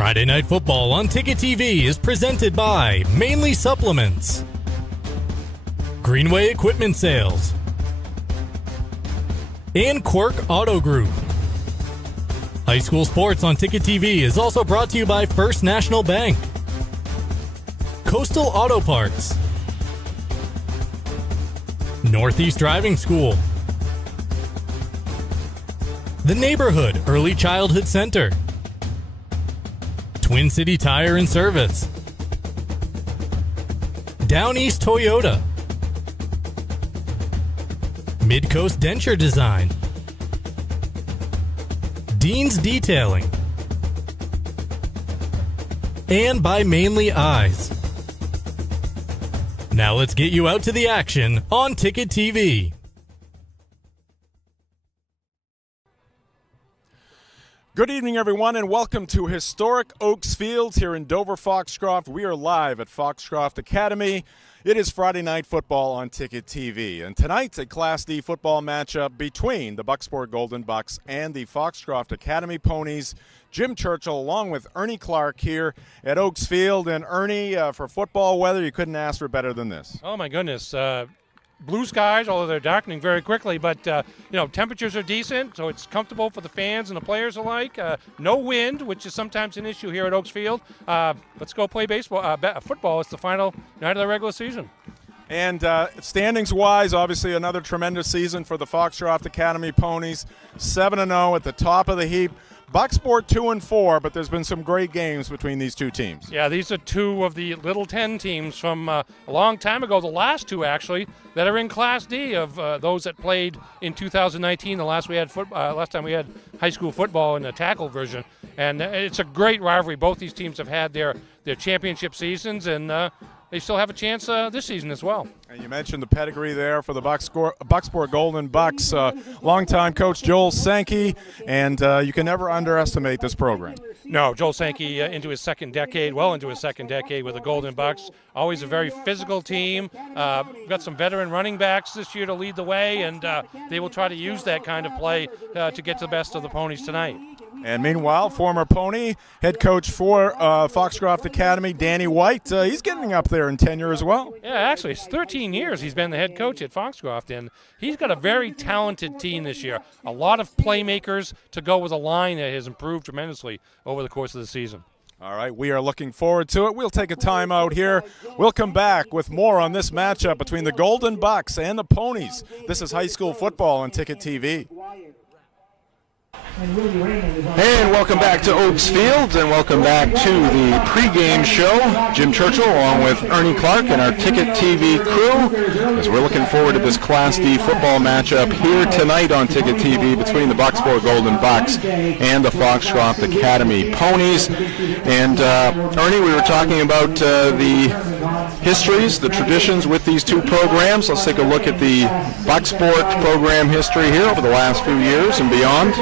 Friday Night Football on Ticket TV is presented by Mainly Supplements, Greenway Equipment Sales, and Quirk Auto Group. High school sports on Ticket TV is also brought to you by First National Bank, Coastal Auto Parts, Northeast Driving School, The Neighborhood Early Childhood Center, Twin City Tire and Service, Down East Toyota, Midcoast Denture Design, Dean's Detailing, and by Mainly Eyes. Now let's get you out to the action on Ticket TV. Good evening, everyone, and welcome to historic Oaks Fields here in Dover, Foxcroft. We are live at Foxcroft Academy. It is Friday Night Football on Ticket TV, and tonight's a Class D football matchup between the Bucksport Golden Bucks and the Foxcroft Academy Ponies. Jim Churchill along with Ernie Clark here at Oaks Field. And Ernie, for football weather, you couldn't ask for better than this. Oh, my goodness. Blue skies, although they're darkening very quickly, but temperatures are decent, so it's comfortable for the fans and the players alike. No wind, which is sometimes an issue here at Oaks Field. Let's go play baseball, football. It's the final night of the regular season. And standings-wise, obviously another tremendous season for the Foxcroft Academy Ponies. 7-0 at the top of the heap. Bucksport 2-4, but there's been some great games between these two teams. Yeah, these are two of the Little 10 teams from a long time ago, the last two actually, that are in Class D of those that played in 2019, the last time we had high school football in the tackle version. And it's a great rivalry. Both these teams have had their championship seasons, and they still have a chance this season as well. And you mentioned the pedigree there for the Bucksport Golden Bucks. Longtime coach Joel Sankey, and you can never underestimate this program. No, Joel Sankey well into his second decade with the Golden Bucks. Always a very physical team. Got some veteran running backs this year to lead the way, and they will try to use that kind of play to get to the best of the Ponies tonight. And meanwhile, former Pony head coach for Foxcroft Academy, Danny White, he's getting up there in tenure as well. Yeah, actually, it's 13 years he's been the head coach at Foxcroft, and he's got a very talented team this year. A lot of playmakers to go with a line that has improved tremendously over the course of the season. All right, we are looking forward to it. We'll take a timeout here. We'll come back with more on this matchup between the Golden Bucks and the Ponies. This is high school football on Ticket TV. And welcome back to Oaks Field, and welcome back to the pregame show. Jim Churchill along with Ernie Clark and our Ticket TV crew, as we're looking forward to this Class D football matchup here tonight on Ticket TV between the Bucksport Golden Bucks and the Foxcroft Academy Ponies. And Ernie, we were talking about the histories, the traditions with these two programs. Let's take a look at the Bucksport program history here over the last few years and beyond.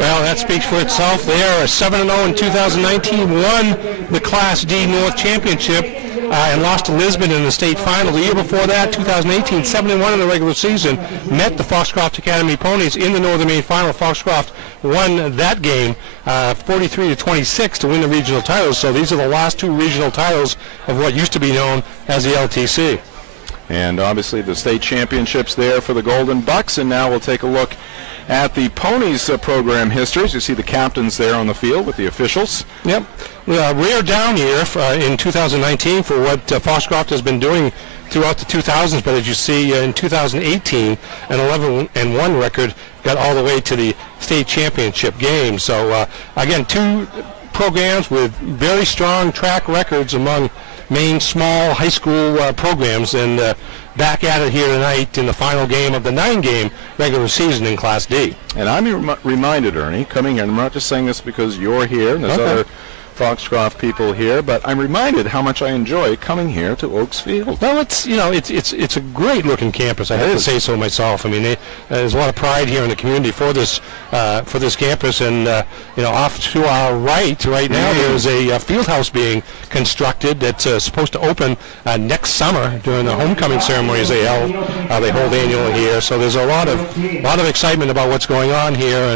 Well, that speaks for itself. They are 7-0 in 2019, won the Class D North Championship and lost to Lisbon in the state final. The year before that, 2018, 7-1 in the regular season, met the Foxcroft Academy Ponies in the Northern Maine final. Foxcroft won that game 43-26 to win the regional titles. So these are the last two regional titles of what used to be known as the LTC. And obviously the state championships there for the Golden Bucks. And now we'll take a look at the Ponies program histories. You see the captains there on the field with the officials. Yep. Rare down year in 2019 for what Foxcroft has been doing throughout the 2000s, but as you see in 2018, an 11-1 record got all the way to the state championship game. So again, two programs with very strong track records among Maine small high school programs, and back at it here tonight in the final game of the 9-game regular season in Class D. And I'm reminded, Ernie, coming here, and I'm not just saying this because you're here and there's other Foxcroft people here, but I'm reminded how much I enjoy coming here to Oaks Field. Well, it's a great looking campus. I have to say so myself. I mean, there's a lot of pride here in the community for this campus, and off to our right now there's a field house being constructed that's supposed to open next summer during the homecoming ceremonies they hold annually here. So there's a lot of excitement about what's going on here,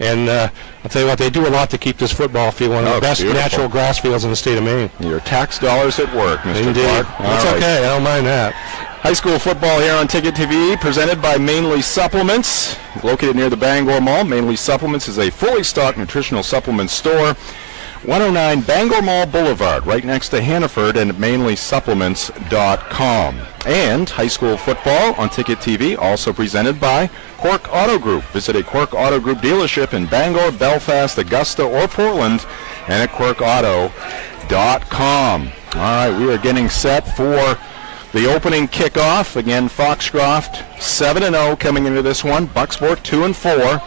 and I'll tell you what, they do a lot to keep this football field one of the best Beautiful. natural grass fields in the state of Maine. Your tax dollars at work, Mr. Indeed. Clark. That's All right. okay. I don't mind that. High school football here on Ticket TV, presented by Mainly Supplements. Located near the Bangor Mall, Mainly Supplements is a fully stocked nutritional supplement store. 109 Bangor Mall Boulevard, right next to Hannaford, and mainlysupplements.com. And high school football on Ticket TV, also presented by Quirk Auto Group. Visit a Quirk Auto Group dealership in Bangor, Belfast, Augusta, or Portland, and at quirkauto.com. All right, we are getting set for the opening kickoff. Again, Foxcroft 7-0 coming into this one. Bucksport 2-4.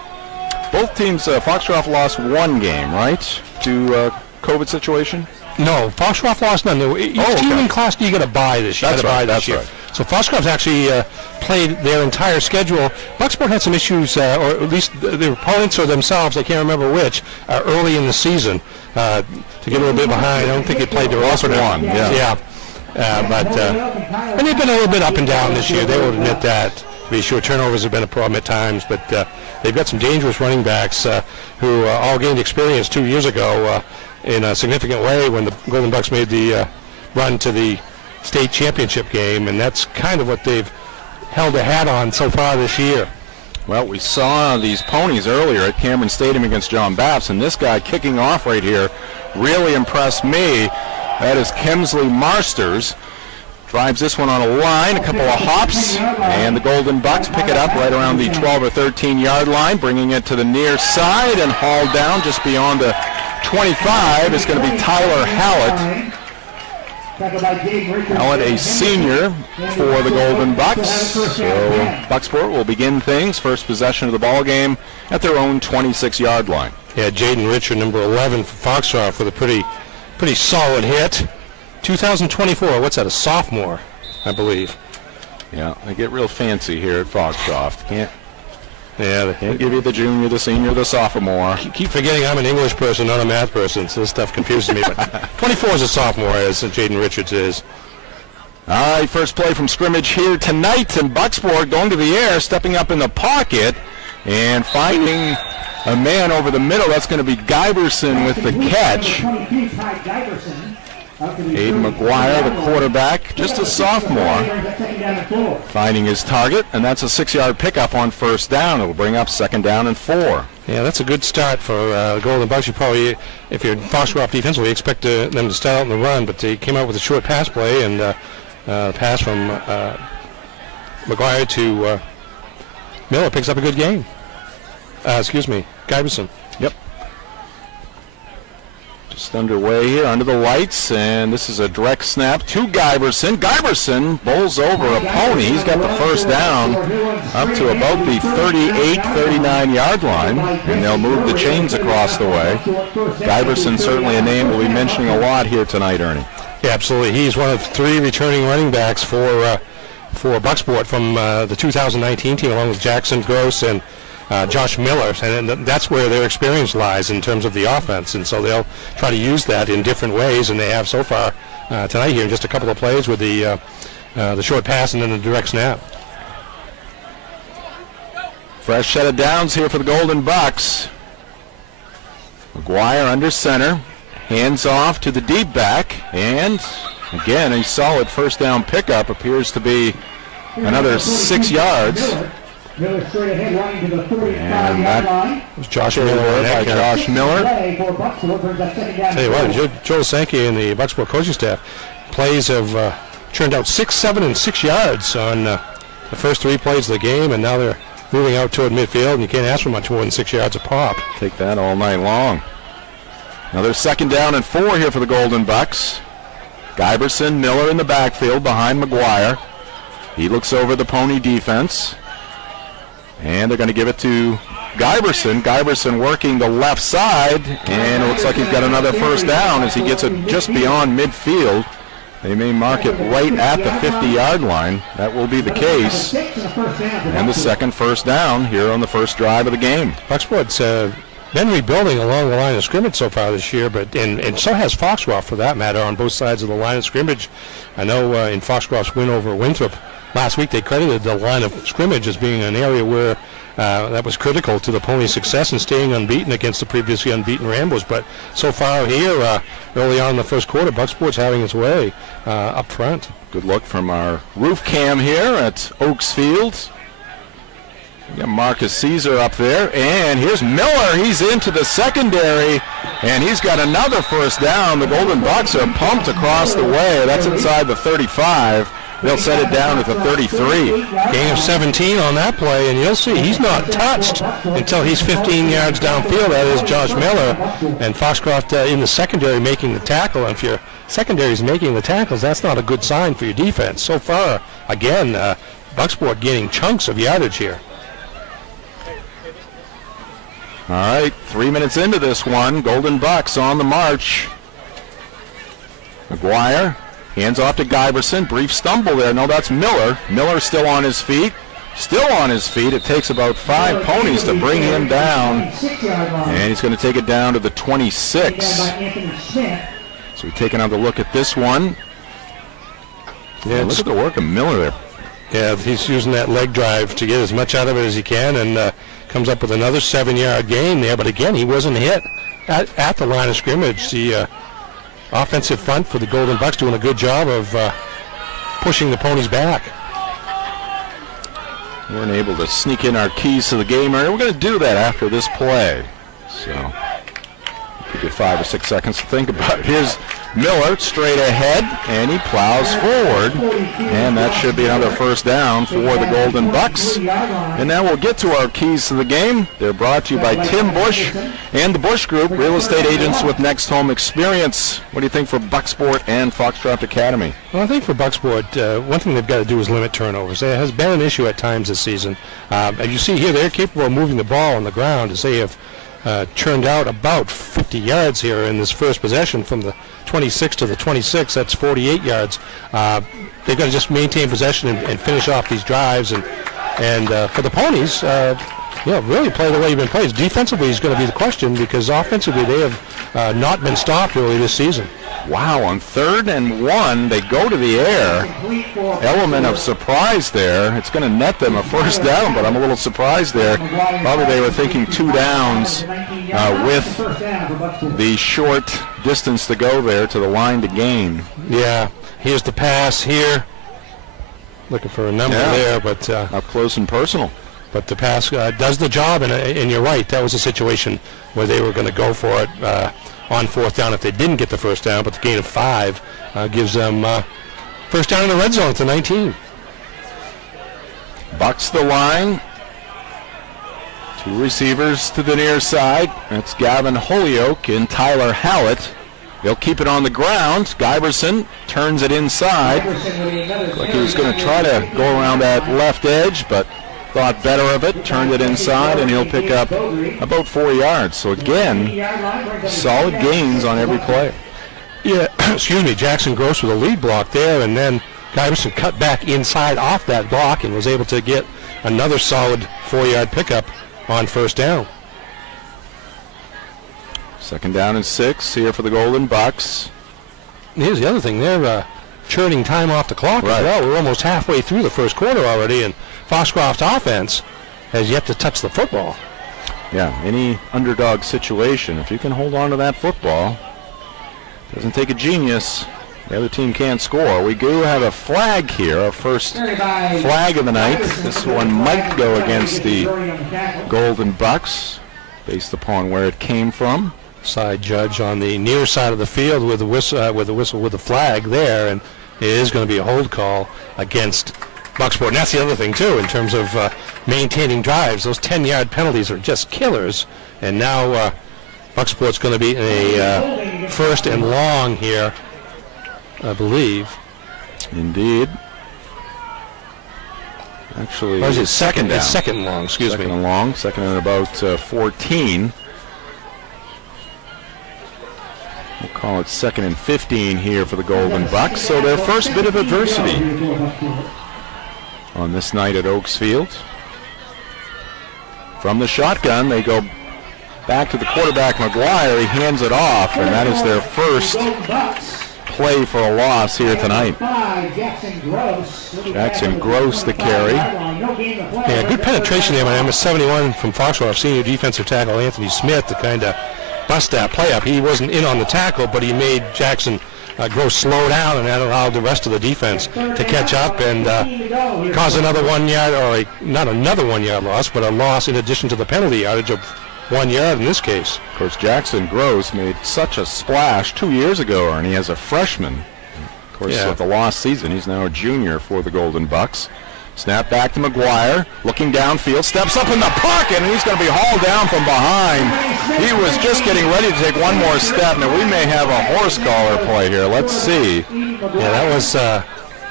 Both teams, Foxcroft lost one game, right, to COVID situation? No, Foxcroft lost none. Each team in Class D got a bye this year. That's right. So Foxcroft actually played their entire schedule. Bucksport had some issues, or at least their opponents or themselves, I can't remember which, early in the season to get a little bit behind. I don't think they played their alternate one. Yeah. And they've been a little bit up and down this year. They will admit that. To be sure, turnovers have been a problem at times, but they've got some dangerous running backs who all gained experience 2 years ago in a significant way when the Golden Bucks made the run to the state championship game, and that's kind of what they've held a hat on so far this year. Well, we saw these ponies earlier at Cameron Stadium against John Baps, and this guy kicking off right here really impressed me. That is Kemsley Marsters. Drives this one on a line, a couple of hops, and the Golden Bucks pick it up right around the 12 or 13-yard line, bringing it to the near side and hauled down just beyond the 25 is going to be Tyler Hallett. Hallett, a senior for the Golden Bucks. So Bucksport will begin things. First possession of the ball game at their own 26-yard line. Yeah, Jaden Richard, number 11 for Foxcroft, with a pretty solid hit. 2024, what's that, a sophomore, I believe. Yeah, they get real fancy here at Foxcroft. They can't give you the junior, the senior, the sophomore. Keep forgetting I'm an English person, not a math person, so this stuff confuses me. But 24 is a sophomore, as Jaden Richards is. All right, first play from scrimmage here tonight, and Bucksport going to the air, stepping up in the pocket, and finding a man over the middle. That's going to be Giberson with the catch. Aiden McGuire, the quarterback, just a sophomore, finding his target, and that's a 6-yard pickup on first down. It will bring up 2nd down and 4. Yeah, that's a good start for the Golden Bucks. You probably, if you're Foxcroft defensively, expect them to start out in the run, but they came out with a short pass play, and pass from McGuire to Miller picks up a good game. Giberson. Yep. Just underway here under the lights, and this is a direct snap to Giberson. Giberson bowls over a pony. He's got the first down up to about the 38, 39-yard line, and they'll move the chains across the way. Giberson certainly a name we'll be mentioning a lot here tonight, Ernie. Yeah, absolutely. He's one of 3 returning running backs for Bucksport from the 2019 team, along with Jackson Gross and Josh Miller, and that's where their experience lies in terms of the offense, and so they'll try to use that in different ways, and they have so far tonight here in just a couple of plays with the short pass and then the direct snap. Fresh set of downs here for the Golden Bucks. McGuire under center, hands off to the deep back, and again a solid first down pickup. Appears to be another 6 yards. Miller straight ahead, running to the 35-yard that line. Was Josh Miller by Josh Miller. Tell you what, Joel Sankey and the Bucksport coaching staff, plays have churned out 6, 7, and 6 yards on the first 3 plays of the game, and now they're moving out toward midfield, and you can't ask for much more than 6 yards a pop. Take that all night long. Another 2nd down and 4 here for the Golden Bucks. Giberson, Miller in the backfield behind McGuire. He looks over the pony defense. And they're going to give it to Giberson. Giberson working the left side, and it looks like he's got another first down as he gets it just beyond midfield. They may mark it right at the 50-yard line. That will be the case. And the second first down here on the first drive of the game. Bucksport's been rebuilding along the line of scrimmage so far this year, but and so has Foxcroft for that matter on both sides of the line of scrimmage. I know in Foxcroft's win over Winthrop last week, they credited the line of scrimmage as being an area where That was critical to the Ponies' success in staying unbeaten against the previously unbeaten Ramblers. But so far here, early on in the first quarter, Bucksport's having its way up front. Good look from our roof cam here at Oaks Field. We got Marcus Caesar up there, and here's Miller. He's into the secondary, and he's got another first down. The Golden Bucks are pumped across the way. That's inside the 35. They'll set it down at the 33. Gain of 17 on that play, and you'll see he's not touched until he's 15 yards downfield. That is Josh Miller, and Foxcroft in the secondary making the tackle. And if your secondary is making the tackles, that's not a good sign for your defense. So far, again, Bucksport gaining chunks of yardage here. All right, 3 minutes into this one. Golden Bucks on the march. McGuire hands off to Giberson. Brief stumble there. No, that's Miller. Miller still on his feet. Still on his feet. It takes about 5 Ponies to bring him down. And he's going to take it down to the 26. So we're taking another look at this one. Yeah, look at the work of Miller there. Yeah, he's using that leg drive to get as much out of it as he can, and comes up with another 7-yard gain there. But again, he wasn't hit at the line of scrimmage. The offensive front for the Golden Bucks doing a good job of pushing the Ponies back. We weren't able to sneak in our keys to the game. We're going to do that after this play. So give you 5 or 6 seconds to think about it. Here's Miller straight ahead, and he plows forward, and that should be another first down for the Golden Bucks. And now we'll get to our keys to the game. They're brought to you by Tim Bush and the Bush Group, real estate agents with next home experience. What do you think for Bucksport and Foxcroft Academy? Well, I think for Bucksport, one thing they've got to do is limit turnovers. There has been an issue at times this season. As you see here, they're capable of moving the ball on the ground as they have churned out about 50 yards here in this first possession from the 26 to the 26. That's 48 yards. They've got to just maintain possession and finish off these drives. And for the Ponies, really play the way you've been playing. Defensively is going to be the question, because offensively they have not been stopped early this season. Wow, on 3rd and 1, they go to the air. Element of surprise there. It's going to net them a first down, but I'm a little surprised there. Probably they were thinking 2 downs with the short distance to go there to the line to gain. Yeah, here's the pass here. Looking for a number there, but up close and personal. But the pass does the job, and you're right. That was a situation where they were going to go for it on 4th down if they didn't get the first down, but the gain of 5 gives them first down in the red zone at the 19. Bucks the line. 2 receivers to the near side. That's Gavin Holyoke and Tyler Hallett. They'll keep it on the ground. Giberson turns it inside. Looks like he was going to try to go around that left edge, but thought better of it, turned it inside, and he'll pick up about 4 yards. So again, solid gains on every play. Yeah, excuse me, Jackson Gross with a lead block there, and then Giberson cut back inside off that block and was able to get another solid 4-yard pickup on first down. 2nd down and 6 here for the Golden Bucks. Here's the other thing, they're churning time off the clock as well. We're almost halfway through the first quarter already, and Foxcroft's offense has yet to touch the football. Yeah, any underdog situation, if you can hold on to that football, doesn't take a genius. The other team can't score. We do have a flag here, our first flag of the night. This one might go against the Golden Bucks, based upon where it came from. Side judge on the near side of the field with the whistle, flag there, and it is going to be a hold call against Bucksport. And that's the other thing too, in terms of maintaining drives. Those 10-yard penalties are just killers, and now Bucksport's going to be in a 1st and long here, I believe. Indeed. Actually, it's second down. It's 2nd and long, excuse me. 2nd and long, 2nd and about 14. We'll call it 2nd and 15 here for the Golden Bucks. So their first bit of adversity on this night at Oaks Field. From the shotgun, they go back to the quarterback, McGuire. He hands it off, and that is their first play for a loss here tonight. Jackson Gross the carry. Yeah, good penetration there by number 71 from Foxcroft, senior defensive tackle Anthony Smith, to kind of bust that play up. He wasn't in on the tackle, but he made Jackson Gross slow down, and that allowed the rest of the defense to catch up and cause another 1 yard, or not another 1 yard loss, but a loss in addition to the penalty yardage of 1 yard in this case. Of course, Jackson Gross made such a splash 2 years ago, Ernie, as a freshman. Of course, with the lost season, he's now a junior for the Golden Bucks. Snap back to McGuire, looking downfield, steps up in the pocket, and he's going to be hauled down from behind. He was just getting ready to take one more step. Now, we may have a horse collar play here. Let's see. Yeah, that was,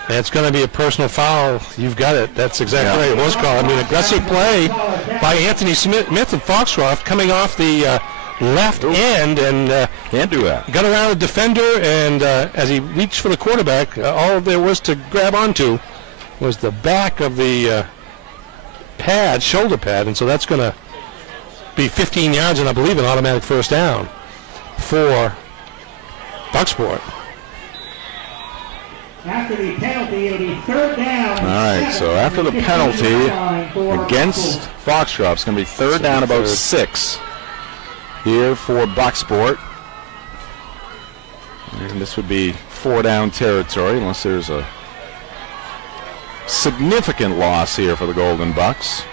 it's going to be a personal foul. You've got it. That's exactly right. It was called. I mean, aggressive play by Anthony Smith of Foxcroft coming off the left end, and can't do that. Got around the defender, and as he reached for the quarterback, all there was to grab onto was the back of the pad, shoulder pad, and so that's going to be 15 yards and I believe an automatic first down for Bucksport. After the penalty, it'll be third down. All right, so after the penalty against Foxcroft, it's going to be third down about 6 here for Bucksport. And this would be 4-down territory unless there's a significant loss here for the Golden Bucks.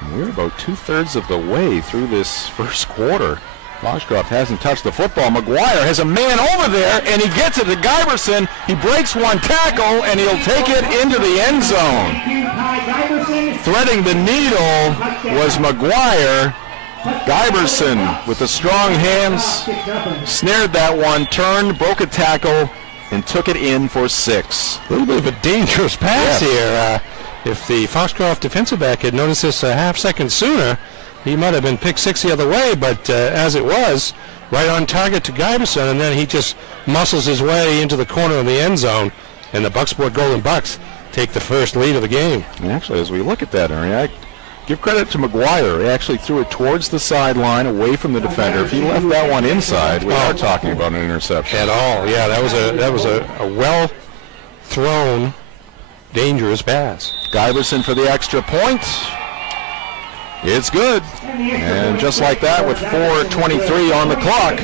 And we're about 2/3 of the way through this first quarter. Foxcroft hasn't touched the football. McGuire has a man over there, and he gets it to Giberson. He breaks one tackle, and he'll take it into the end zone. Threading the needle was McGuire. Giberson, with the strong hands, snared that one, turned, broke a tackle, and took it in for 6. A little bit of a dangerous pass here. If the Foxcroft defensive back had noticed this a half second sooner, he might have been picked 6 the other way, but as it was, right on target to Giberson, and then he just muscles his way into the corner of the end zone, and the Bucksport Golden Bucks take the first lead of the game. And actually, as we look at that, Ernie, I give credit to McGuire. He actually threw it towards the sideline, away from the defender. If he left that one inside, we are talking about an interception. At all, yeah, that was a well-thrown, dangerous pass. Giberson for the extra point. It's good. And just like that, with 4:23 on the clock,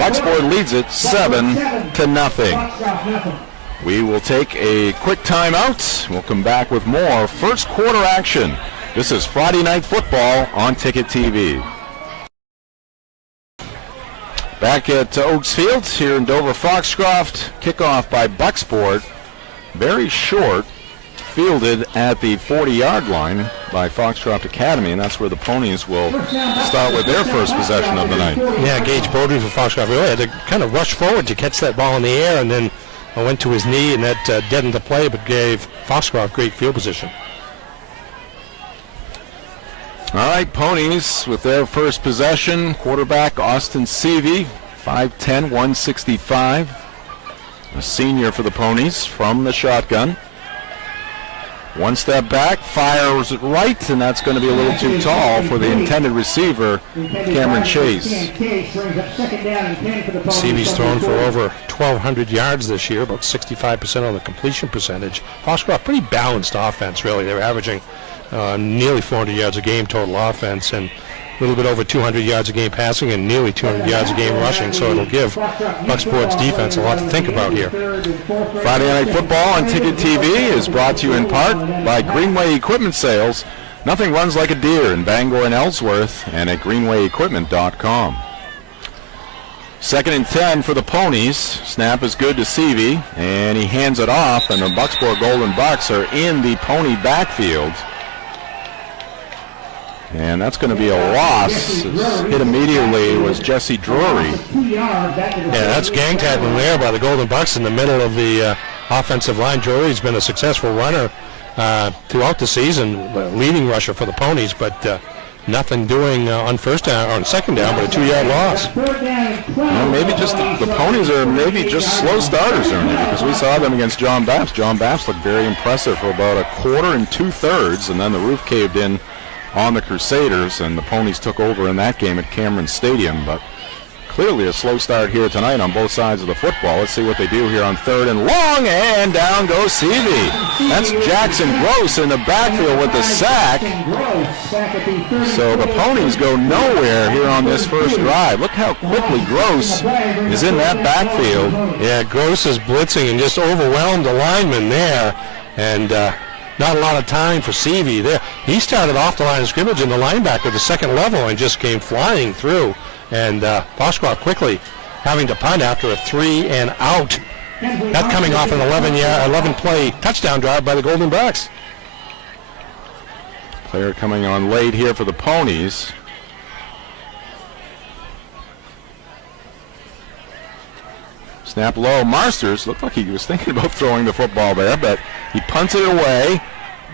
Bucksport leads it 7-0. We will take a quick timeout. We'll come back with more first quarter action. This is Friday Night Football on Ticket TV. Back at Oaks Field here in Dover Foxcroft. Kickoff by Bucksport. Very short. Fielded at the 40-yard line by Foxcroft Academy, and that's where the Ponies will start with their first possession of the night. Yeah, Gage Bowden for Foxcroft really had to kind of rush forward to catch that ball in the air, and then went to his knee, and that deadened the play, but gave Foxcroft great field position. All right, Ponies with their first possession. Quarterback Austin Seavey, 5'10", 165. A senior for the Ponies from the shotgun. One step back, fires it right, and that's going to be a little too tall for the intended receiver, Cameron Chase. Seavey's thrown for over 1,200 yards this year, about 65% on the completion percentage. Foxcroft, pretty balanced offense, really. They're averaging nearly 400 yards a game total offense, and a little bit over 200 yards a game passing and nearly 200 yards a game rushing, so it'll give Bucksport's defense a lot to think about here. Friday Night Football on Ticket TV is brought to you in part by Greenway Equipment Sales. Nothing runs like a deer in Bangor and Ellsworth, and at greenwayequipment.com. 2nd and 10 for the Ponies. Snap is good to Seavey, and he hands it off, and the Bucksport Golden Bucks are in the Pony backfield. And that's going to be a loss. Hit immediately was Jesse Drury. Yeah, that's gang tackling there by the Golden Bucks in the middle of the offensive line. Drury's been a successful runner throughout the season, leading rusher for the Ponies, but nothing doing on first down or on second down, but a 2-yard loss. Well, maybe just the Ponies are maybe just slow starters, Ernie, because we saw them against John Baps. John Baps looked very impressive for about a quarter and 2/3, and then the roof caved in on the Crusaders, and the Ponies took over in that game at Cameron Stadium. But Clearly a slow start here tonight on both sides of the football. Let's see what they do here on 3rd and long, and down goes Seavey. That's Jackson Gross in the backfield with the sack. So the Ponies go nowhere here on this first drive. Look how quickly Gross is in that backfield. Yeah, Gross is blitzing and just overwhelmed the lineman there. And not a lot of time for Seavey there. He started off the line of scrimmage in the linebacker, the second level, and just came flying through. And Foxcroft quickly having to punt after a 3 and out. That coming off an 11-play touchdown drive by the Golden Bucks. Player coming on late here for the Ponies. Snap low. Marsters looked like he was thinking about throwing the football there, but he punts it away.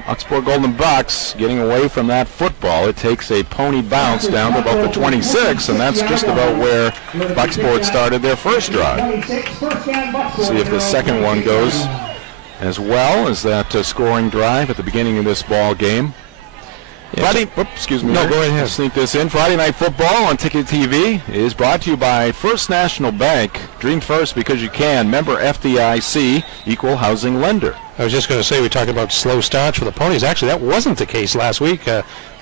Bucksport Golden Bucks getting away from that football. It takes a Pony bounce down to about the 26, and that's just about where Bucksport started their first drive. See if the second one goes as well as that scoring drive at the beginning of this ball game. Friday, excuse me. No, go ahead. I'll sneak this in. Friday Night Football on Ticket TV is brought to you by First National Bank. Dream first because you can. Member FDIC, equal housing lender. I was just going to say, we talked about slow starts for the Ponies. Actually, that wasn't the case last week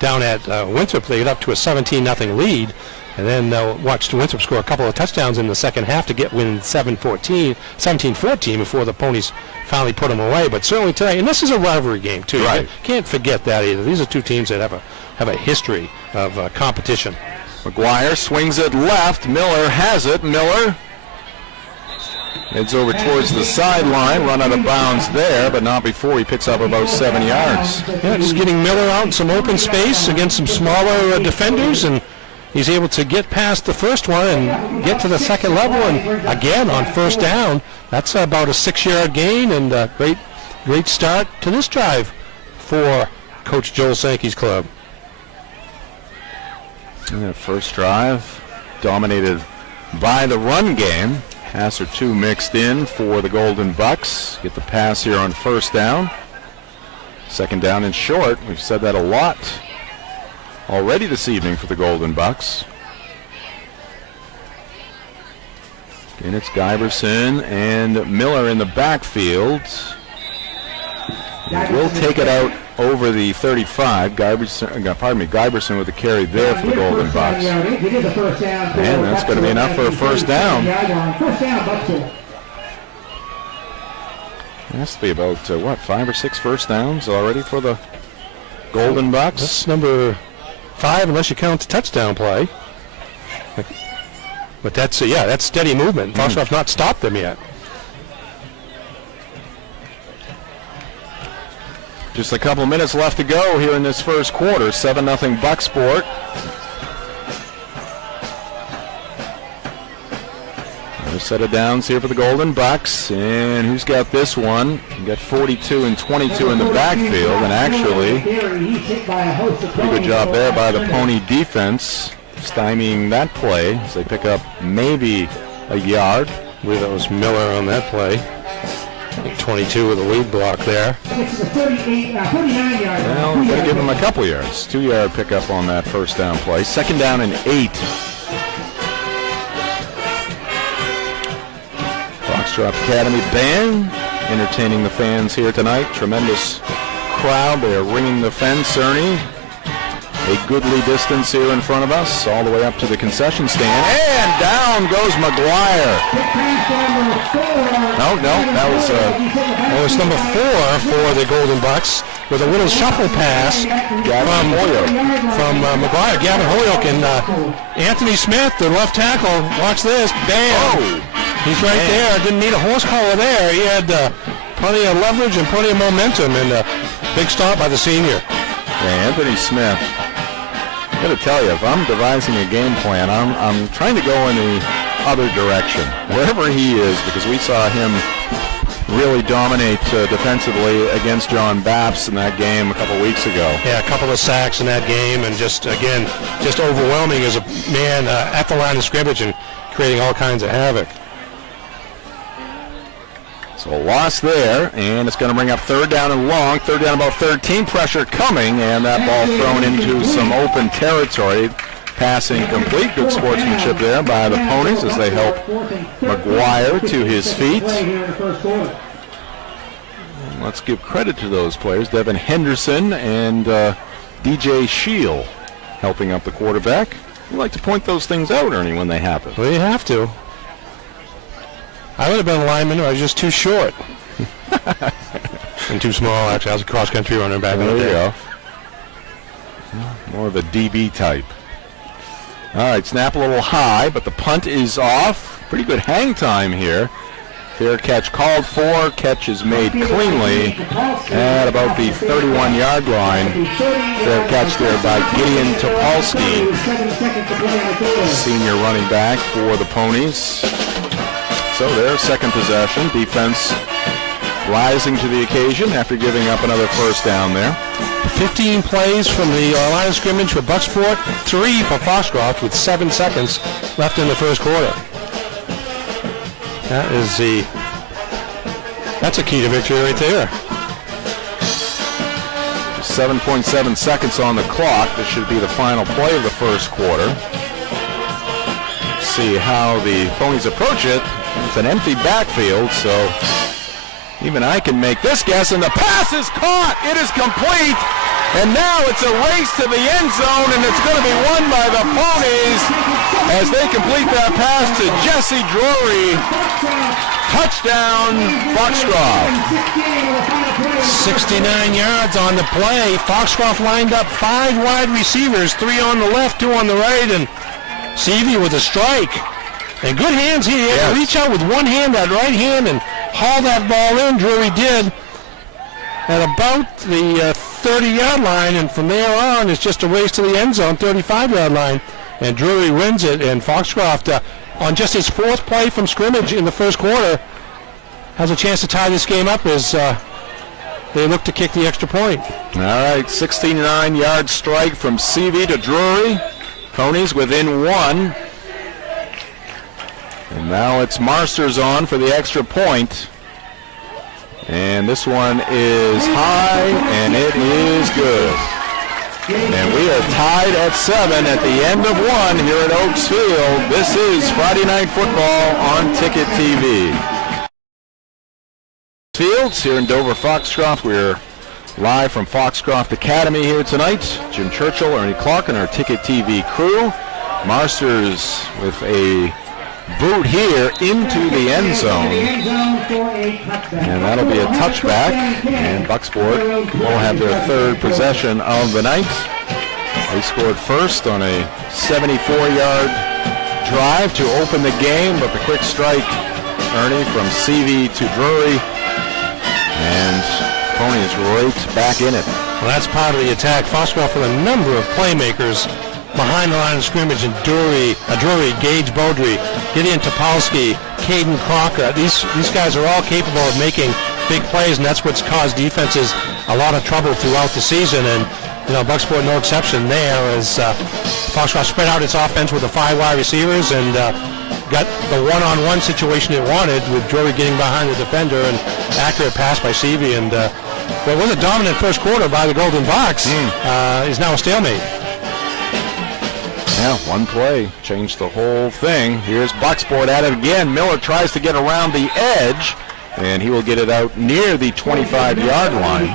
down at Winthrop. They got up to a 17-0 lead, and then watched Winthrop score a couple of touchdowns in the second half to get win 17-14 before the Ponies finally put them away. But certainly tonight, and this is a rivalry game too. Right. You can't forget that either. These are two teams that have a history of competition. McGuire swings it left. Miller has it. Miller heads over towards the sideline, run out of bounds there, but not before he picks up about 7 yards. Yeah, just getting Miller out in some open space against some smaller defenders, and he's able to get past the first one and get to the second level, and again on first down. That's about a 6-yard gain, and a great start to this drive for Coach Joel Sankey's club. And that first drive dominated by the run game. Pass or two mixed in for the Golden Bucks. Get the pass here on first down. Second down and short. We've said that a lot already this evening for the Golden Bucks. And it's Giberson and Miller in the backfield. He will take it out over the 35. Giberson with the carry there for the Golden Bucks. And that's going to be enough for a first down. Has to be about, 5 or 6 first downs already for the Golden Bucks. That's number 5 unless you count the touchdown play. But that's, that's steady movement. Foxcroft's not stopped them yet. Just a couple minutes left to go here in this first quarter. 7-0 Bucksport. Another set of downs here for the Golden Bucks. And who's got this one? We got 42 and 22 in the backfield. And actually, pretty good job there by the Pony defense, stymieing that play as they pick up maybe a yard. I believe that was Miller on that play. 22 with a lead block there. Well, we're going to give him a couple yards. 2-yard pickup on that first down play. Second down and 8. Foxcroft Academy Band entertaining the fans here tonight. Tremendous crowd. They are ringing the fence, Ernie. A goodly distance here in front of us, all the way up to the concession stand. And down goes McGuire. No, that was number 4 for the Golden Bucks with a little shuffle pass from McGuire. Gavin Holyoke and Anthony Smith, the left tackle. Watch this. Bam. Oh, he's right there. Didn't need a horse collar there. He had plenty of leverage and plenty of momentum, and a big stop by the senior. Yeah, Anthony Smith. I got to tell you, if I'm devising a game plan, I'm trying to go in the other direction, wherever he is, because we saw him really dominate defensively against John Baps in that game a couple weeks ago. Yeah, a couple of sacks in that game, and just overwhelming as a man at the line of scrimmage and creating all kinds of havoc. So a loss there, and it's going to bring up third down and long. Third down about 13, pressure coming, and that ball thrown into some open territory. passing complete. Good sportsmanship there by the Ponies as they help McGuire to his feet. Let's give credit to those players. Devin Henderson and DJ Shield helping up the quarterback. We like to point those things out, Ernie, when they happen. Well, you have to. I would have been a lineman, I was just too short. And too small, actually. I was a cross-country runner back in the day. There you go. More of a DB type. All right, snap a little high, but the punt is off. Pretty good hang time here. Fair catch called for. Catch is made cleanly at about the 31-yard line. Fair catch there by Gideon Topolsky, senior running back for the Ponies. So their second possession. Defense rising to the occasion after giving up another first down there. 15 plays from the line of scrimmage for Bucksport, 3 for Foxcroft with 7 seconds left in the first quarter. That's a key to victory right there. 7.7 seconds on the clock. This should be the final play of the first quarter. See how the Ponies approach it. It's an empty backfield, so even I can make this guess, and the pass is caught. It is complete, and now it's a race to the end zone, and it's going to be won by the Ponies as they complete that pass to Jesse Drury. Touchdown, Foxcroft. 69 yards on the play. Foxcroft lined up 5 wide receivers, 3 on the left, 2 on the right, and Seavey with a strike. And good hands here. He had to reach out with one hand, that right hand, and haul that ball in. Drury did at about the 30-yard line, and from there on, it's just a race to the end zone, 35-yard line. And Drury wins it, and Foxcroft, on just his 4th play from scrimmage in the first quarter, has a chance to tie this game up as they look to kick the extra point. All right, 69-yard strike from Seavey to Drury. Ponies within 1. And now it's Marsters on for the extra point. And this one is high, and it is good. And we are tied at 7 at the end of 1 here at Oaks Field. This is Friday Night Football on Ticket TV. Fields here in Dover Foxcroft. We're live from Foxcroft Academy here tonight. Jim Churchill, Ernie Clark, and our Ticket TV crew. Marsters with a boot here into the end zone. And that'll be a touchback. And Bucksport will have their 3rd possession of the night. They scored first on a 74-yard drive to open the game, but the quick strike, Ernie, from Seavey to Drury. And Ponies right back in it. Well, that's part of the attack. Foxcroft with a number of playmakers behind the line of scrimmage, and Drury, Gage Beaudry, Gideon Topolsky, Caden Crocker. These guys are all capable of making big plays, and that's what's caused defenses a lot of trouble throughout the season. And Bucksport no exception there, as Foxcroft spread out its offense with the 5 wide receivers and got the one-on-one situation it wanted, with Drury getting behind the defender, and accurate pass by Seavey. And what was a dominant first quarter by the Golden Bucks is now a stalemate. Yeah, one play changed the whole thing. Here's Bucksport at it again. Miller tries to get around the edge, and he will get it out near the 25-yard line.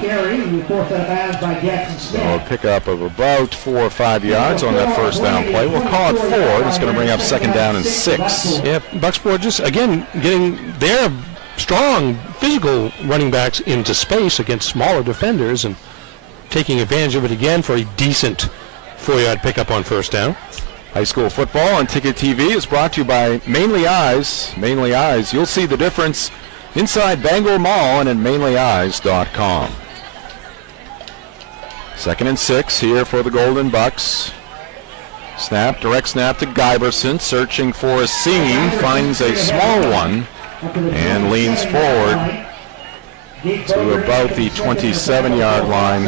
So a pickup of about 4 or 5 yards on that first down play. We'll call it 4. It's going to bring up 2nd down and 6. Yeah, Bucksport just, again, getting their strong physical running backs into space against smaller defenders and taking advantage of it again for a decent 4-yard pickup on first down. High school football on Ticket TV is brought to you by Mainly Eyes. Mainly Eyes, you'll see the difference inside Bangor Mall and at mainlyeyes.com. 2nd and 6 here for the Golden Bucks. Snap, direct snap to Guyberson, searching for a seam, finds a small one, and leans forward to about the 27-yard line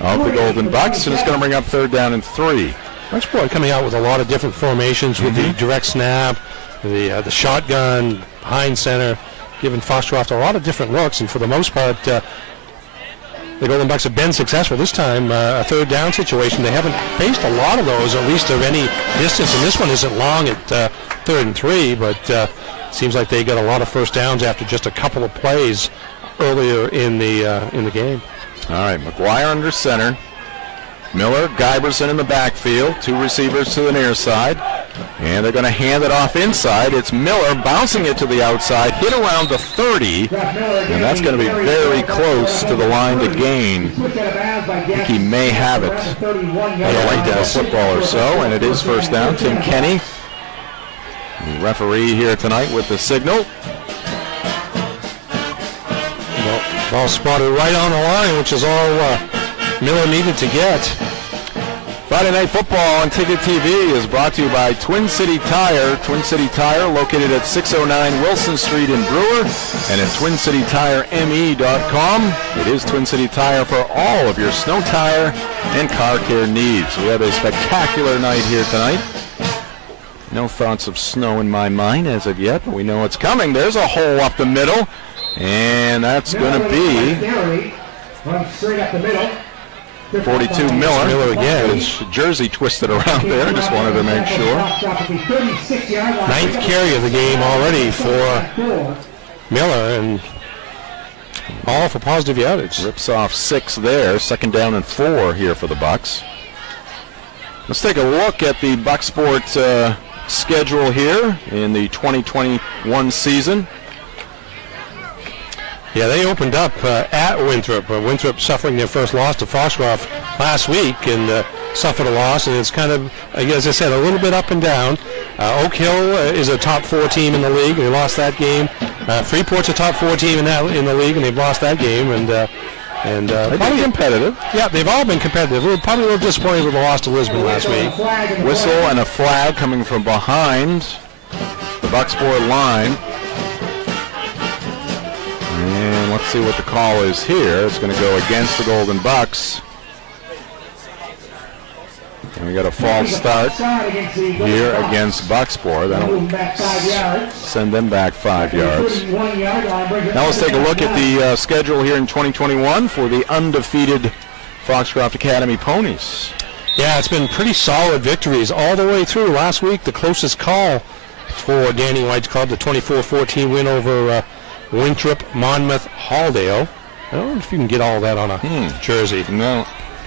of the Golden Bucks, and it's going to bring up 3rd down and 3. Bucksport coming out with a lot of different formations with the direct snap, the shotgun, behind center, giving Foxcroft a lot of different looks, and for the most part, the Golden Bucks have been successful. This time, a third down situation. They haven't faced a lot of those, at least of any distance. And this one isn't long at 3rd and 3, but it seems like they got a lot of first downs after just a couple of plays earlier in the game. All right, McGuire under center. Miller, Guyberson in the backfield. 2 receivers to the near side. And they're going to hand it off inside. It's Miller bouncing it to the outside, hit around the 30. And that's going to be very close to the line to gain. I think he may have it. Like a football or so. And it is first down. Tim Kenny, the referee here tonight with the signal. Ball spotted right on the line, which is all Miller needed to get. Friday Night Football on Ticket TV is brought to you by Twin City Tire. Twin City Tire, located at 609 Wilson Street in Brewer and at twincitytireme.com. It is Twin City Tire for all of your snow tire and car care needs. We have a spectacular night here tonight. No thoughts of snow in my mind as of yet, but we know it's coming. There's a hole up the middle, and that's going to be straight up the middle. 42 Miller. Miller again. His jersey twisted around there. Just wanted to make sure. 9th carry of the game already for Miller, and all for positive yardage. Rips off 6 there. 2nd down and 4 here for the Bucks. Let's take a look at the Bucksport schedule here in the 2021 season. Yeah, they opened up at Winthrop. Winthrop suffering their first loss to Foxcroft last week and suffered a loss. And it's kind of, as I said, a little bit up and down. Oak Hill is a top 4 team in the league, and they lost that game. Freeport's a top 4 team in the league, and they've lost that game. And probably competitive. Yeah, they've all been competitive. Probably a little disappointed with the loss to Lisbon last week. Whistle and a flag coming from behind the Bucksport line. And let's see what the call is here. It's going to go against the Golden Bucks. And we got a false start here against Bucksport. That'll send them back 5 yards. Now let's take a look at the schedule here in 2021 for the undefeated Foxcroft Academy Ponies. Yeah, it's been pretty solid victories all the way through. Last week, the closest call for Danny White's club, the 24-14 win over Winthrop, Monmouth, Halldale. I don't know if you can get all that on a jersey. No.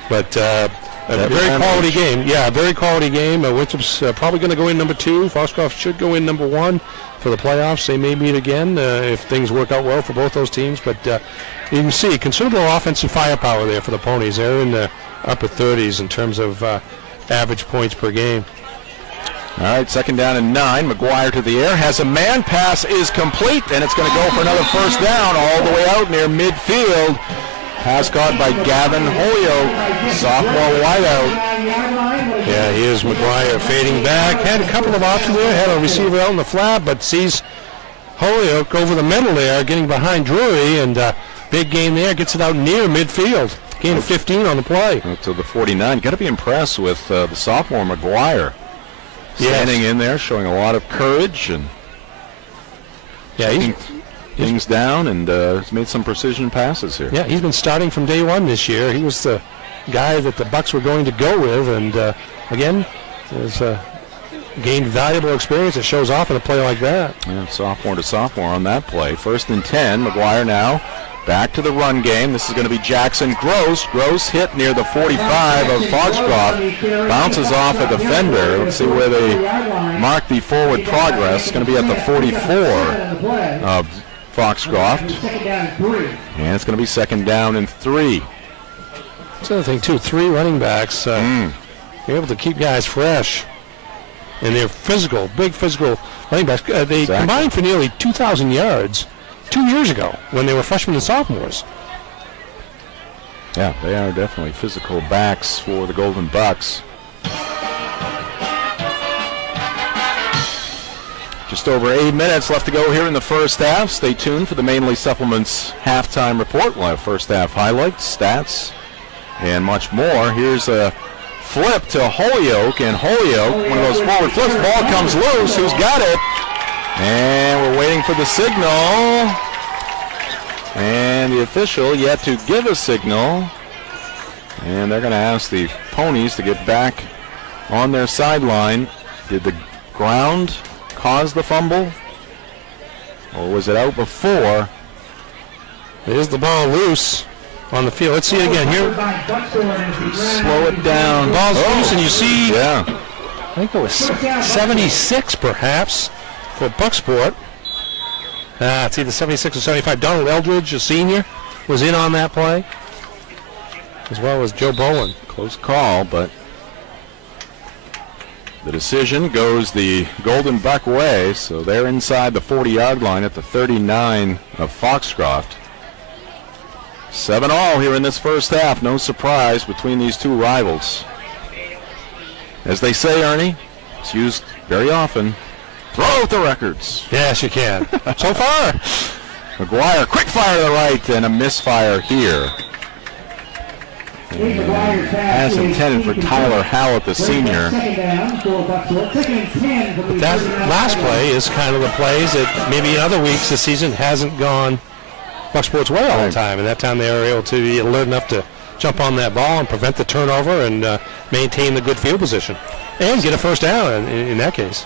But a very quality game. Yeah, a very quality game. Winthrop's probably going to go in number 2. Foxcroft should go in number 1 for the playoffs. They may meet again if things work out well for both those teams. But you can see considerable offensive firepower there for the Ponies. They're in the upper 30s in terms of average points per game. All right, 2nd down and 9. McGuire to the air. Has a man. Pass is complete, and it's going to go for another first down all the way out near midfield. Pass caught by Gavin Holyoke, sophomore wideout. Yeah, here's McGuire fading back. Had a couple of options there. Had a receiver out in the flat, but sees Holyoke over the middle there, getting behind Drury, and big gain there. Gets it out near midfield. Gain of 15 on the play. To the 49. Got to be impressed with the sophomore McGuire. Standing in there, showing a lot of courage and taking things down, and has made some precision passes here. Yeah, he's been starting from day 1 this year. He was the guy that the Bucks were going to go with, and again, has gained valuable experience. It shows off in a play like that. Yeah, sophomore to sophomore on that play. 1st and 10. McGuire now back to the run game. This is going to be Jackson Gross. Gross hit near the 45 of Foxcroft. Bounces off a defender. Let's see where they mark the forward progress. It's going to be at the 44 of Foxcroft. And it's going to be 2nd down and 3. That's another thing, too. 3 running backs. You're able to keep guys fresh. And they're physical, big physical running backs. They combined for nearly 2,000 yards 2 years ago when they were freshmen and sophomores. Yeah, they are definitely physical backs for the Golden Bucks. Just over 8 minutes left to go here in the first half. Stay tuned for the Mainly Supplements halftime report. We'll have first half highlights, stats, and much more. Here's a flip to Holyoke, and Holyoke, one of those forward flips, ball comes loose. Who's got it? And we're waiting for the signal. And the official yet to give a signal. And they're going to ask the Ponies to get back on their sideline. Did the ground cause the fumble? Or was it out before? There's the ball loose on the field. Let's see it again here. Slow it down. Ball's loose, and you see, yeah, I think it was 76 perhaps for Bucksport. It's either 76 or 75. Donald Eldridge, a senior, was in on that play, as well as Joe Bowen. Close call, but the decision goes the Golden Buck way, so they're inside the 40-yard line at the 39 of Foxcroft. 7-all here in this first half. No surprise between these two rivals. As they say, Ernie, it's used very often. Throw out the records. Yes, you can. So far. McGuire, quick fire to the right and a misfire here. Pass intended for Tyler Howlett, the senior. But that last play is kind of the plays that maybe in other weeks this season hasn't gone Bucksport's way all the time, and that time they were able to be alert enough to jump on that ball and prevent the turnover and maintain the good field position and get a first down in that case.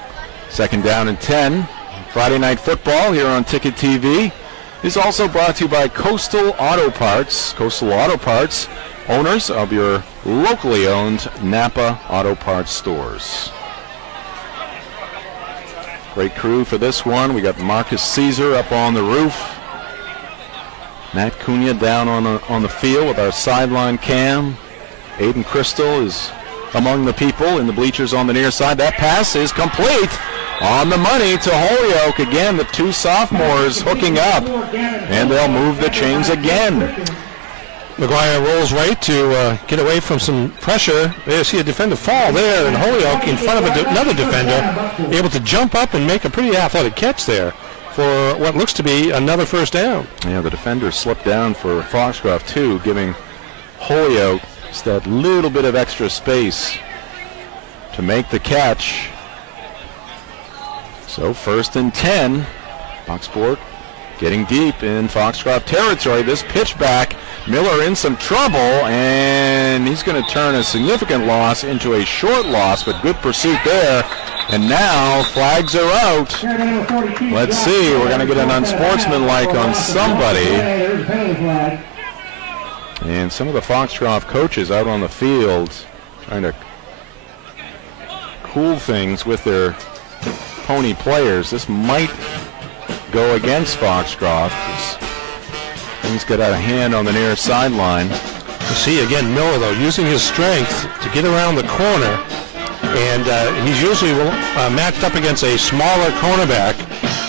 Second down and 10. Friday Night Football here on Ticket TV is also brought to you by Coastal Auto Parts. Coastal Auto Parts, owners of your locally owned Napa Auto Parts stores. Great crew for this one. We got Marcus Caesar up on the roof. Matt Cunha down on the field with our sideline cam. Aiden Crystal is among the people in the bleachers on the near side. That pass is complete. On the money to Holyoke. Again, the two sophomores hooking up. And they'll move the chains again. McGuire rolls right to get away from some pressure. They see a defender fall there, and Holyoke in front of another defender, able to jump up and make a pretty athletic catch there for what looks to be another first down. Yeah, the defender slipped down for Foxcroft too, giving Holyoke just that little bit of extra space to make the catch. So first and 10, Bucksport getting deep in Foxcroft territory. This pitch back, Miller in some trouble, and he's going to turn a significant loss into a short loss, but good pursuit there. And now flags are out. Let's see, we're going to get an unsportsmanlike on somebody. And some of the Foxcroft coaches out on the field trying to cool things with their Pony players. This might go against Foxcroft. Things get out of hand on the near sideline. You see again Miller though using his strength to get around the corner, and he's usually matched up against a smaller cornerback,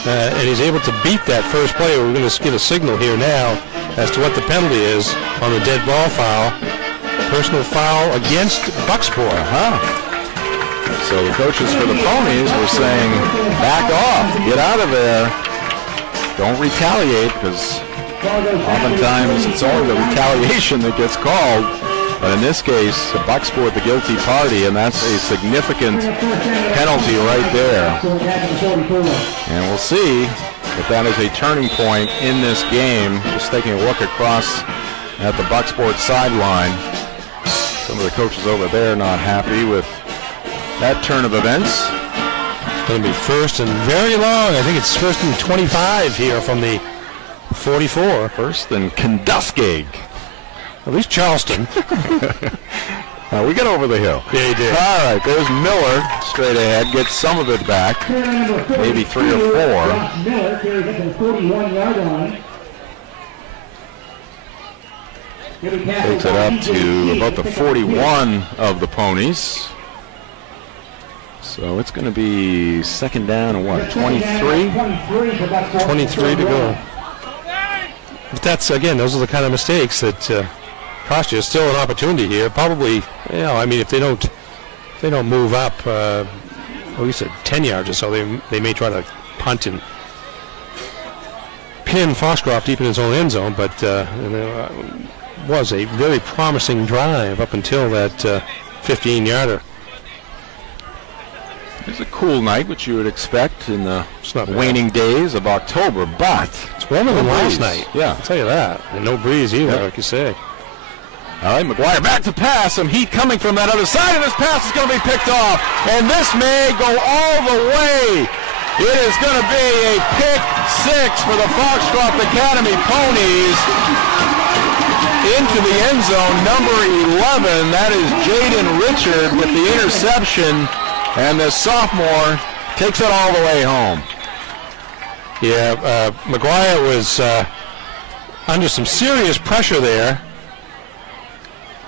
and he's able to beat that first play. We're going to get a signal here now as to what the penalty is on the dead ball foul. Personal foul against Bucksport. So the coaches for the Ponies were saying, back off, get out of there. Don't retaliate, because oftentimes it's only the retaliation that gets called. But in this case, Bucksport the guilty party, and that's a significant penalty right there. And we'll see if that is a turning point in this game. Just taking a look across at the Bucksport sideline. Some of the coaches over there not happy with that turn of events. It's going to be first and very long. I think it's first and 25 here from the 44. First and Kenduskeg. At least Charleston. We got over the hill. Yeah, he did. All right, there's Miller straight ahead. Gets some of it back. Maybe 3 or 4. Miller carries it to the 41-yard line. Takes it up to about the 41 of the Ponies. So it's going to be second down and what, 23? 23 to go. But that's, again, those are the kind of mistakes that cost you. Still an opportunity here. Probably, I mean, if they don't move up at least 10 yards or so, they may try to punt and pin Foxcroft deep in his own end zone. But it was a very promising drive up until that 15-yarder. It's a cool night, which you would expect in the waning days of October, but it's warmer than last night. Yeah, I'll tell you that. And no breeze either, like you say. All right, McGuire back to pass. Some heat coming from that other side, and this pass is going to be picked off. And this may go all the way. It is going to be a pick six for the Foxcroft Academy Ponies. Into the end zone, number 11. That is Jaden Richard with the interception. And the sophomore takes it all the way home. Yeah, McGuire was under some serious pressure there.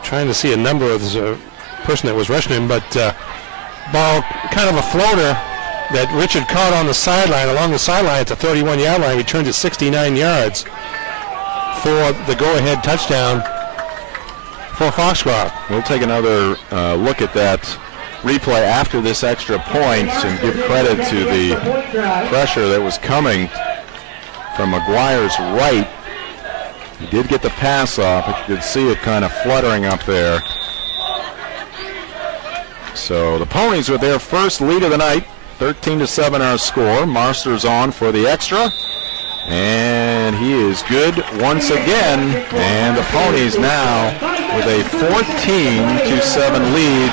Trying to see a number of the person that was rushing him, but ball kind of a floater that Richard caught on the sideline, along the sideline at the 31-yard line, returned it 69 yards for the go-ahead touchdown for Foxcroft. We'll take another look at that replay after this extra point and give credit to the pressure that was coming from McGuire's right. He did get the pass off, but you could see it kind of fluttering up there. So the Ponies with their first lead of the night, 13-7 our score. Marsters on for the extra, and he is good once again. And the Ponies now with a 14-7 lead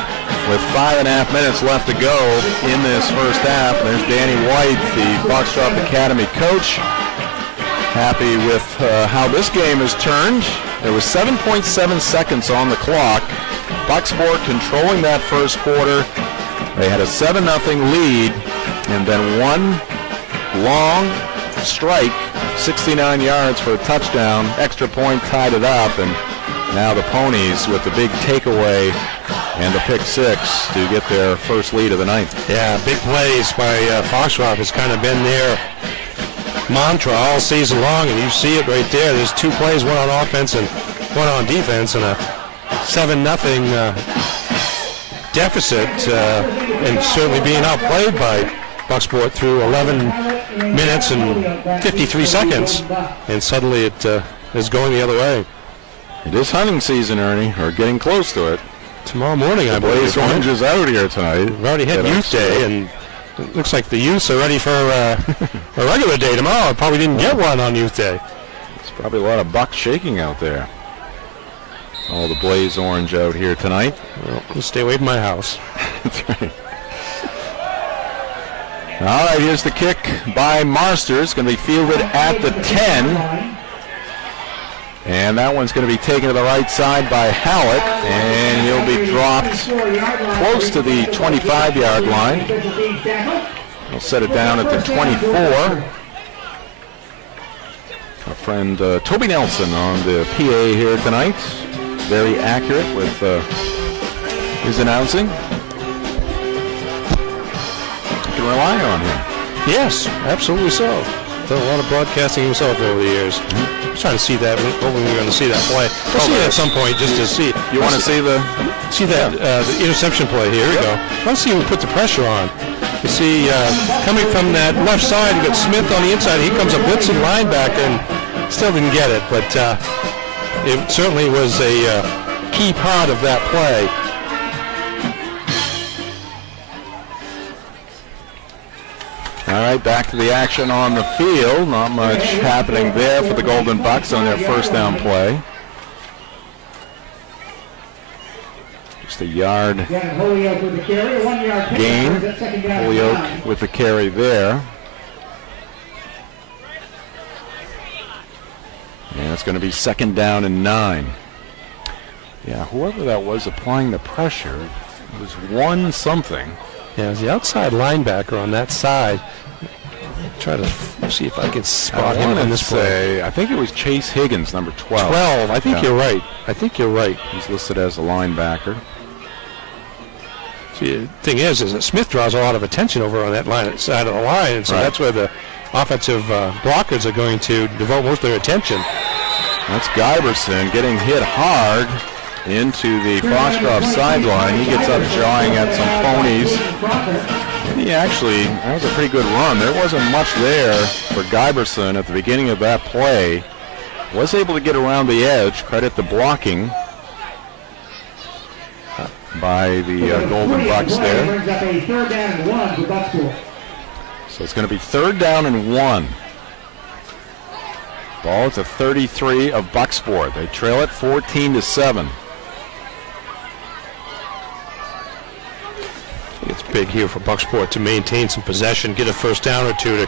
with 5.5 minutes left to go in this first half. And there's Danny White, the Foxcroft Academy coach. Happy with how this game has turned. There was 7.7 seconds on the clock. Bucksport controlling that first quarter. They had a 7-0 lead, and then one long strike, 69 yards for a touchdown. Extra point tied it up, and now the Ponies with the big takeaway and the pick six to get their first lead of the night. Yeah, big plays by Foxcroft has kind of been their mantra all season long, and you see it right there. There's two plays, one on offense and one on defense, and a 7-0 deficit, and certainly being outplayed by Bucksport through 11 minutes and 53 seconds, and suddenly it is going the other way. It is hunting season, Ernie, or getting close to it. Tomorrow morning, I believe. Blaze Orange is out here tonight. We've already had Youth Day, and it looks like the youths are ready for a regular day tomorrow. I probably didn't get one on Youth Day. It's probably a lot of bucks shaking out there. All the Blaze Orange out here tonight. Well, just stay away from my house. That's right. All right, here's the kick by Marsters. Going to be fielded at the 10. And that one's going to be taken to the right side by Hallett, and he'll be dropped close to the 25-yard line. We'll set it down at the 24. Our friend Toby Nelson on the PA here tonight. Very accurate with his announcing. You can rely on him. Yes, absolutely so. Done a lot of broadcasting himself over the years. I was trying to see that. Hoping we're going to see that play. We'll see it at some point just to see. You want to see the interception play? Here we go. I want to see him put the pressure on. You see, coming from that left side, you got Smith on the inside. He comes a blitzing linebacker and still didn't get it, but it certainly was a key part of that play. All right, back to the action on the field. Not much happening there for the Golden Bucks on their first down play. Just a yard gain. Holyoke with the carry there. And it's going to be 2nd down and 9. Yeah, whoever that was applying the pressure was one something. Yeah, it was the outside linebacker on that side. Try to see if I can spot him in this play. I think it was Chase Higgins, number 12. 12. I think you're right. I think you're right. He's listed as a linebacker. See, the thing is that Smith draws a lot of attention over on that side of the line, and so that's where the offensive blockers are going to devote most of their attention. That's Giberson getting hit hard into the Foxcroft sideline. He gets up jawing at some Ponies. And he actually, that was a pretty good run. There wasn't much there for Giberson at the beginning of that play. Was able to get around the edge. Credit the blocking. by the Golden Bucks there. Brings up a 3rd down and 1 for Bucksport. So it's going to be 3rd down and 1. Ball at the 33 of Bucksport. They trail it 14-7. It's big here for Bucksport to maintain some possession, get a first down or two to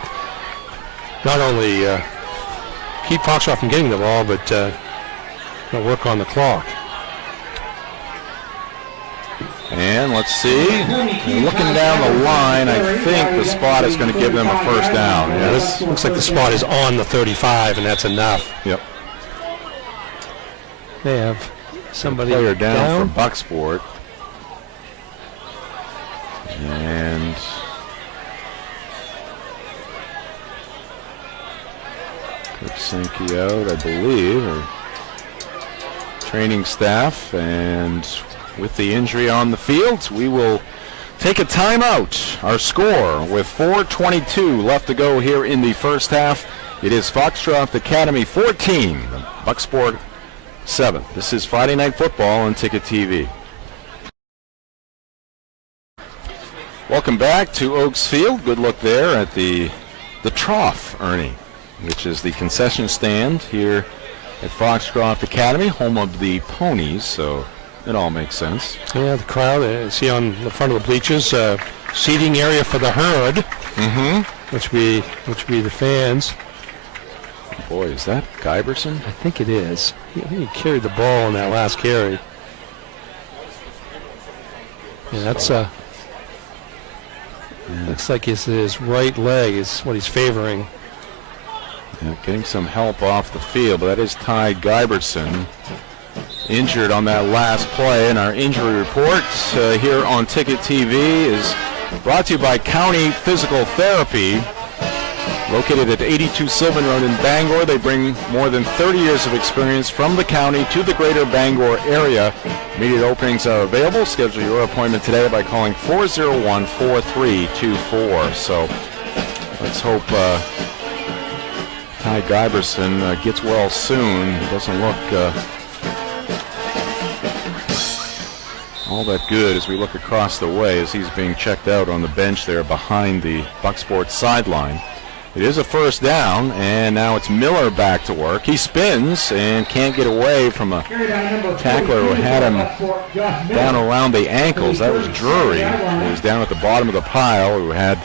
not only keep Foxcroft from getting the ball, but work on the clock. And let's see, looking down the line, I think the spot is going to give them a first down. Yeah, this looks like the spot is on the 35, and that's enough. Yep. They have somebody player down for Bucksport. And Kurtsinski out, I believe, or training staff, and with the injury on the field, we will take a timeout. Our score with 4:22 left to go here in the first half. It is Foxcroft Academy 14, Bucksport 7. This is Friday Night Football on Ticket TV. Welcome back to Oaks Field. Good look there at the trough, Ernie, which is the concession stand here at Foxcroft Academy, home of the Ponies, so it all makes sense. Yeah, the crowd, see on the front of the bleachers, seating area for the herd, which be the fans. Boy, is that Guyberson? I think it is. I think he carried the ball in that last carry. Yeah, that's looks like his right leg is what he's favoring. Yeah, getting some help off the field, but that is Ty Guyberson, injured on that last play. And our injury report here on Ticket TV is brought to you by County Physical Therapy, located at 82 Sylvan Road in Bangor. They bring more than 30 years of experience from the county to the greater Bangor area. Immediate openings are available. Schedule your appointment today by calling 401-4324. So let's hope Ty Guyberson gets well soon. He doesn't look all that good as we look across the way as he's being checked out on the bench there behind the Bucksport sideline. It is a first down, and now it's Miller back to work. He spins and can't get away from a tackler who had him down around the ankles. That was Drury, who was down at the bottom of the pile, who had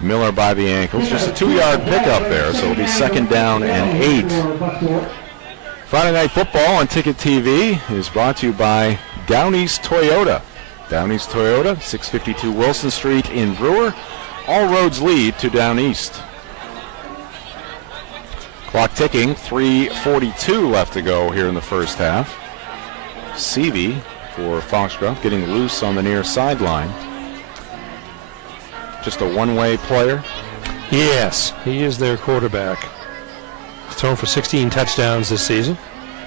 Miller by the ankles. Just a 2-yard pickup there, so it'll be 2nd down and 8. Friday Night Football on Ticket TV is brought to you by Down East Toyota. Down East Toyota, 652 Wilson Street in Brewer. All roads lead to Down East. Clock ticking, 3:42 left to go here in the first half. Seavey for Foxcroft getting loose on the near sideline. Just a one-way player. Yes, he is their quarterback. He's thrown for 16 touchdowns this season.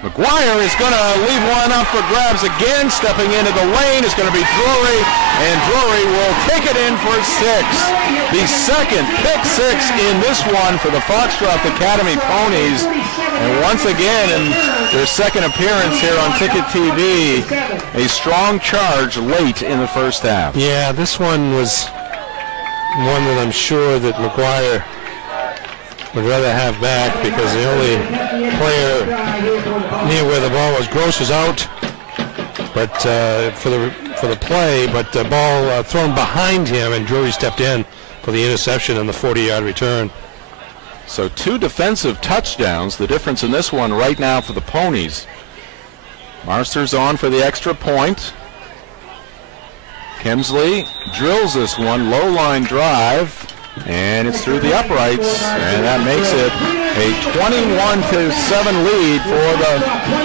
McGuire is going to leave one up for grabs again. Stepping into the lane is going to be Drury, and Drury will take it in for 6. The second pick 6 in this one for the Foxcroft Academy Ponies. And once again, in their second appearance here on Ticket TV, a strong charge late in the first half. Yeah, this one was one that I'm sure that McGuire would rather have back, because the only player near where the ball was, Gross was out, but for the play, but the ball thrown behind him, and Drury stepped in for the interception and the 40-yard return. So 2 defensive touchdowns, the difference in this one right now for the Ponies. Marster's on for the extra point. Kemsley drills this one, low line drive, and it's through the uprights, and that makes it a 21-7 lead for the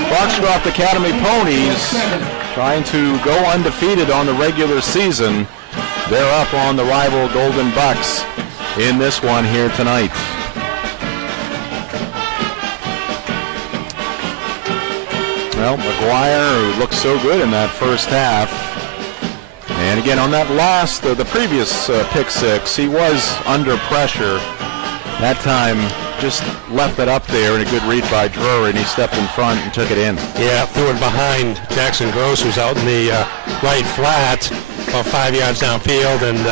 Foxcroft Academy Ponies, trying to go undefeated on the regular season. They're up on the rival Golden Bucks in this one here tonight. Well, McGuire, who looked so good in that first half, and again, on that the previous pick 6, he was under pressure. That time, just left it up there, and a good read by Drury, and he stepped in front and took it in. Yeah, threw it behind Jackson Gross, who's out in the right flat, about 5 yards downfield, and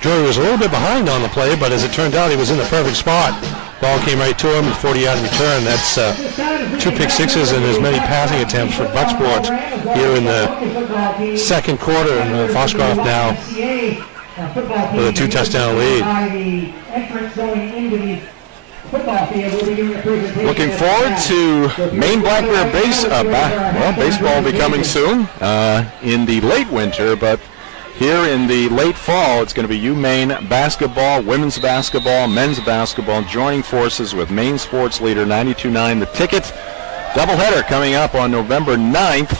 Drury was a little bit behind on the play, but as it turned out, he was in the perfect spot. Ball came right to him, 40-yard return. That's 2 pick sixes and as many passing attempts for Bucksport here in the second quarter, and Foxcroft now with a 2-touchdown lead. Looking forward to Maine Black Bear baseball will be coming soon in the late winter, but here in the late fall, it's going to be UMaine basketball, women's basketball, men's basketball, joining forces with Maine sports leader 92.9 The Ticket. Doubleheader coming up on November 9th,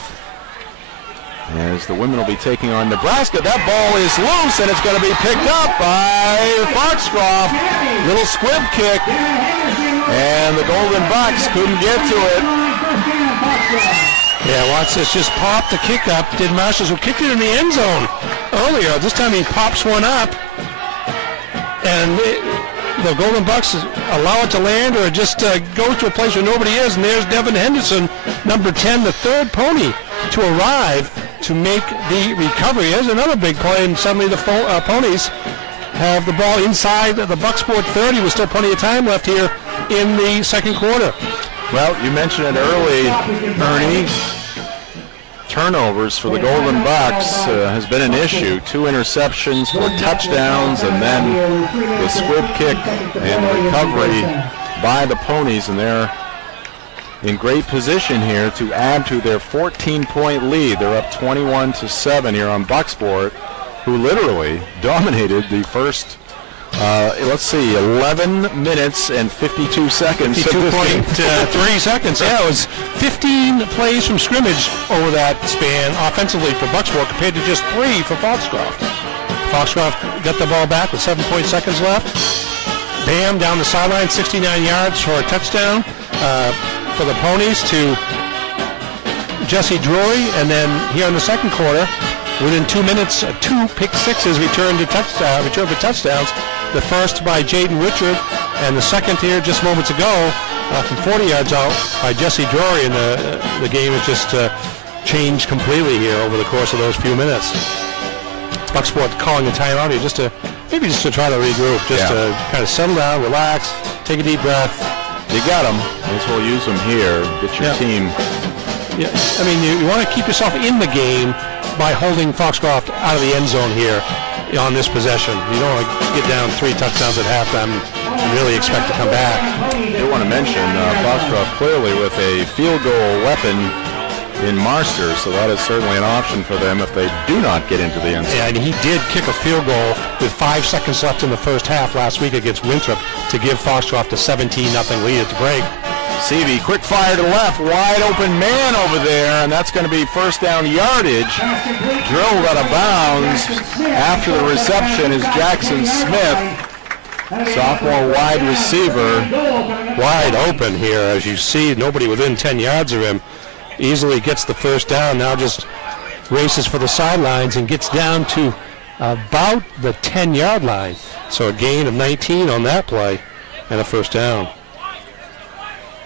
as the women will be taking on Nebraska. That ball is loose, and it's going to be picked up by Foxcroft. Little squib kick, and the Golden Bucks couldn't get to it. Yeah, watch this. Just popped the kick up. Did Marshall, who kicked it in the end zone earlier. This time he pops one up, and the Golden Bucks allow it to land, or just go to a place where nobody is, and there's Devin Henderson, number 10, the third pony to arrive to make the recovery. There's another big play, and suddenly the ponies have the ball inside the Bucksport 30 with still plenty of time left here in the second quarter. Well, you mentioned it early, Ernie. Turnovers for the Golden Bucks has been an issue. 2 interceptions for touchdowns, and then the squib kick and the recovery by the ponies, and they're in great position here to add to their 14-point lead. They're up 21-7 here on Bucksport, who literally dominated the first 11 minutes and 52 seconds. 52.3 seconds. Yeah, it was 15 plays from scrimmage over that span offensively for Bucksport compared to just 3 for Foxcroft. Foxcroft got the ball back with 7.2 seconds left. Bam, down the sideline, 69 yards for a touchdown for the ponies to Jesse Drury. And then here in the second quarter, within 2 minutes, 2 pick sixes returned for touchdowns. The first by Jaden Richard, and the second here just moments ago from 40 yards out by Jesse Drury, and the game has just changed completely here over the course of those few minutes. Bucksport calling a timeout here just to try to regroup, to kind of settle down, relax, take a deep breath. You got them. Might as well use them here. Get your team. Yeah, I mean, you want to keep yourself in the game by holding Foxcroft out of the end zone here on this possession. You don't want to get down 3 touchdowns at halftime and really expect to come back. I do want to mention Foxcroft clearly with a field goal weapon in Marster, so that is certainly an option for them if they do not get into the end zone. Yeah, and he did kick a field goal with 5 seconds left in the first half last week against Winthrop to give Foxcroft a 17-0 lead at the break. Seavey, quick fire to the left, wide open man over there, and that's going to be first down yardage. Drilled out of bounds after the reception is Jackson Smith, sophomore wide receiver. Wide open here, as you see, nobody within 10 yards of him. Easily gets the first down, now just races for the sidelines and gets down to about the 10-yard line. So a gain of 19 on that play and a first down.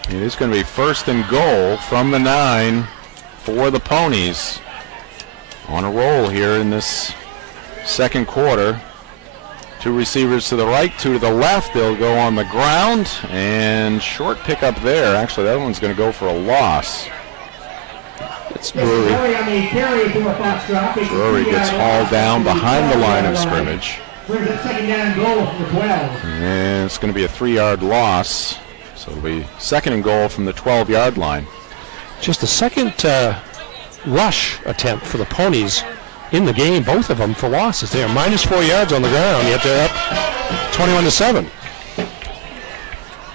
It is going to be first and goal from the 9 for the ponies. On a roll here in this second quarter. 2 receivers to the right, 2 to the left. They'll go on the ground, and short pickup there. Actually, that one's going to go for a loss. It's Drury. Drury gets hauled down behind the line of scrimmage. And it's going to be a 3-yard loss. So it'll be second and goal from the 12-yard line. Just the second rush attempt for the ponies in the game, both of them for losses. They are minus 4 yards on the ground, yet they're up 21-7.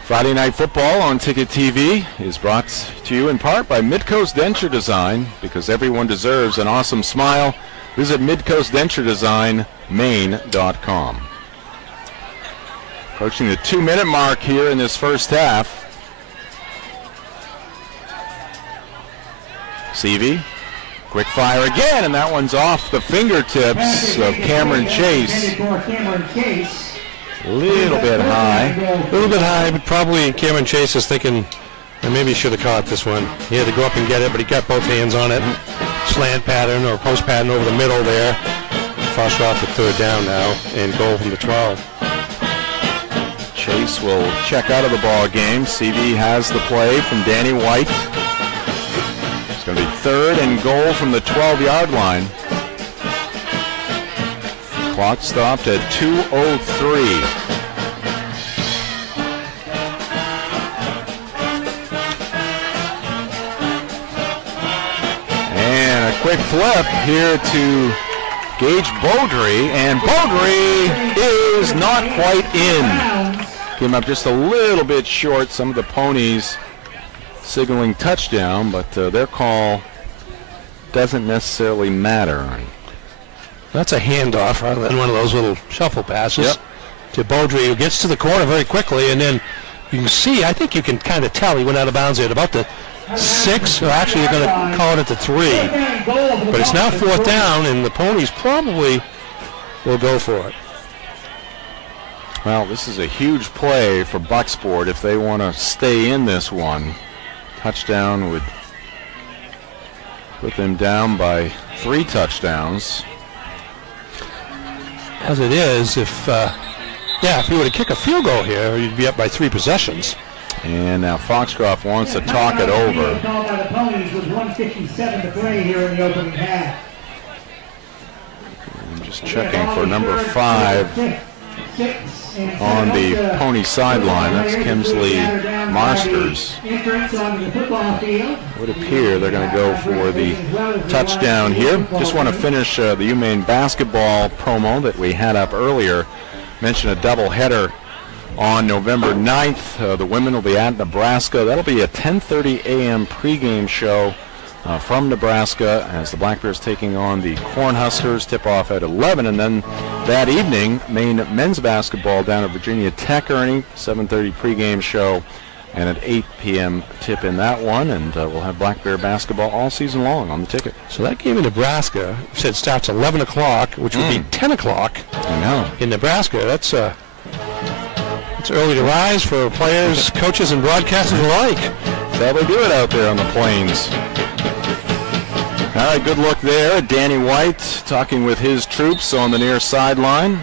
Friday Night Football on Ticket TV is brought to you in part by Midcoast Denture Design, because everyone deserves an awesome smile. Visit midcoastdenturedesign.maine.com. Approaching the 2-minute mark here in this first half. Seavey, quick fire again, and that one's off the fingertips of Cameron Chase. A little bit high. But probably Cameron Chase is thinking, maybe he should have caught this one. He had to go up and get it, but he got both hands on it. Slant pattern or post pattern over the middle there. Foxcroft at third down now and goal from the 12. Chase will check out of the ball game. CV has the play from Danny White. It's going to be third and goal from the 12-yard line. Clock stopped at 2:03. And a quick flip here to Gage Beaudry, and Beaudry is not quite in. Came up just a little bit short. Some of the Ponies signaling touchdown, but their call doesn't necessarily matter. That's a handoff rather than one of those little shuffle passes to Beaudry, who gets to the corner very quickly, and then you can see, I think you can kind of tell he went out of bounds at about the 6, or actually you're going to call it at the 3. But it's now fourth down, and the Ponies probably will go for it. Well, this is a huge play for Bucksport if they want to stay in this one. Touchdown would put them down by 3 touchdowns. As it is, if you were to kick a field goal here, you'd be up by 3 possessions. And now Foxcroft wants to talk it over. Called by the Ponies with 1:57 to play here in the opening half. I'm just checking for number 5 on the Pony sideline. That's Kimsley Marsters. Would appear they're going to go for the touchdown here. Just want to finish the UMaine basketball promo that we had up earlier. Mentioned a doubleheader on November 9th. The women will be at Nebraska. That'll be a 10:30 a.m. pregame show from Nebraska as the Black Bears taking on the Cornhuskers. Tip-off at 11, and then that evening, Maine men's basketball down at Virginia Tech, Ernie. 7:30 pregame show, and at 8 p.m. tip in that one, and we'll have Black Bear basketball all season long on the ticket. So that game in Nebraska said starts 11 o'clock, which would be 10 o'clock. I know. In Nebraska. That's early to rise for players, coaches, and broadcasters alike. That's how they do it out there on the plains. All right, good look there. Danny White talking with his troops on the near sideline.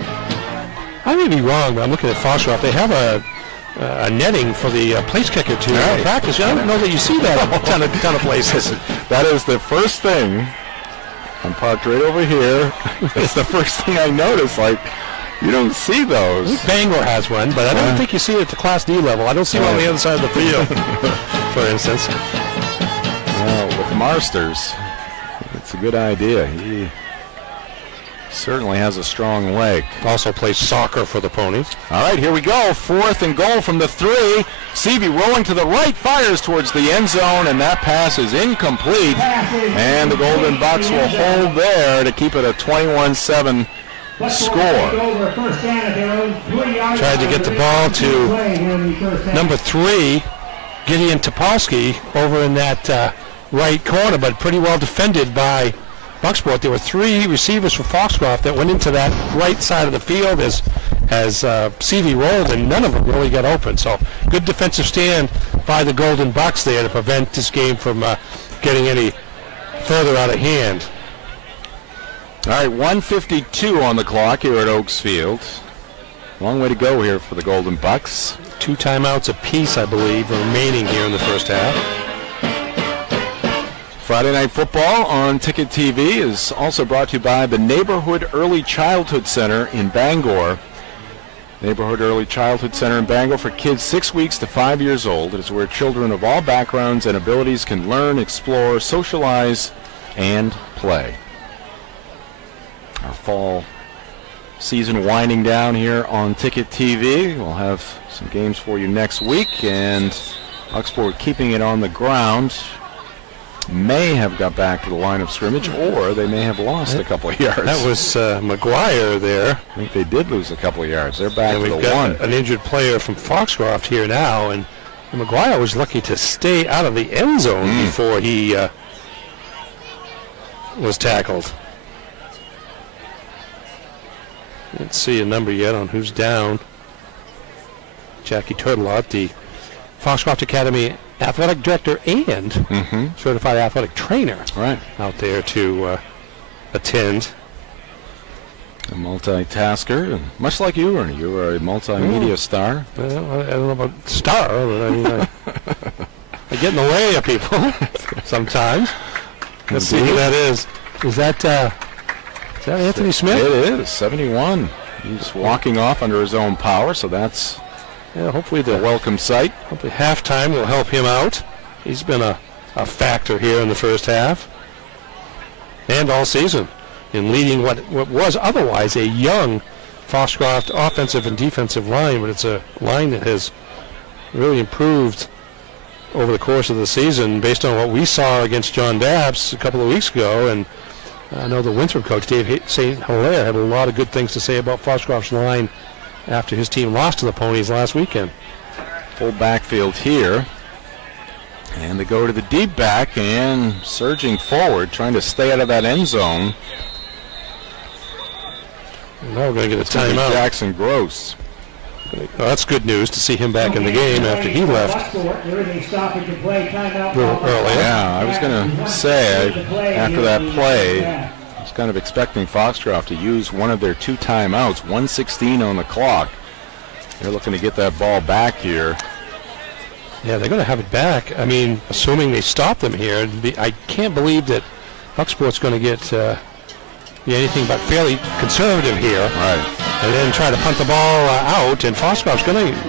I may be wrong, but I'm looking at Foxcroft. They have a netting for the place kicker to practice. I don't know that you see that a ton of places. That is the first thing. I'm parked right over here. It's the first thing I noticed. Like, you don't see those. I think Bangor has one, but I don't think you see it at the Class D level. I don't see one on the other side of the field, for instance. Well, with Marsters, it's a good idea. He certainly has a strong leg. Also plays soccer for the Ponies. All right, here we go. 4th and goal from the 3. Seavey rolling to the right, fires towards the end zone, and that pass is incomplete. And the Golden Bucks will hold there to keep it a 21-7 score. Tried to get the ball to number 3, Gideon Topolsky, over in that right corner, but pretty well defended by Bucksport. There were 3 receivers for Foxcroft that went into that right side of the field as CV rolled, and none of them really got open. So good defensive stand by the Golden Bucks there to prevent this game from getting any further out of hand. All right, 1:52 on the clock here at Oaks Field. Long way to go here for the Golden Bucks. 2 timeouts apiece, I believe, remaining here in the first half. Friday Night Football on Ticket TV is also brought to you by the Neighborhood Early Childhood Center in Bangor. Neighborhood Early Childhood Center in Bangor for kids 6 weeks to 5 years old. It is where children of all backgrounds and abilities can learn, explore, socialize, and play. Our fall season winding down here on Ticket TV. We'll have some games for you next week, and Bucksport keeping it on the ground. May have got back to the line of scrimmage, or they may have lost a couple of yards. That was McGuire there. I think they did lose a couple of yards. They're back to the 1. We've got an injured player from Foxcroft here now, and McGuire was lucky to stay out of the end zone before he was tackled. Let's see a number yet on who's down. Jackie Turtelot, the Foxcroft Academy athletic director and certified athletic trainer, out there to attend. A multitasker, much like you, Ernie. You are a multimedia star. Well, I don't know about star, but I mean, I get in the way of people sometimes. Let's see who that is. Is that Anthony Smith? It is, 71. He's walking off under his own power, so that's hopefully a welcome sight. Hopefully halftime will help him out. He's been a factor here in the first half and all season in leading what was otherwise a young Foxcroft offensive and defensive line, but it's a line that has really improved over the course of the season based on what we saw against John Dabbs a couple of weeks ago. And I know the Winthrop coach, Dave St. Hilaire, had a lot of good things to say about Foxcroft's line after his team lost to the Ponies last weekend. Full backfield here. And they go to the deep back and surging forward, trying to stay out of that end zone. And now we're going to get a timeout. Jackson Gross. Well, that's good news to see him back in the game after he left a little early. Yeah, I was going to say, after that play, I was kind of expecting Foxcroft to use one of their 2 timeouts, 1:16 on the clock. They're looking to get that ball back here. Yeah, they're going to have it back. I mean, assuming they stop them here, I can't believe that Bucksport's going to get anything but fairly conservative here. Right. And then try to punt the ball out, and Foxcroft's going to,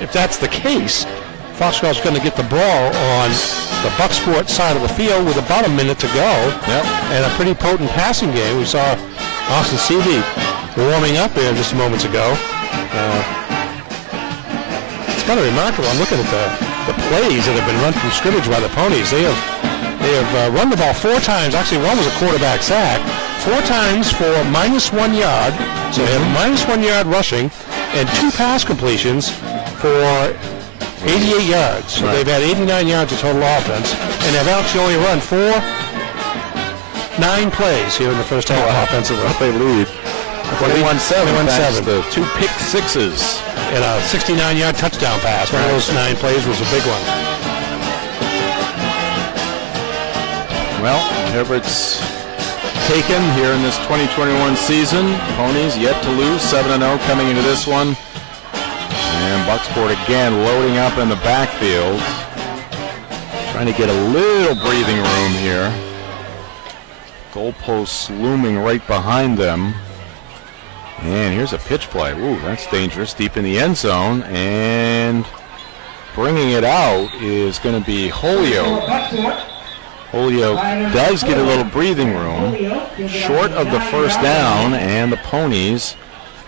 if that's the case, Foxcroft's going to get the ball on the Bucksport side of the field with about a minute to go. And a pretty potent passing game. We saw Austin Seavey warming up there just moments ago. It's kind of remarkable. I'm looking at the plays that have been run from scrimmage by the Ponies. They have run the ball 4 times. Actually, one was a quarterback sack. 4 times for -1 yard. So they have -1 yard rushing and 2 pass completions for 88 yards. So they've had 89 yards of total offense, and they've actually only run 9 plays here in the first half offensively. They lead 21-7. The 2 pick sixes. And a 69-yard touchdown pass. One of those 9 plays was a big one. Well, Everett's taken here in this 2021 season. Ponies yet to lose, 7-0 coming into this one. And Bucksport again loading up in the backfield. Trying to get a little breathing room here. Goalposts looming right behind them. And here's a pitch play. Ooh, that's dangerous. Deep in the end zone. And bringing it out is going to be Julio. Julio does get a little breathing room. Short of the first down, and the Ponies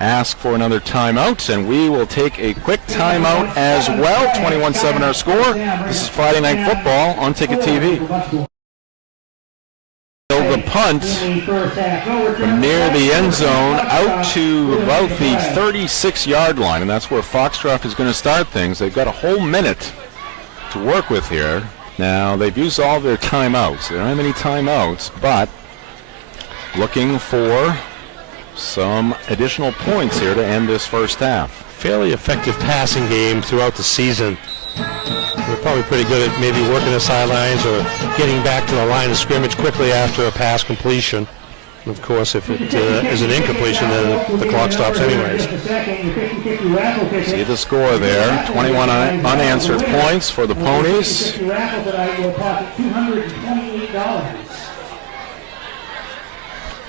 ask for another timeout, and we will take a quick timeout as well. 21-7 our score. This is Friday Night Football on Ticket TV. The punt from near the end zone out to about the 36-yard line, and that's where Foxcroft is going to start things. They've got a whole minute to work with here. Now, they've used all their timeouts. They don't have any timeouts, but looking for some additional points here to end this first half. Fairly effective passing game throughout the season. We're probably pretty good at maybe working the sidelines or getting back to the line of scrimmage quickly after a pass completion. And of course, if it is an incompletion, then the clock stops anyways. See the score there, 21 unanswered points for the Ponies.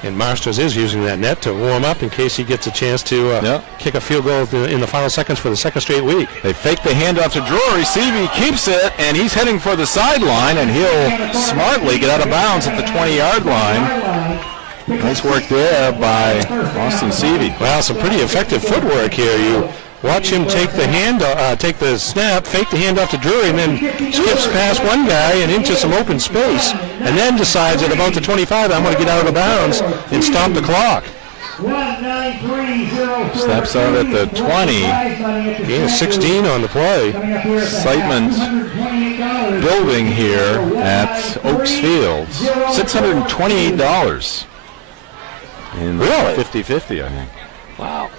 And Marsters is using that net to warm up in case he gets a chance to kick a field goal in the final seconds for the second straight week. They fake the handoff to Drury. Seavey keeps it, and he's heading for the sideline, and he'll smartly get out of bounds at the 20-yard line. Nice work there by Austin Seavey. Well, some pretty effective footwork here. You watch him take the snap, fake the handoff to Drury, and then skips past one guy and into some open space, and then decides at about the 25, I'm going to get out of bounds and stop the clock. Steps out at the 20. Gain of 16 on the play. Excitement building here at Oaks Field. $628 in 50-50, I think. Wow.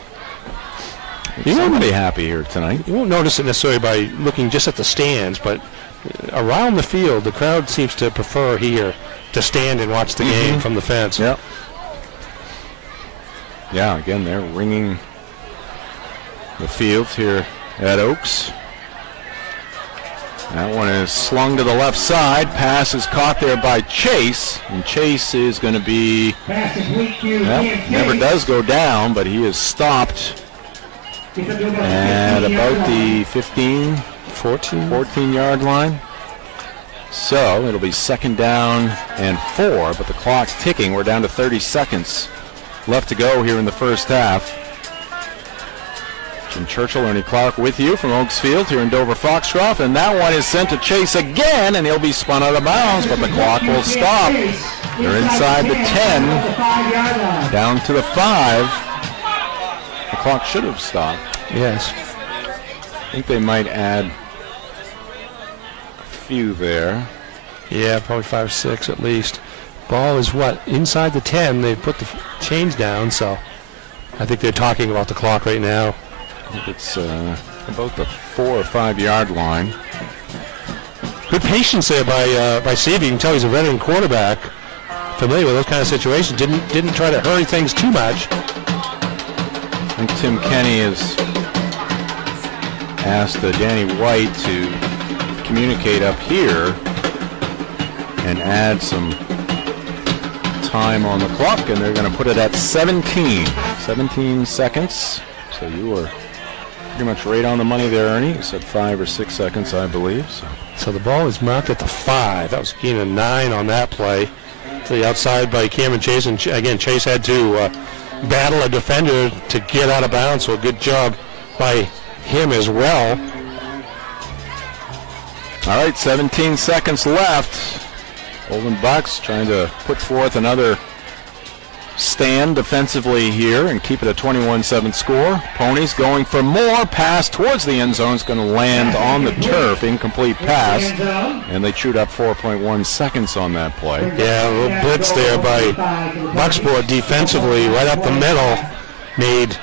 Somebody happy here tonight. You won't notice it necessarily by looking just at the stands, but around the field, the crowd seems to prefer here to stand and watch the game from the fence. Yep. Yeah, again, they're ringing the fields here at Oaks. That one is slung to the left side. Pass is caught there by Chase, and Chase is going to be, never does go down, but he is stopped at about the 14-yard line. So it'll be 2nd down and 4, but the clock's ticking. We're down to 30 seconds left to go here in the first half. Jim Churchill, Ernie Clark with you from Oaks Field here in Dover Foxcroft, and that one is sent to Chase again, and he'll be spun out of bounds, but the clock will stop. They're inside the 10, down to the 5. The clock should have stopped. Yes. I think they might add a few there. Yeah, probably 5 or 6 at least. Ball is what? Inside the 10. They've put the chains down, so I think they're talking about the clock right now. I think it's about the 4 or 5 yard line. Good patience there by Seavey. You can tell he's a veteran quarterback, familiar with those kind of situations. Didn't try to hurry things too much. I think Tim Kenny has asked Danny White to communicate up here and add some time on the clock, and they're going to put it at 17 seconds. So you were pretty much right on the money there, Ernie. You said 5 or 6 seconds, I believe. So the ball is marked at the 5. That was a gain of 9 on that play. To the outside by Cameron Chase, and again, Chase had to battle a defender to get out of bounds, so a good job by him as well. All right, 17 seconds left. Golden Bucks trying to put forth another stand defensively here and keep it a 21-7 score. Ponies going for more. Pass towards the end zone is going to land on the turf. Incomplete pass. And they chewed up 4.1 seconds on that play. Yeah, a little blitz there by Bucksport defensively right up the middle. Made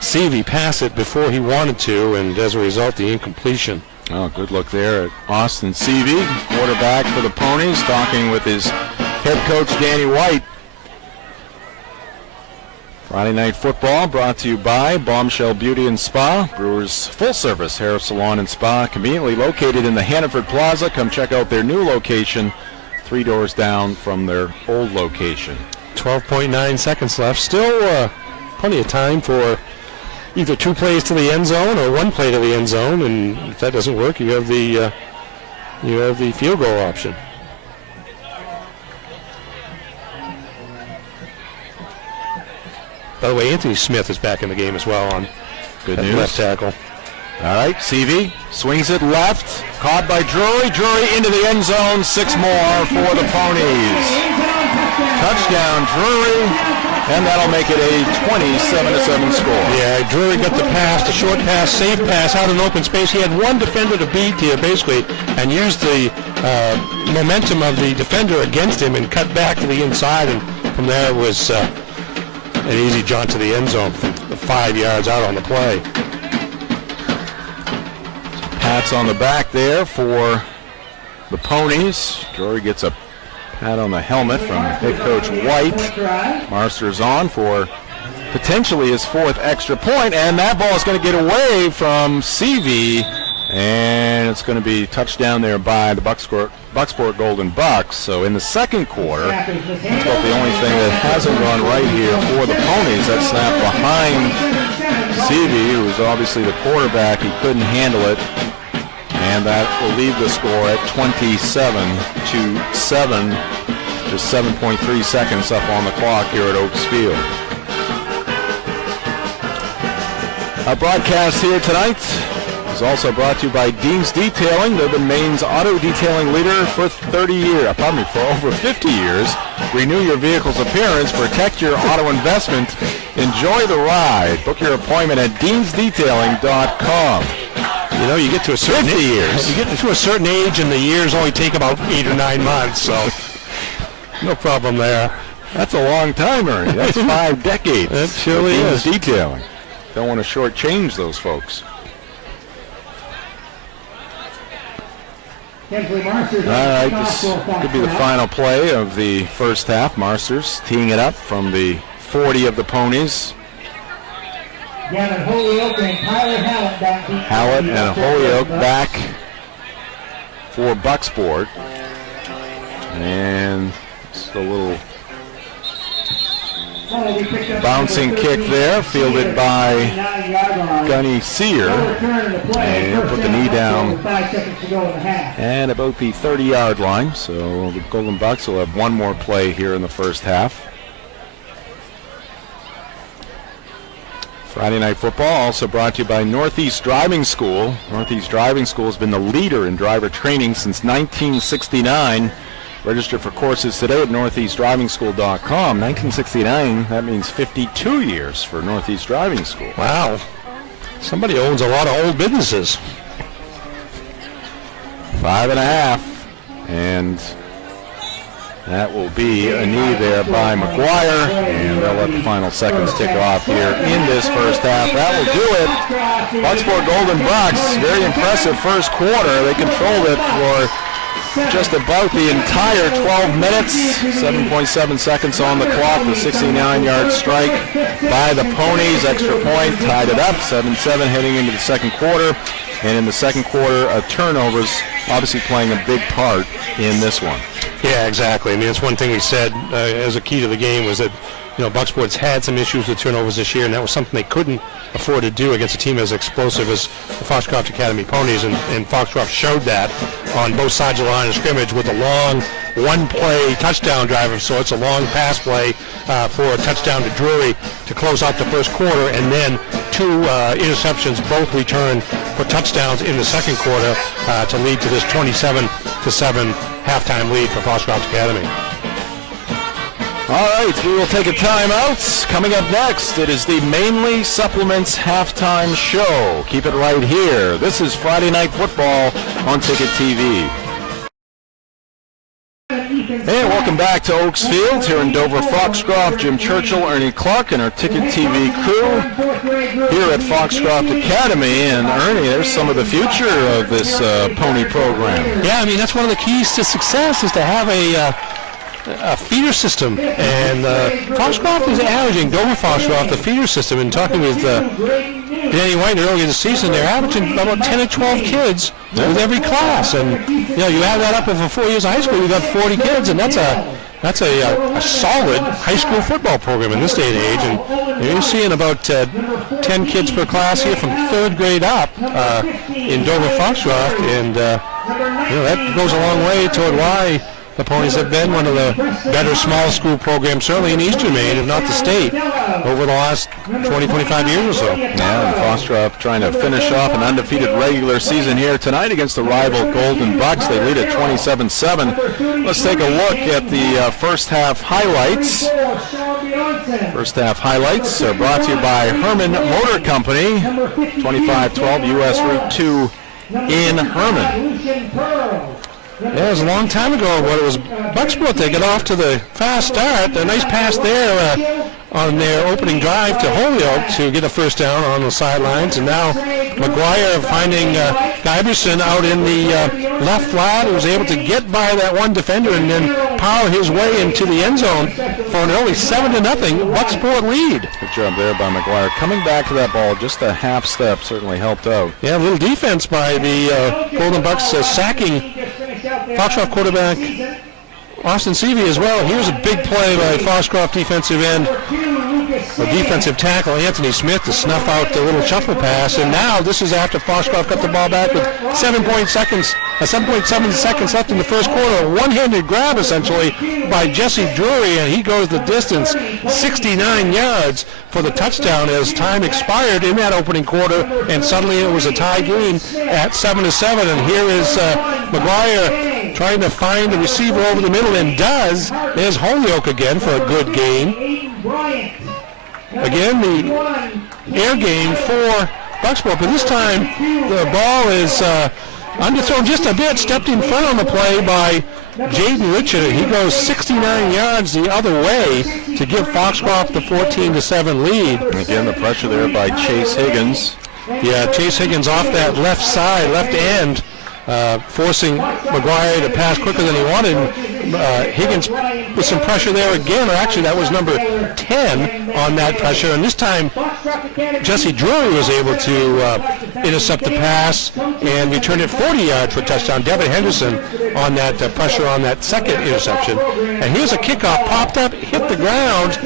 Seavey pass it before he wanted to, and as a result, the incompletion. Oh, good look there at Austin Seavey, quarterback for the Ponies, talking with his head coach, Danny White. Friday Night Football brought to you by Bombshell Beauty and Spa, Brewers full-service hair salon and spa, conveniently located in the Hannaford Plaza. Come check out their new location, 3 doors down from their old location. 12.9 seconds left. Still plenty of time for either 2 plays to the end zone or 1 play to the end zone, and if that doesn't work, you have the field goal option. By the way, Anthony Smith is back in the game as well on good news. Left tackle. All right, Seavey swings it left, caught by Drury. Drury into the end zone. 6 more for the Ponies. Touchdown, Drury, and that'll make it a 27-7 score. Yeah, Drury got the pass, the short pass, safe pass out in open space. He had one defender to beat here, basically, and used the momentum of the defender against him and cut back to the inside, and from there it was an easy jaunt to the end zone from 5 yards out on the play. Pats on the back there for the Ponies. Drury gets a pat on the helmet from head coach White. Marster's on for potentially his 4th extra point, and that ball is going to get away from Seavey, and it's going to be touchdown there by the Bucksport Golden Bucks. So in the second quarter, that's about the only thing that hasn't gone right here for the Ponies. That snap behind Seavey, who's obviously the quarterback. He couldn't handle it, and that will leave the score at 27-7. Just 7.3 seconds up on the clock here at Oaks Field. Our broadcast here tonight is also brought to you by Dean's Detailing. They've been Maine's auto detailing leader for for over 50 years. Renew your vehicle's appearance, protect your auto investment, enjoy the ride. Book your appointment at deansdetailing.com. You know, you get to a certain 50 years. You get to a certain age, and the years only take about 8 or 9 months, so no problem there. That's a long time, Ernie. That's 5 decades. That surely is. Detailing. don't want to shortchange those folks. All right, this could be the final play of the first half. Marsters teeing it up from the 40 of the Ponies. Hallett and Holyoke back for Bucksport. And just a little bouncing kick there, fielded by Gunny Sear. And he'll put the knee down and about the 30-yard line. So the Golden Bucks will have one more play here in the first half. Friday Night Football also brought to you by Northeast Driving School. Northeast Driving School has been the leader in driver training since 1969. Register for courses today at northeastdrivingschool.com. 1969, that means 52 years for Northeast Driving School. Wow. Somebody owns a lot of old businesses. 5.5. And that will be a knee there by McGuire. And they'll let the final seconds tick off here in this first half. That will do it. Bucksport Golden Bucks, very impressive first quarter. They controlled it for just about the entire 12 minutes. 7.7 seconds on the clock. The 69-yard strike by the Ponies. Extra point tied it up. 7-7 heading into the second quarter. And in the second quarter, turnovers obviously playing a big part in this one. Yeah, exactly. I mean, it's one thing we said as a key to the game was that, you know, Bucksport's had some issues with turnovers this year, and that was something they couldn't afford to do against a team as explosive as the Foxcroft Academy Ponies, and Foxcroft showed that on both sides of the line of scrimmage with a long one-play touchdown drive. So it's a long pass play for a touchdown to Drury to close out the first quarter, and then two interceptions, both returned for touchdowns in the second quarter to lead to this 27-7 halftime lead for Foxcroft Academy. All right, we will take a timeout. Coming up next, it is the Mainly Supplements Halftime Show. Keep it right here. This is Friday Night Football on Ticket TV. Hey, welcome back to Oaks Field here in Dover. Foxcroft, Jim Churchill, Ernie Clark, and our Ticket TV crew here at Foxcroft Academy. And Ernie, there's some of the future of this pony program. Yeah, I mean, that's one of the keys to success is to have a feeder system, and Foxcroft is averaging, Dover Foxcroft, the feeder system, and talking with Danny White earlier this season, they're averaging about 10 or 12 kids with every class, and you know, you add that up over 4 years of high school, you've got 40 kids, and that's a solid high school football program in this day and age, and you're seeing about 10 kids per class here from 3rd grade up in Dover Foxcroft, and you know, that goes a long way toward why the Ponies have been one of the better small school programs, certainly in Eastern Maine, if not the state, over the last 20, 25 years or so. Yeah, Foxcroft trying to finish off an undefeated regular season here tonight against the rival Golden Bucks. They lead at 27-7. Let's take a look at the first half highlights. First half highlights are brought to you by Herman Motor Company, 2512 U.S. Route 2 in Herman. Yeah, it was a long time ago, but it was Bucksport. They got off to the fast start. A nice pass there on their opening drive to Holyoke to get a first down on the sidelines. And now McGuire finding Giberson out in the left flat, who was able to get by that one defender and then power his way into the end zone for an early 7-0 Bucksport lead. Good job there by McGuire. Coming back to that ball, just a half step certainly helped out. Yeah, a little defense by the Golden Bucks sacking Foxcroft quarterback Austin Seavey as well. Here's a big play by Foxcroft defensive end, a defensive tackle Anthony Smith to snuff out the little shuffle pass. And now this is after Foxcroft got the ball back with 7.7 seconds left in the first quarter. A one-handed grab essentially by Jesse Drury, and he goes the distance, 69 yards for the touchdown as time expired in that opening quarter, and suddenly it was a tie game at 7-7. And here is McGuire trying to find a receiver over the middle, and does. There's Holyoke again for a good gain. Again, the air game for Bucksport, but this time the ball is underthrown just a bit, stepped in front on the play by Jaden Richard, he goes 69 yards the other way to give Foxcroft the 14-7 lead. And again, the pressure there by Chase Higgins. Yeah, Chase Higgins off that left side, left end, forcing McGuire to pass quicker than he wanted. Higgins with some pressure there again, or actually that was number 10 on that pressure, and this time Jesse Drury was able to intercept the pass and return it 40 yards for a touchdown. Devin Henderson on that pressure on that second interception. And here's a kickoff, popped up, hit the ground.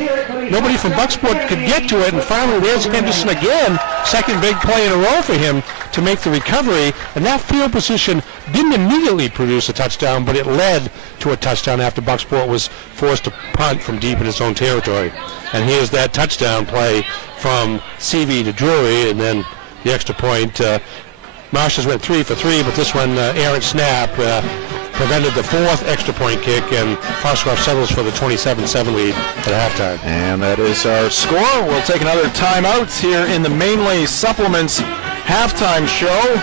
Nobody from Bucksport could get to it, and finally there's Henderson again. Second big play in a row for him to make the recovery, and that field position didn't immediately produce a touchdown, but it led to a touchdown after Bucksport was forced to punt from deep in its own territory. And here's that touchdown play from CV to Drury, and then the extra point. Marshall's went 3 for 3, but this one, errant snap, prevented the fourth extra point kick, and Foxcroft settles for the 27-7 lead at halftime. And that is our score. We'll take another timeout here in the Mainly Supplements halftime show.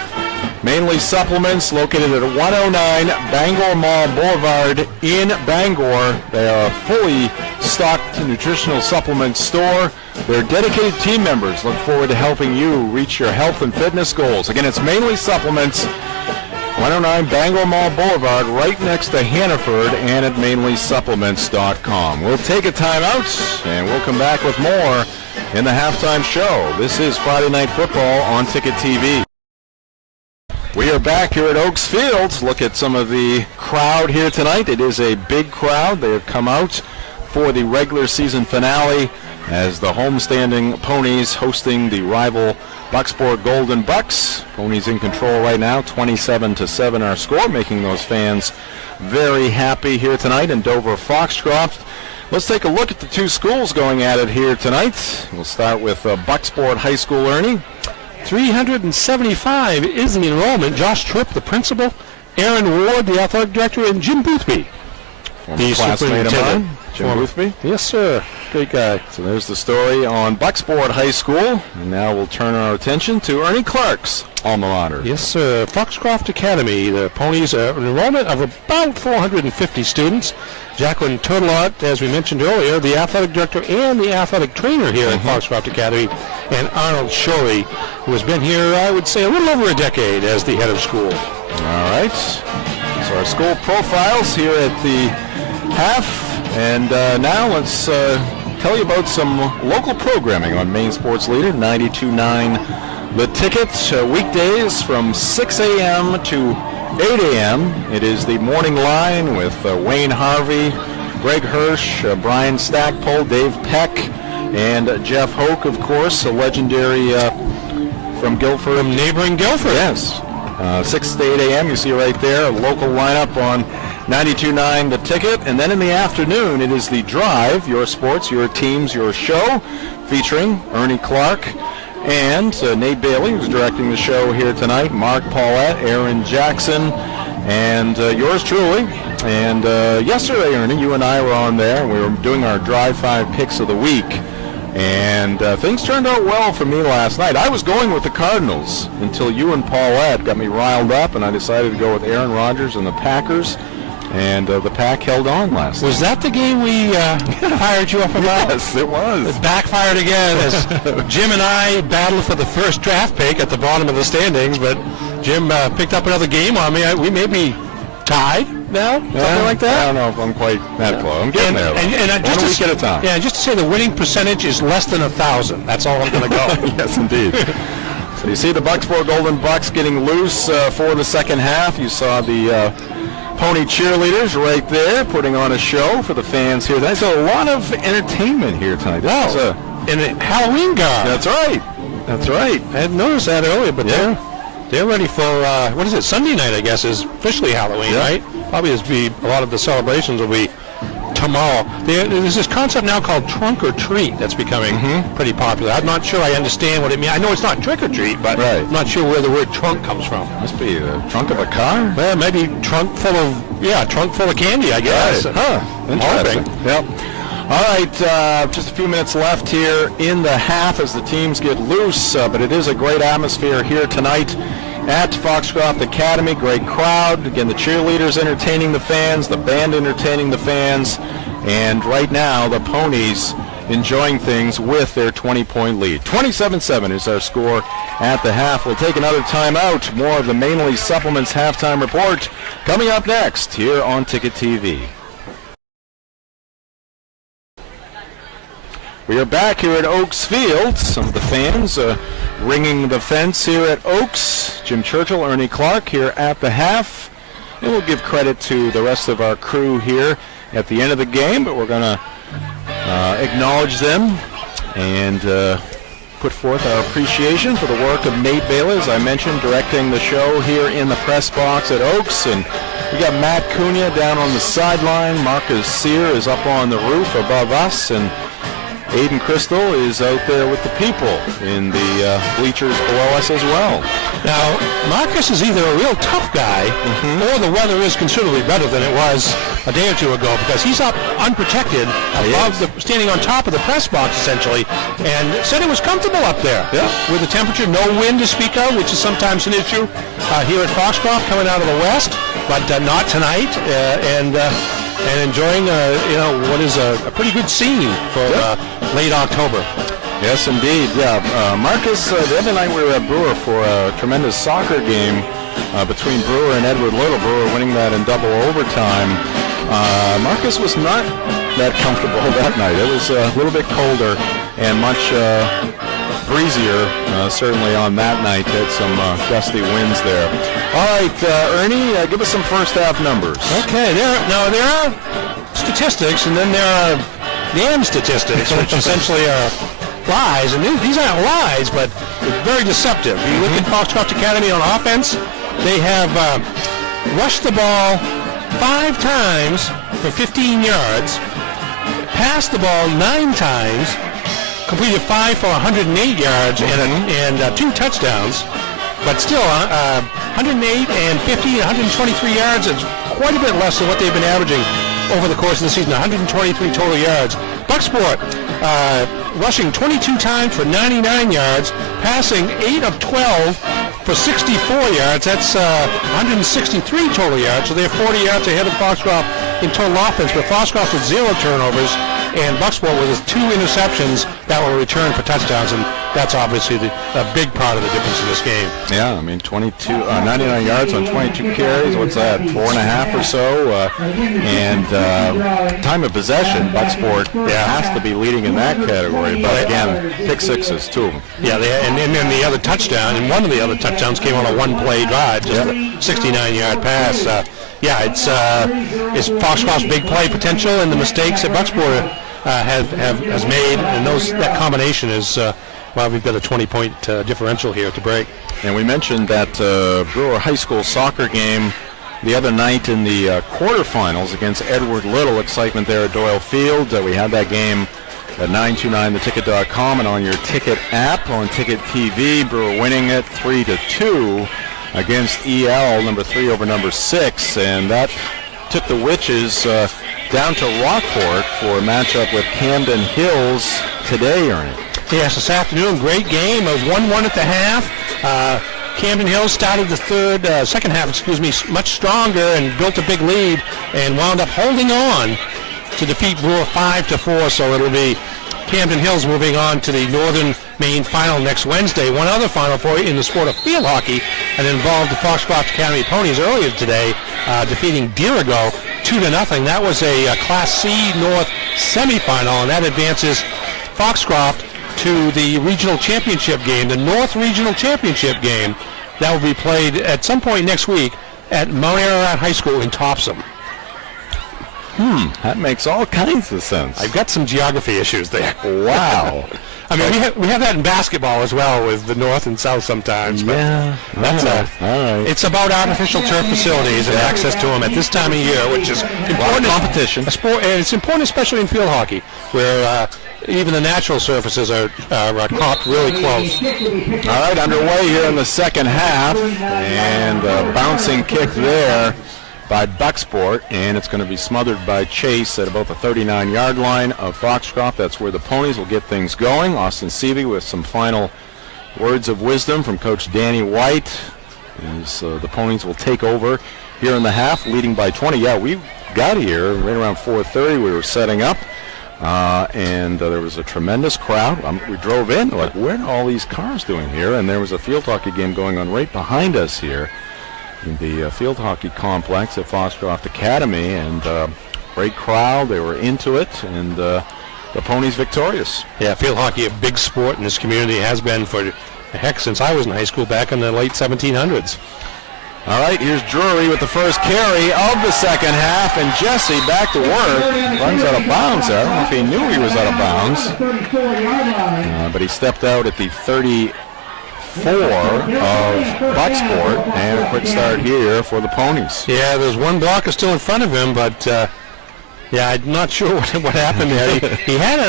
Mainly Supplements located at 109 Bangor Mall Boulevard in Bangor. They are a fully stocked nutritional supplement store. Their dedicated team members look forward to helping you reach your health and fitness goals. Again, it's Mainly Supplements, 109 Bangor Mall Boulevard, right next to Hannaford, and at mainlysupplements.com. We'll take a timeout, and we'll come back with more in the halftime show. This is Friday Night Football on Ticket TV. We are back here at Oaks Field. Look at some of the crowd here tonight. It is a big crowd. They have come out for the regular season finale as the homestanding Ponies hosting the rival Bucksport Golden Bucks. Ponies in control right now, 27-7 our score, making those fans very happy here tonight in Dover Foxcroft. Let's take a look at the two schools going at it here tonight. We'll start with Bucksport High School, Ernie. 375 is the enrollment. Josh Tripp, the principal, Aaron Ward, the athletic director, and Jim Boothby, the classmate of mine, Jim Boothby. Yes, sir. Great guy. So there's the story on Bucksport High School. And now we'll turn our attention to Ernie Clark's alma mater. Yes, sir. Foxcroft Academy. The Ponies an enrollment of about 450 students. Jacqueline Turtelot, as we mentioned earlier, the athletic director and the athletic trainer here at Foxcroft Academy, and Arnold Shorey, who has been here, I would say, a little over a decade as the head of school. All right. So our school profiles here at the half. And now let's tell you about some local programming on Maine Sports Leader 92.9 The Ticket. Weekdays from 6 a.m. to 8 a.m. It is the morning line with Wayne Harvey, Greg Hirsch, Brian Stackpole, Dave Peck, and Jeff Hoke, of course, a legendary from Guilford. From neighboring Guilford. Yes. 6 to 8 a.m. You see right there, a local lineup on 92.9 The Ticket. And then in the afternoon, it is The Drive, your sports, your teams, your show, featuring Ernie Clark and Nate Bailey, who's directing the show here tonight, Mark Paulette, Aaron Jackson, and yours truly. And yesterday, Ernie, you and I were on there, and we were doing our Drive 5 picks of the week. And things turned out well for me last night. I was going with the Cardinals until you and Paulette got me riled up, and I decided to go with Aaron Rodgers and the Packers. And the Pack held on last night. Was that the game we fired you up about? Yes, it was. It backfired again as Jim and I battled for the first draft pick at the bottom of the standings, but Jim picked up another game on me. We may be tied now, something like that. I don't know if I'm quite that close. I'm getting there. And just 1 week at a time. Yeah, just to say the winning percentage is less than 1,000. That's all I'm going to go. Yes, indeed. So you see the Bucksport Golden Bucks getting loose for the second half. You saw the Pony cheerleaders right there putting on a show for the fans here tonight. So a lot of entertainment here tonight. Wow. In a Halloween garb. That's right. That's right. I hadn't noticed that earlier, but they're ready for, what is it, Sunday night, I guess, is officially Halloween, right? Probably a lot of the celebrations will be tomorrow. There's this concept now called trunk or treat that's becoming pretty popular. I'm not sure I understand what it means. I know it's not trick or treat, but I'm not sure where the word trunk comes from. Must be the trunk of a car? Well, maybe trunk full of candy, I guess. Right. Interesting. Yep. All right, just a few minutes left here in the half as the teams get loose, but it is a great atmosphere here tonight at Foxcroft Academy. Great crowd. Again, the cheerleaders entertaining the fans, the band entertaining the fans, and right now the Ponies enjoying things with their 20-point lead. 27-7 is our score at the half. We'll take another timeout. More of the Mainly Supplements halftime report coming up next here on Ticket TV. We are back here at Oaks Field. Some of the fans ringing the fence here at Oaks. Jim Churchill, Ernie Clark here at the half. And we'll give credit to the rest of our crew here at the end of the game, but we're going to acknowledge them and put forth our appreciation for the work of Nate Bailey, as I mentioned, directing the show here in the press box at Oaks. And we got Matt Cunha down on the sideline. Marcus Sear is up on the roof above us, and Aiden Crystal is out there with the people in the bleachers below us as well. Now, Marcus is either a real tough guy or the weather is considerably better than it was a day or two ago, because he's up unprotected standing on top of the press box essentially, and said it was comfortable up there with the temperature, no wind to speak of, which is sometimes an issue here at Foxcroft coming out of the west, but not tonight, and enjoying what is a pretty good scene for late October. Yes, indeed. Marcus, the other night we were at Brewer for a tremendous soccer game between Brewer and Edward Little. Brewer winning that in double overtime. Marcus was not that comfortable that night. It was a little bit colder and much breezier, certainly on that night. Had some gusty winds there. All right, Ernie, give us some first half numbers. Okay, there are statistics, and then there are damn statistics, which essentially are lies. And these aren't lies, but very deceptive. You look at Foxcroft Academy on offense, they have rushed the ball 5 times for 15 yards, passed the ball 9 times, completed 5 for 108 yards and 2 touchdowns, but still 108 and 50, 123 yards is quite a bit less than what they've been averaging over the course of the season. 123 total yards. Bucksport rushing 22 times for 99 yards, passing 8 of 12 for 64 yards. That's 163 total yards, so they're 40 yards ahead of Foxcroft in total offense, but Foxcroft with 0 turnovers, and Bucksport with 2 interceptions that were returned for touchdowns, and that's obviously a big part of the difference in this game. Yeah, I mean, 99 yards on 22 carries. What's that, 4.5 or so? And time of possession, Bucksport has to be leading in that category. But again, pick sixes, 2 of them. Yeah, and then the other touchdown, and one of the other touchdowns came on a one-play drive, just a 69-yard pass. It's Foxcroft's big play potential and the mistakes that Bucksport has made, and that combination is we've got a 20-point differential here to break. And we mentioned that Brewer High School soccer game the other night in the quarterfinals against Edward Little. Excitement there at Doyle Field. We had that game at 929theticket.com and on your ticket app on Ticket TV. Brewer winning it 3-2 against EL, number 3 over number 6, and that took the Witches down to Rockport for a matchup with Camden Hills today, Ernie. Yes, this afternoon, great game of 1-1 at the half. Camden Hills started the second half, much stronger and built a big lead and wound up holding on to defeat Brewer 5-4. So it'll be Camden Hills moving on to the Northern Maine final next Wednesday. One other final for you in the sport of field hockey, and involved the Foxcroft Academy Ponies earlier today, defeating Dirigo 2-0. That was a Class C North semifinal, and that advances Foxcroft to the regional championship game, the North Regional Championship game. That will be played at some point next week at Mount Ararat High School in Topsom. That makes all kinds of sense. I've got some geography issues there. Wow. I mean, we have that in basketball as well, with the North and South sometimes. But yeah, that's all right. It's about artificial turf facilities and access to them at this time of year, which is important. Competition. And it's important, especially in field hockey, where even the natural surfaces are comped really close. All right, underway here in the second half, and a bouncing kick there by Bucksport, and it's going to be smothered by Chase at about the 39-yard line of Foxcroft. That's where the Ponies will get things going. Austin Seavey with some final words of wisdom from Coach Danny White. as the Ponies will take over here in the half, leading by 20. Yeah, we got here right around 4:30. We were setting up, and there was a tremendous crowd. We drove in, like, what are all these cars doing here? And there was a field hockey game going on right behind us here in the field hockey complex at Foxcroft Academy, and great crowd. They were into it, and the Ponies victorious. Yeah, field hockey, a big sport in this community, has been for heck since I was in high school back in the late 1700s. All right, here's Drury with the first carry of the second half, and Jesse back to work. Runs out of bounds there. I don't know if he knew he was out of bounds. But he stepped out at the 34 of Bucksport, and a quick start here for the Ponies. Yeah, there's one blocker still in front of him, but yeah, I'm not sure what happened there. He had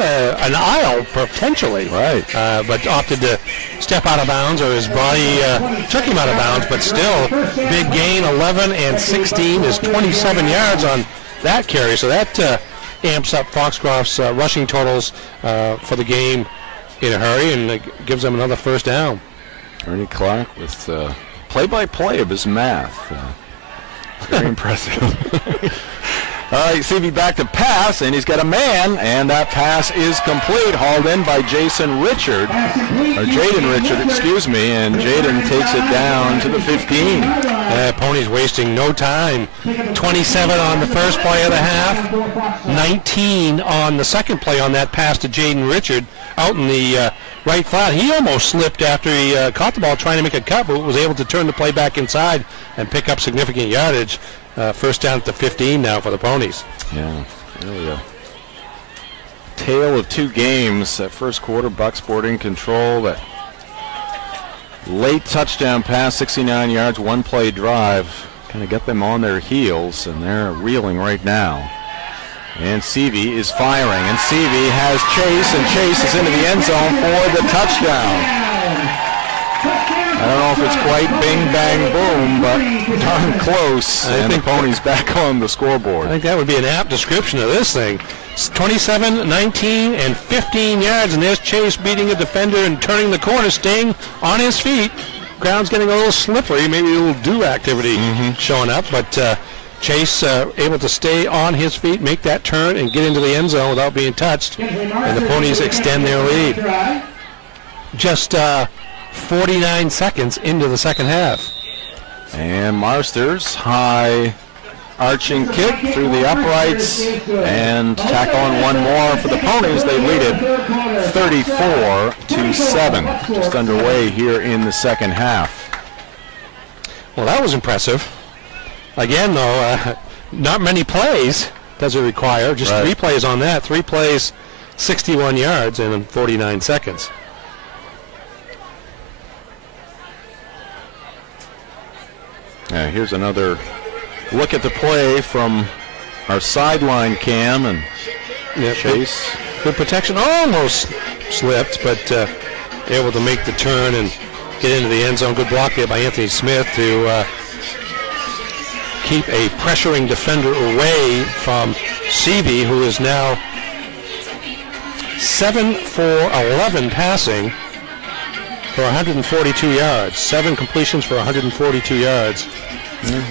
an aisle potentially, right? But opted to step out of bounds, or his body took him out of bounds. But still, big gain. 11 and 16 is 27 yards on that carry. So that amps up Foxcroft's rushing totals for the game in a hurry, and gives them another first down. Ernie Clark with play-by-play of his math. Very impressive. All right, CV back to pass, and he's got a man, and that pass is complete, hauled in by Jaden Richard, and Jaden takes it down to the 15. Ponies wasting no time. 27 on the first play of the half, 19 on the second play on that pass to Jaden Richard out in the right flat. He almost slipped after he caught the ball trying to make a cut, but was able to turn the play back inside and pick up significant yardage. First down at the 15 now for the Ponies. Yeah, really a tale of two games. That first quarter, Bucksport in control. That late touchdown pass, 69 yards, one-play drive, kind of got them on their heels, and they're reeling right now. And Seavey is firing, and Seavey has Chase, and Chase is into the end zone for the touchdown. I don't know if it's quite bing, bang, boom, but darn close. And the Ponies back on the scoreboard. I think that would be an apt description of this thing. It's 27, 19, and 15 yards, and there's Chase beating a defender and turning the corner, staying on his feet. Ground's getting a little slippery, maybe a little dew activity showing up, but Chase able to stay on his feet, make that turn, and get into the end zone without being touched. And the Ponies extend their lead. Just 49 seconds into the second half. And Marsters, high arching kick through the uprights, and tack on one more for the Ponies. They lead it 34-7. Just underway here in the second half. Well, that was impressive. Again, though, not many plays does it require. Just 3 plays on that. 3 plays, 61 yards in 49 seconds. Here's another look at the play from our sideline cam, and Chase. Good protection, almost slipped, but able to make the turn and get into the end zone. Good block there by Anthony Smith to keep a pressuring defender away from Seavey, who is now 7 for 11 passing for 142 yards. 7 completions for 142 yards.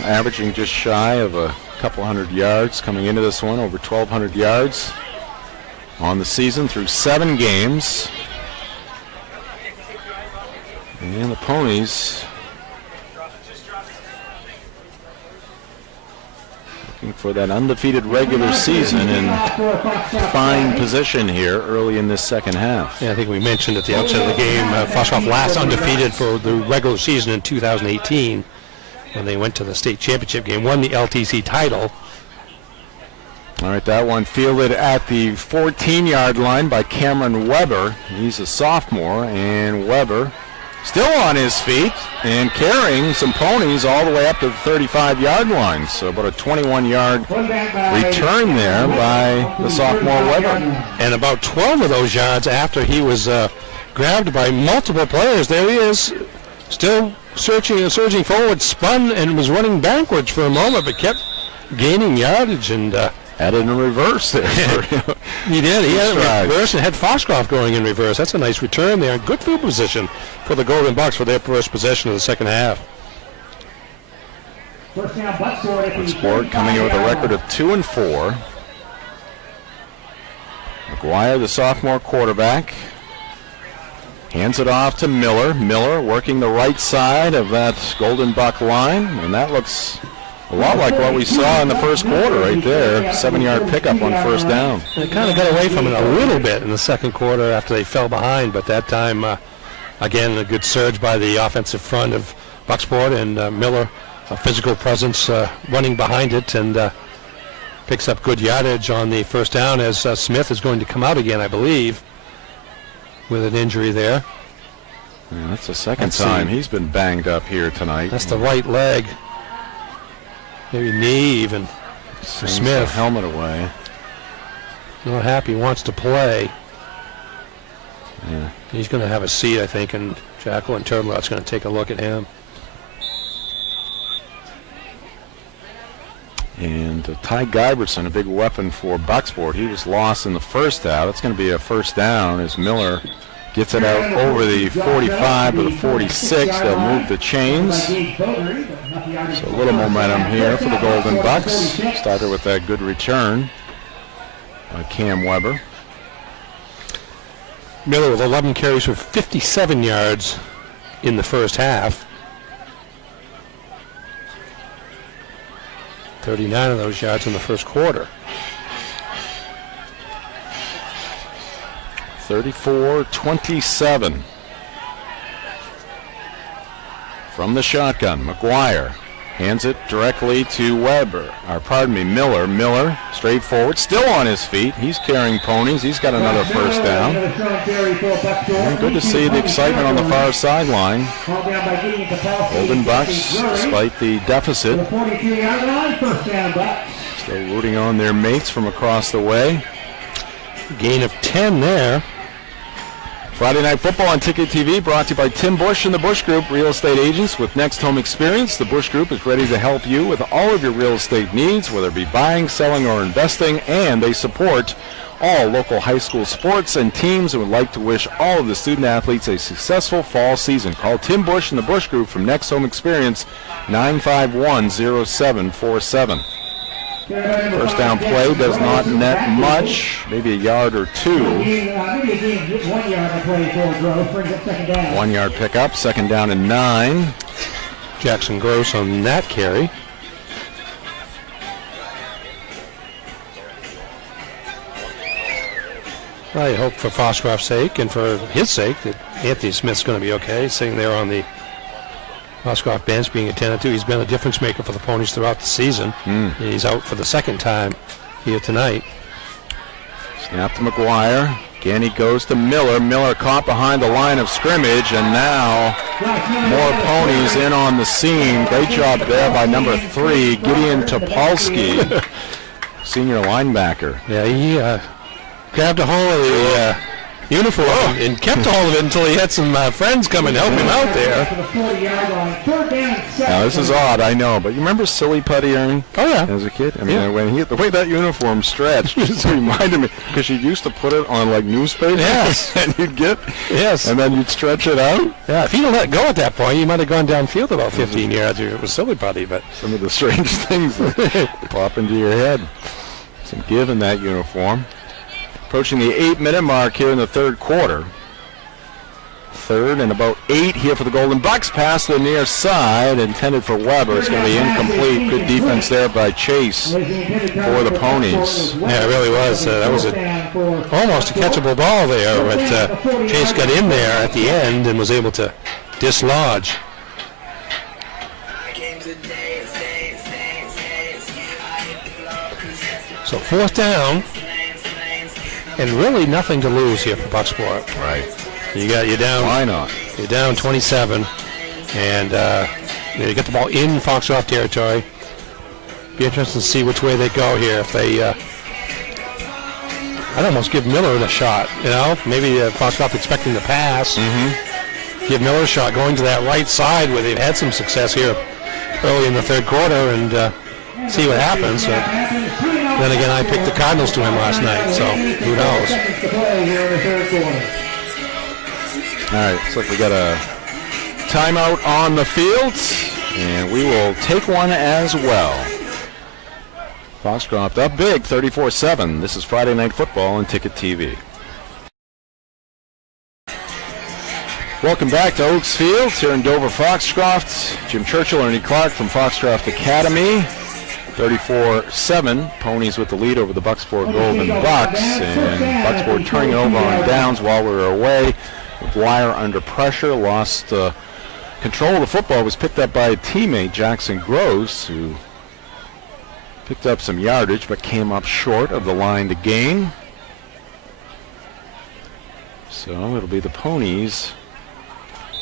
Averaging just shy of a couple hundred yards coming into this one, over 1,200 yards on the season through 7 games. And the Ponies looking for that undefeated regular season in fine position here early in this second half. Yeah, I think we mentioned at the outset of the game, Foxcroft last undefeated for the regular season in 2018 when they went to the state championship game, won the LTC title. All right, that one fielded at the 14-yard line by Cameron Weber. He's a sophomore, and Weber still on his feet and carrying some Ponies all the way up to the 35-yard line. So about a 21-yard return there by the sophomore Weber. And about 12 of those yards after he was grabbed by multiple players. There he is, still surging forward, spun and was running backwards for a moment, but kept gaining yardage and Had it in reverse there. He did. He had it in reverse and had Foxcroft going in reverse. That's a nice return there. Good field position for the Golden Bucks for their first possession of the second half. First down, Bucksport. Bucksport coming in with a record of 2-4. McGuire, the sophomore quarterback, hands it off to Miller. Miller working the right side of that Golden Buck line, and that looks a lot like what we saw in the first quarter right there. 7-yard pickup on first down. They kind of got away from it a little bit in the second quarter after they fell behind, but that time, again, a good surge by the offensive front of Bucksport, and Miller, a physical presence running behind it, and picks up good yardage on the first down as Smith is going to come out again, I believe, with an injury there. Yeah, that's the second time he's been banged up here tonight. That's the right leg. Maybe knee even. Smith. Helmet away. Not happy, wants to play. Yeah. He's going to have a seat, I think, and Jacqueline Turtleout's going to take a look at him. And Ty Guybertson, a big weapon for Bucksport. He was lost in the first out. It's going to be a first down as Miller gets it out over the 45 to the 46. They'll move the chains. So a little momentum here for the Golden Bucks. Started with that good return by Cam Weber. Miller with 11 carries for 57 yards in the first half. 39 of those yards in the first quarter. 34-27. From the shotgun, McGuire hands it directly to Miller. Miller, straight forward, still on his feet. He's carrying ponies. He's got another first down. And good to see the excitement on the far sideline. Golden Bucks, despite the deficit, still rooting on their mates from across the way. Gain of 10 there. Friday Night Football on Ticket TV, brought to you by Tim Bush and the Bush Group, real estate agents with Next Home Experience. The Bush Group is ready to help you with all of your real estate needs, whether it be buying, selling, or investing, and they support all local high school sports and teams and would like to wish all of the student athletes a successful fall season. Call Tim Bush and the Bush Group from Next Home Experience, 951-0747. First down play does not net much, maybe a yard or two. 1 yard pickup, second down and 9. Jackson Gross on that carry. I hope for Foxcroft's sake and for his sake that Anthony Smith's going to be okay, sitting there on the Foxcroft bench being attended to. He's been a difference maker for the Ponies throughout the season. He's out for the second time here tonight. Snap to McGuire. Again, he goes to Miller. Miller caught behind the line of scrimmage, and now more Ponies in on the scene. Great job there by number 3, Gideon Topolsky, senior linebacker. Yeah, he grabbed a hold of the uniform and kept a hold of it until he had some friends come and help him out there. Now, this is odd, I know, but you remember Silly Putty, Ernie? Oh, yeah. As a kid? I mean, when the way that uniform stretched just reminded me, because you used to put it on, like, newspaper. Yes. And you'd get, yes. And then you'd stretch it out. Yeah, if he'd have let go at that point, he might have gone downfield about 15 yards if it was Silly Putty, but some of the strange things that pop into your head. Some give in that uniform. Approaching the 8-minute mark here in the third quarter. Third and about 8 here for the Golden Bucks. Pass to the near side, intended for Weber. It's going to be incomplete. Good defense there by Chase for the Ponies. Yeah, it really was. That was almost a catchable ball there, but Chase got in there at the end and was able to dislodge. So fourth down. And really nothing to lose here for Bucksport. Right. You're down. Why not? You're down 27, and you get the ball in Foxcroft territory. Be interesting to see which way they go here. If they, I'd almost give Miller a shot. You know, maybe Foxcroft expecting the pass. Give Miller a shot going to that right side where they've had some success here early in the third quarter, and see what happens. Then again, I picked the Cardinals to win last night, so who knows? All right, looks like we got a timeout on the field, and we will take one as well. Foxcroft up big, 34-7. This is Friday Night Football on Ticket TV. Welcome back to Oaks Field here in Dover, Foxcroft. Jim Churchill, Ernie Clark from Foxcroft Academy. 34-7. Ponies with the lead over the Bucksport Golden Bucks. And Bucksport turning it over on downs while we were away. Dwyer under pressure, lost control of the football. Was picked up by a teammate, Jackson Groves, who picked up some yardage but came up short of the line to gain. So it'll be the Ponies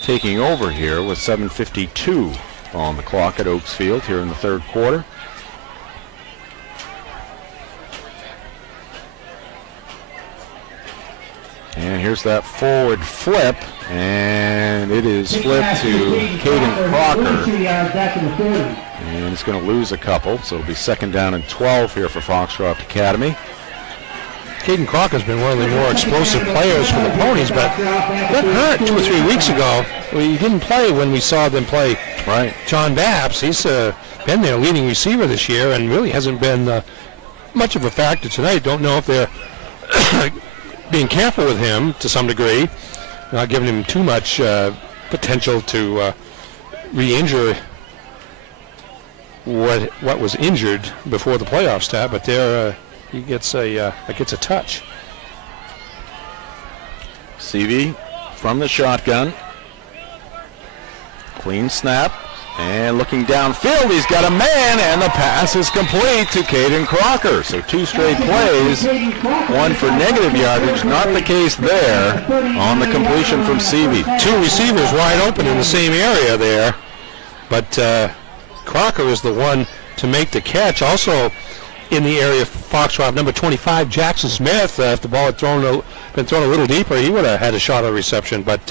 taking over here with 7:52 on the clock at Oaks Field here in the third quarter. And here's that forward flip, and it is flipped to Caden Crocker. And he's going to lose a couple, so it'll be 2nd down and 12 here for Foxcroft Academy. Caden Crocker's been one of the more explosive players for the Ponies, but got hurt 2 or 3 weeks ago. He didn't play when we saw them play John Babs. He's been their leading receiver this year and really hasn't been much of a factor tonight. Don't know if they're being careful with him to some degree, not giving him too much potential to re-injure what was injured before the playoff start, but there he gets a touch. CV from the shotgun. Clean snap. And looking downfield, he's got a man, and the pass is complete to Caden Crocker. So 2 straight plays, one for negative yardage. Not the case there on the completion from CV. 2 receivers wide open in the same area there. But Crocker is the one to make the catch. Also in the area of Foxcroft, number 25, Jackson Smith. If the ball had been thrown a little deeper, he would have had a shot at reception. But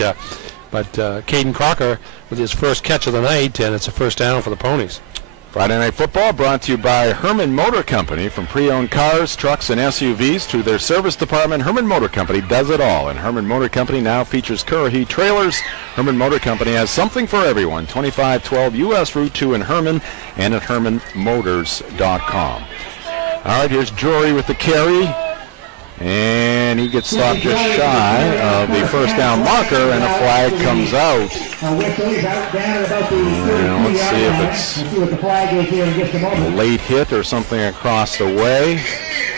Caden Crocker with his first catch of the night, and it's a 1st down for the Ponies. Friday Night Football brought to you by Herman Motor Company. From pre-owned cars, trucks, and SUVs to their service department, Herman Motor Company does it all. And Herman Motor Company now features Currahee trailers. Herman Motor Company has something for everyone. 2512 U.S. Route 2 in Herman and at HermanMotors.com. All right, here's Drury with the carry. And he gets stopped just shy of the 1st down marker, and a flag comes out. And let's see if it's a late hit or something across the way.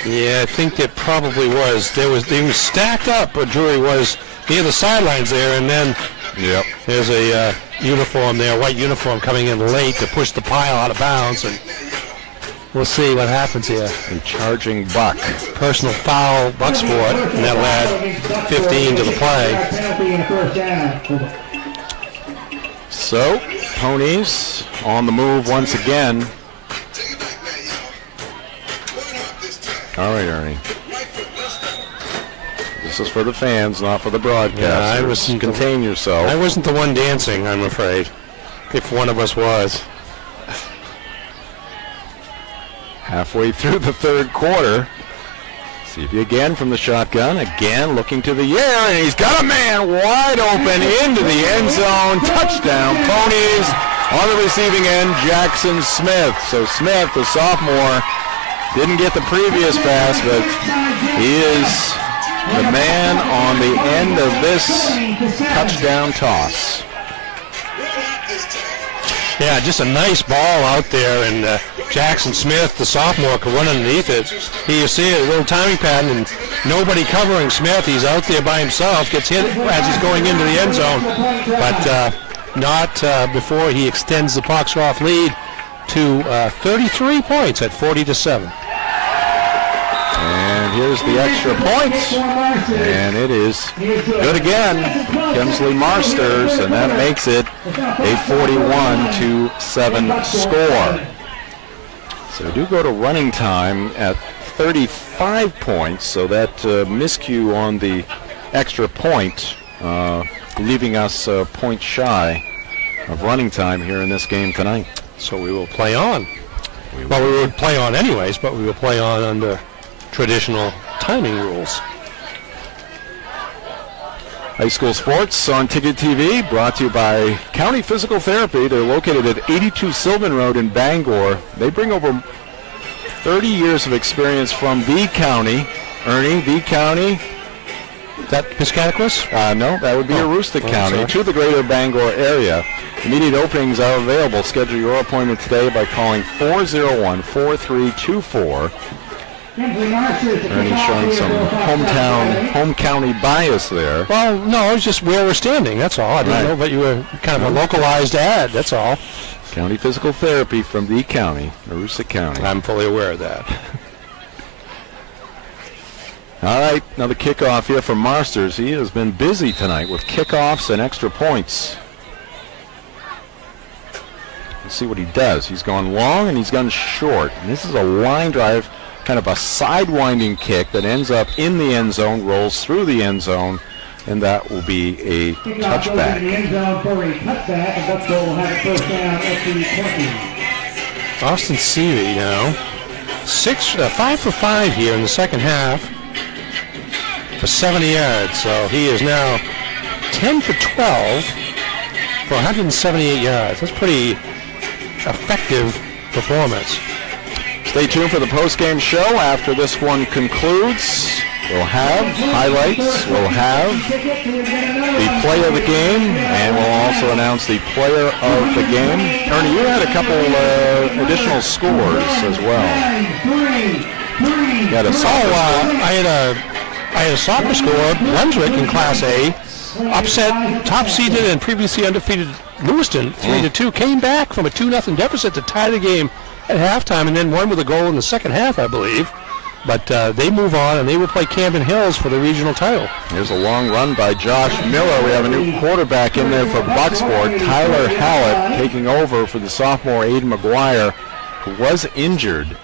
Yeah, I think it probably was. They were stacked up, but Drury was near the sidelines there, and then there's a uniform there, white uniform coming in late to push the pile out of bounds, and we'll see what happens here. A charging Buck. Personal foul, Bucksport, and that'll add 15 to the play. So, Ponies on the move once again. All right, Ernie. This is for the fans, not for the broadcasters. Yeah, contain yourself. I wasn't the one dancing, I'm afraid, if one of us was. Halfway through the third quarter. CV again from the shotgun. Again looking to the air, and he's got a man wide open into the end zone. Touchdown, Ponies. On the receiving end, Jackson Smith. So Smith, the sophomore, didn't get the previous pass, but he is the man on the end of this touchdown toss. Yeah, just a nice ball out there, and Jackson Smith, the sophomore, could run underneath it. Here you see it, a little timing pattern, and nobody covering Smith. He's out there by himself, gets hit as he's going into the end zone, but not before he extends the Foxcroft lead to 33 points at 40-7. And here's the extra point, and it is good again. Kemsley Marsters, and that makes it a 41-7 score. So do go to running time at 35 points, so that miscue on the extra point, leaving us a point shy of running time here in this game tonight. So we will play on. Well, we would play on anyways, but we would play on under traditional timing rules. High school sports on Ticket TV, brought to you by County Physical Therapy. They're located at 82 Sylvan Road in Bangor. They bring over 30 years of experience from the county. Ernie, the county. Is that Piscataquis? No, that would be Aroostook County, sorry. to the greater Bangor area. Immediate openings are available. Schedule your appointment today by calling 401-4324. Ernie showing some home county bias there. Well, no, it's just where we're standing, that's all. I didn't know, but you were kind of a localized ad, that's all. County Physical Therapy from the county, Aroostook County. I'm fully aware of that. All right, another kickoff here from Marsters. He has been busy tonight with kickoffs and extra points. Let's see what he does. He's gone long and he's gone short. And this is a line drive, kind of a sidewinding kick that ends up in the end zone, rolls through the end zone, and that will be a touchback. Austin Seavey now. 5 for 5 here in the second half for 70 yards. So he is now 10 for 12 for 178 yards. That's pretty effective performance. Stay tuned for the post-game show. After this one concludes, we'll have highlights, we'll have the play of the game, and we'll also announce the player of the game. Ernie, you had a couple additional scores as well. You had a soccer I had a soccer score. Brunswick in Class A upset top-seeded and previously undefeated Lewiston 3-2. Came back from a 2-0 deficit to tie the game at halftime, and then won with a goal in the second half, I believe. But they move on, and they will play Camden Hills for the regional title. Here's a long run by Josh Miller. We have a new quarterback in there for Bucksport. Tyler Hallett taking over for the sophomore Aiden McGuire, who was injured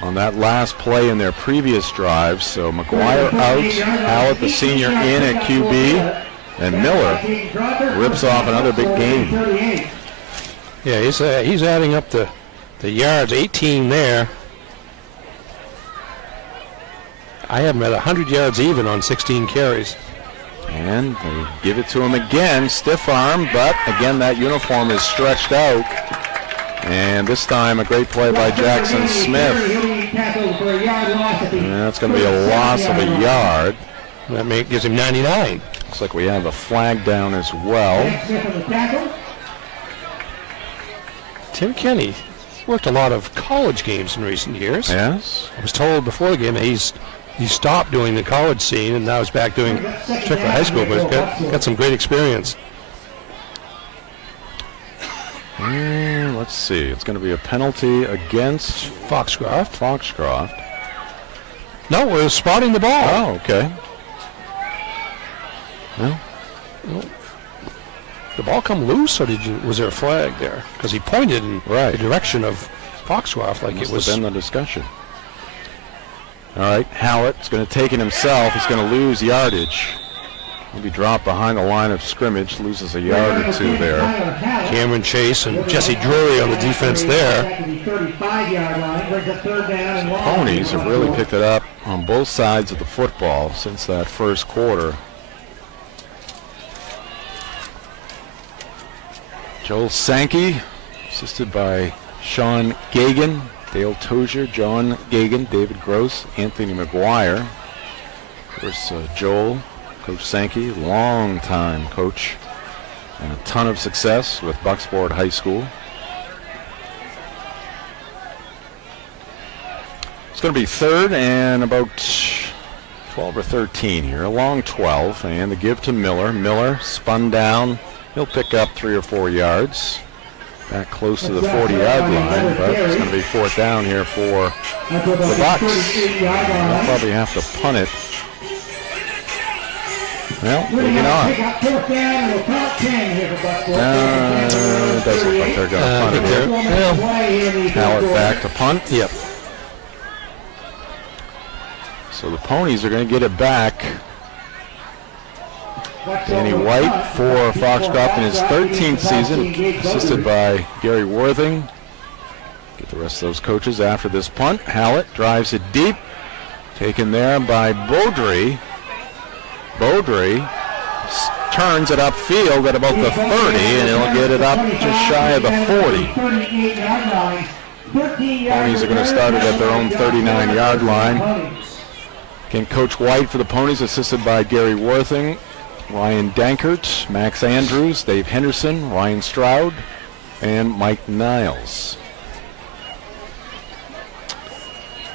on that last play in their previous drive. So McGuire out, Hallett the senior in at QB, and Miller rips off another big game. Yeah, he's adding up the yards, 18 there. I have him at 100 yards even on 16 carries. And they give it to him again, stiff arm, but again that uniform is stretched out. And this time a great play by Jackson Smith. And that's going to be a loss of a yard. That gives him 99. Looks like we have a flag down as well. Tim Kenny worked a lot of college games in recent years. Yes. I was told before the game that he stopped doing the college scene and now he's back doing strictly high school, but he's got some great experience. And let's see. It's going to be a penalty against Foxcroft. No, we're spotting the ball. Oh, okay. Well, the ball come loose, or was there a flag there? Because he pointed in the direction of Foxcroft like it was. Must have been the discussion. All right, Hallett's going to take it himself. He's going to lose yardage. He'll be dropped behind the line of scrimmage, loses a yard or two there. Cameron Chase and Jesse Drury on the defense there. Ponies have really picked it up on both sides of the football since that first quarter. Joel Sankey, assisted by Sean Gagan, Dale Tozier, John Gagan, David Gross, Anthony McGuire. Of course, Joel, Coach Sankey, long-time coach, and a ton of success with Bucksport High School. It's going to be third and about 12 or 13 here, a long 12, and the give to Miller. Miller spun down. He'll pick up 3 or 4 yards. Back close to the 40-yard line, but it's going to be fourth down here for the Bucks. They'll probably have to punt it. Well, moving on. It does look like they're going to punt it here. Hallett back to punt. Yep. So the Ponies are going to get it back. Danny White for Foxcroft in his 13th season, assisted by Gary Worthing. Get the rest of those coaches after this punt. Hallett drives it deep. Taken there by Beaudry. Beaudry turns it upfield at about the 30, and he'll get it up just shy of the 40. Ponies are going to start it at their own 39-yard line. Again, Coach White for the Ponies, assisted by Gary Worthing, Ryan Dankert, Max Andrews, Dave Henderson, Ryan Stroud, and Mike Niles.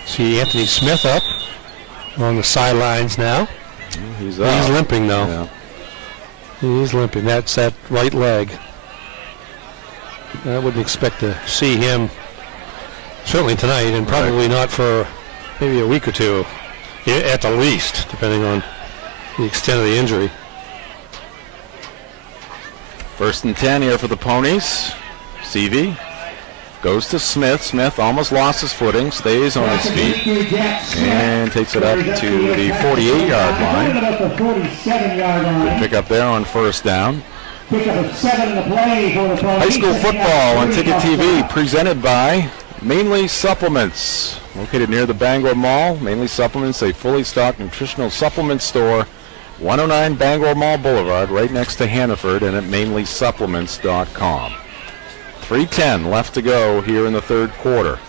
See Anthony Smith up on the sidelines now. He's limping, though. Yeah. He's limping. That's that right leg. I wouldn't expect to see him certainly tonight, and probably not for maybe a week or two, at the least, depending on the extent of the injury. 1st and 10 here for the Ponies. CV goes to Smith. Smith almost lost his footing, stays on his feet, and takes it up to the 48-yard line. Good pick up there on 1st down. High school football on Ticket TV, presented by Mainly Supplements. Located near the Bangor Mall, Mainly Supplements, a fully stocked nutritional supplement store, 109 Bangor Mall Boulevard, right next to Hannaford, and at mainlysupplements.com. 3:10 left to go here in the 3rd quarter.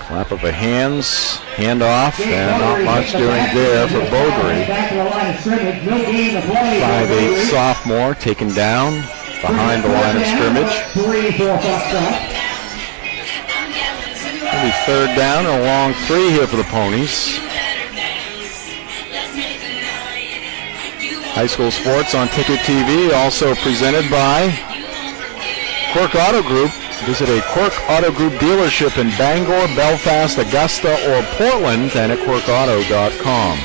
Clap of the hands, handoff, and not much doing there for Beaudry. 5'8" sophomore taken down behind the line of scrimmage. Maybe 3rd down and a long 3 here for the Ponies. High school sports on Ticket TV, also presented by Quirk Auto Group. Visit a Quirk Auto Group dealership in Bangor, Belfast, Augusta, or Portland, and at quirkauto.com.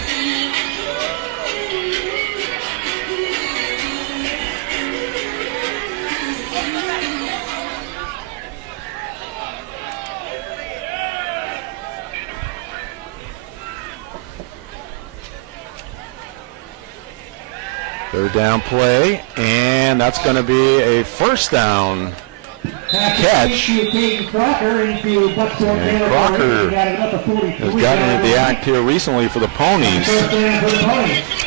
Third down play, and that's going to be a 1st down catch. And Crocker has gotten into the act here recently for the Ponies.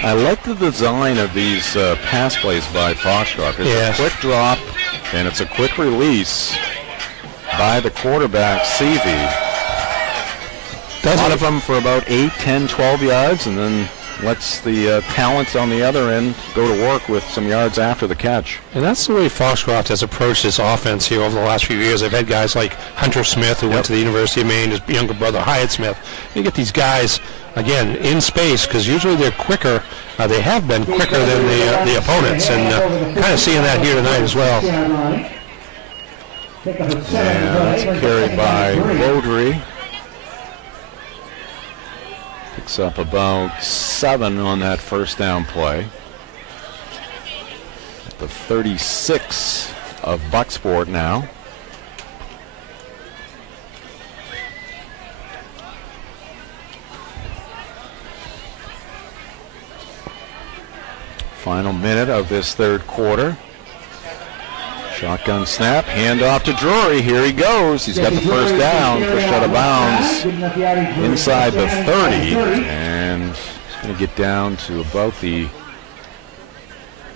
I like the design of these pass plays by Foxcroft. It's a quick drop, and it's a quick release by the quarterback, Seavey. A lot of them for about 8, 10, 12 yards, and then lets the talent on the other end go to work with some yards after the catch. And that's the way Foxcroft has approached his offense here over the last few years. They've had guys like Hunter Smith, who went to the University of Maine, his younger brother Hyatt Smith. You get these guys, again, in space, because usually they're quicker. They have been quicker than the opponents, and kind of seeing that here tonight as well. And that's carried by Beaudry. Picks up about 7 on that 1st down play. At the 36 of Bucksport now. Final minute of this 3rd quarter. Shotgun snap, handoff to Drury. Here he goes. He's got the 1st down, pushed out of bounds inside the 30, and he's going to get down to about the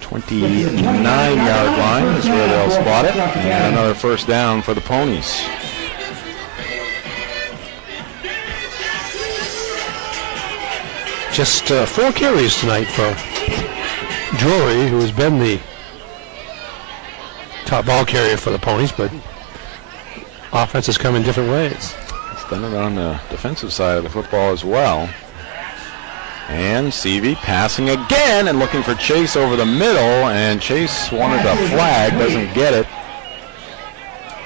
29-yard line is where they'll spot it, and another 1st down for the Ponies. Just 4 carries tonight for Drury, who has been the top ball carrier for the Ponies, but offense has come in different ways. He's done it on the defensive side of the football as well. And Seavey passing again and looking for Chase over the middle, and Chase wanted a flag, doesn't get it.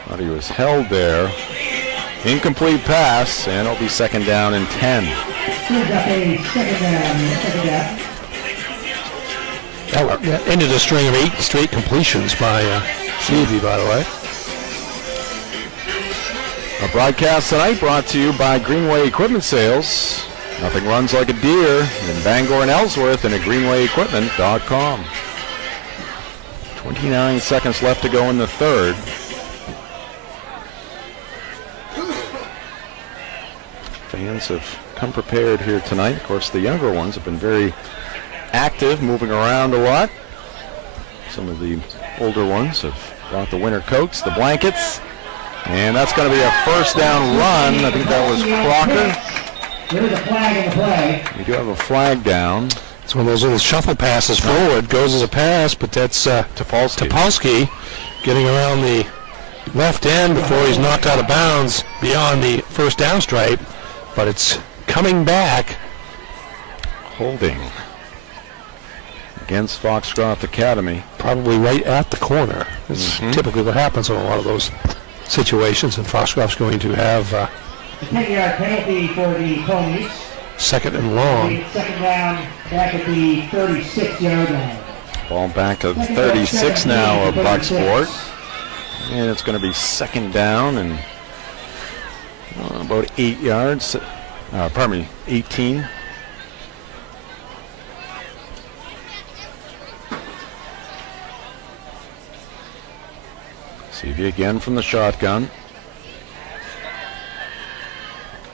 Thought he was held there. Incomplete pass, and it'll be 2nd down and 10. That ended a string of 8 straight completions by Seavey, by the way. Our broadcast tonight brought to you by Greenway Equipment Sales. Nothing runs like a deer in Bangor and Ellsworth, and at greenwayequipment.com. 29 seconds left to go in the third. Fans have come prepared here tonight. Of course, the younger ones have been very active, moving around a lot. Some of the older ones have brought the winter coats, the blankets, and that's going to be a first down run. I think that was Crocker. There's a flag in the play. We do have a flag down. It's one of those little shuffle passes forward. Goes as a pass, but that's Topolsky getting around the left end before he's knocked out of bounds beyond the first down stripe. But it's coming back. Holding against Foxcroft Academy. Probably right at the corner. It's typically what happens in a lot of those situations, and Foxcroft's going to have A 10-yard penalty for the Ponies. second and long. Second down back at the 36-yard line. Ball back to 36 now of Bucksport. And it's going to be second down and about 8 yards. 18. CV again from the shotgun.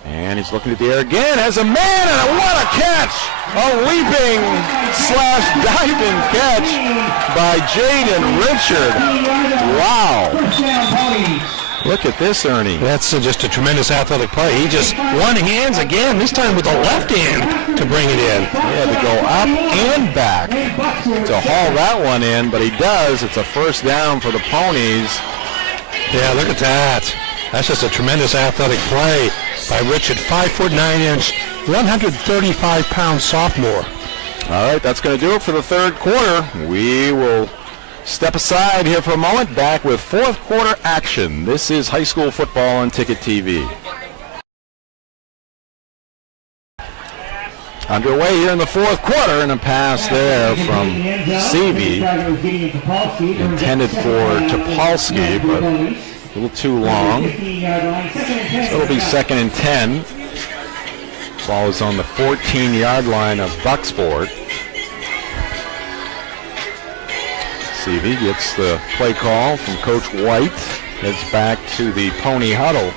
And he's looking at the air again, has a man, and what a catch! A leaping / diving catch by Jaden Richard. Wow. Look at this, Ernie. That's just a tremendous athletic play. He just won hands again, this time with the left hand to bring it in. He had to go up and back to haul that one in, but he does. It's a first down for the Ponies. Yeah, look at that. That's just a tremendous athletic play by Richard, 5'9", 135-pound sophomore. All right, that's going to do it for the third quarter. We will step aside here for a moment, back with fourth quarter action. This is high school football on Ticket TV. Underway here in the fourth quarter, and a pass there from Seavey, intended for Topolsky, but a little too long. So it'll be second and 10. Ball is on the 14-yard line of Bucksport. Seavey gets the play call from Coach White. Heads back to the Pony huddle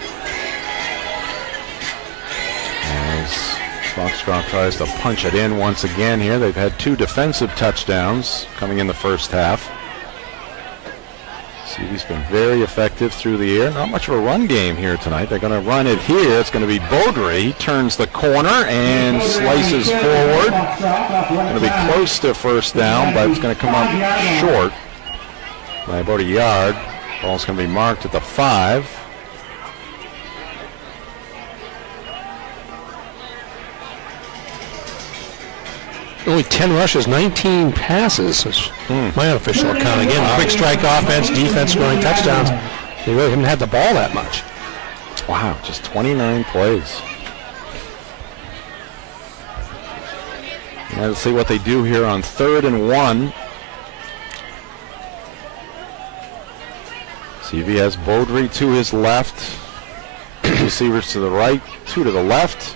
as Foxcroft tries to punch it in once again here. They've had 2 defensive touchdowns coming in the first half. Seavey's been very effective through the air. Not much of a run game here tonight. They're going to run it here. It's going to be Beaudry. He turns the corner and slices forward. Going to be close to first down, but it's going to come up short by about a yard. Ball's going to be marked at the 5. Only 10 rushes, 19 passes. Is my unofficial account. Again, quick strike offense, defense scoring touchdowns. They really haven't had the ball that much. Wow, just 29 plays. Now let's see what they do here on 3rd and 1. CV has Beaudry to his left. Receivers to the right, 2 to the left.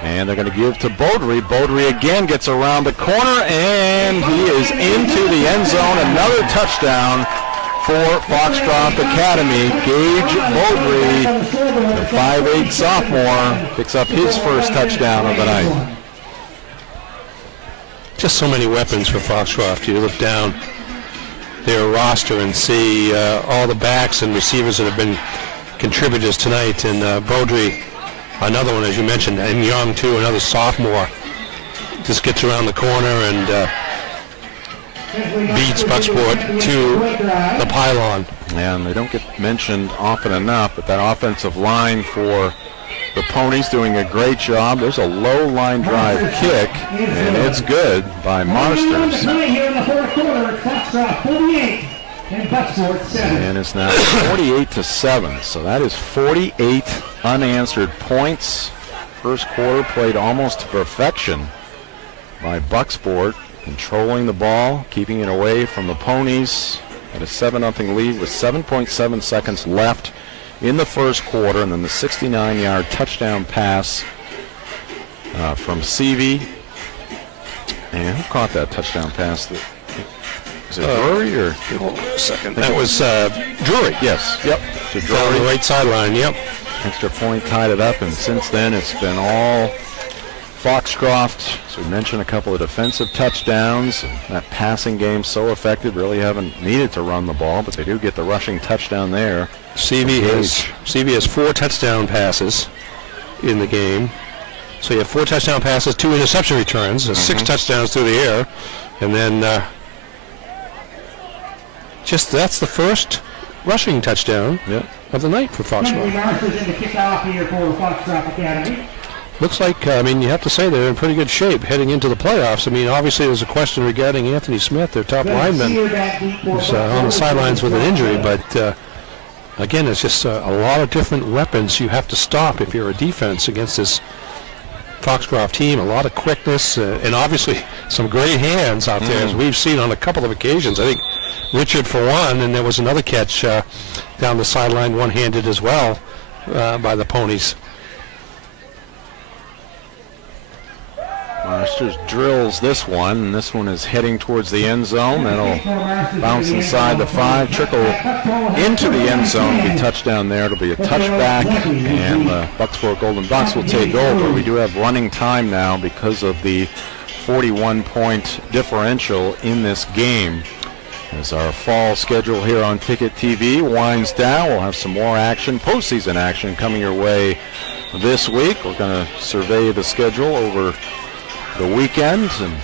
And they're going to give to Beaudry. Beaudry again gets around the corner, and he is into the end zone. Another touchdown for Foxcroft Academy. Gage Beaudry, the 5'8" sophomore, picks up his first touchdown of the night. Just so many weapons for Foxcroft. You look down their roster and see all the backs and receivers that have been contributors tonight. And Beaudry, another one, as you mentioned, and Young, too, another sophomore, just gets around the corner and beats Bucksport to the pylon. And they don't get mentioned often enough, but that offensive line for the Ponies doing a great job. There's a low line drive kick, and it's good by Marsters. And it's now 48-7, so that is 48 unanswered points. First quarter played almost to perfection by Bucksport, controlling the ball, keeping it away from the Ponies at a 7-0 lead with 7.7 seconds left in the first quarter, and then the 69-yard touchdown pass from Seavey. And who caught that touchdown pass? Is it Drury or? Hold on a second. That was Drury. Yes. Yep. So Drury on the right sideline. Yep. Extra point tied it up, and since then it's been all Foxcroft. So we mentioned a couple of defensive touchdowns. That passing game so effective, really haven't needed to run the ball, but they do get the rushing touchdown there. CV has 4 touchdown passes in the game. So you have 4 touchdown passes, 2 interception returns, 6 touchdowns through the air, and then that's the first rushing touchdown of the night for Foxcroft. Looks like, you have to say they're in pretty good shape heading into the playoffs. Obviously there's a question regarding Anthony Smith, their top lineman, who's on the sidelines with an injury, but again, it's just a lot of different weapons you have to stop if you're a defense against this Foxcroft team. A lot of quickness and obviously some great hands out there, as we've seen on a couple of occasions. I think Richard for one, and there was another catch down the sideline, one-handed as well, by the Ponies. Masters drills this one, and this one is heading towards the end zone. That'll bounce inside the 5, trickle into the end zone, be touchdown there. It'll be a touchback, and the Bucksport Golden Bucks will take over. We do have running time now because of the 41-point differential in this game. As our fall schedule here on Ticket TV winds down, we'll have some more action, postseason action, coming your way this week. We're going to survey the schedule over the weekend and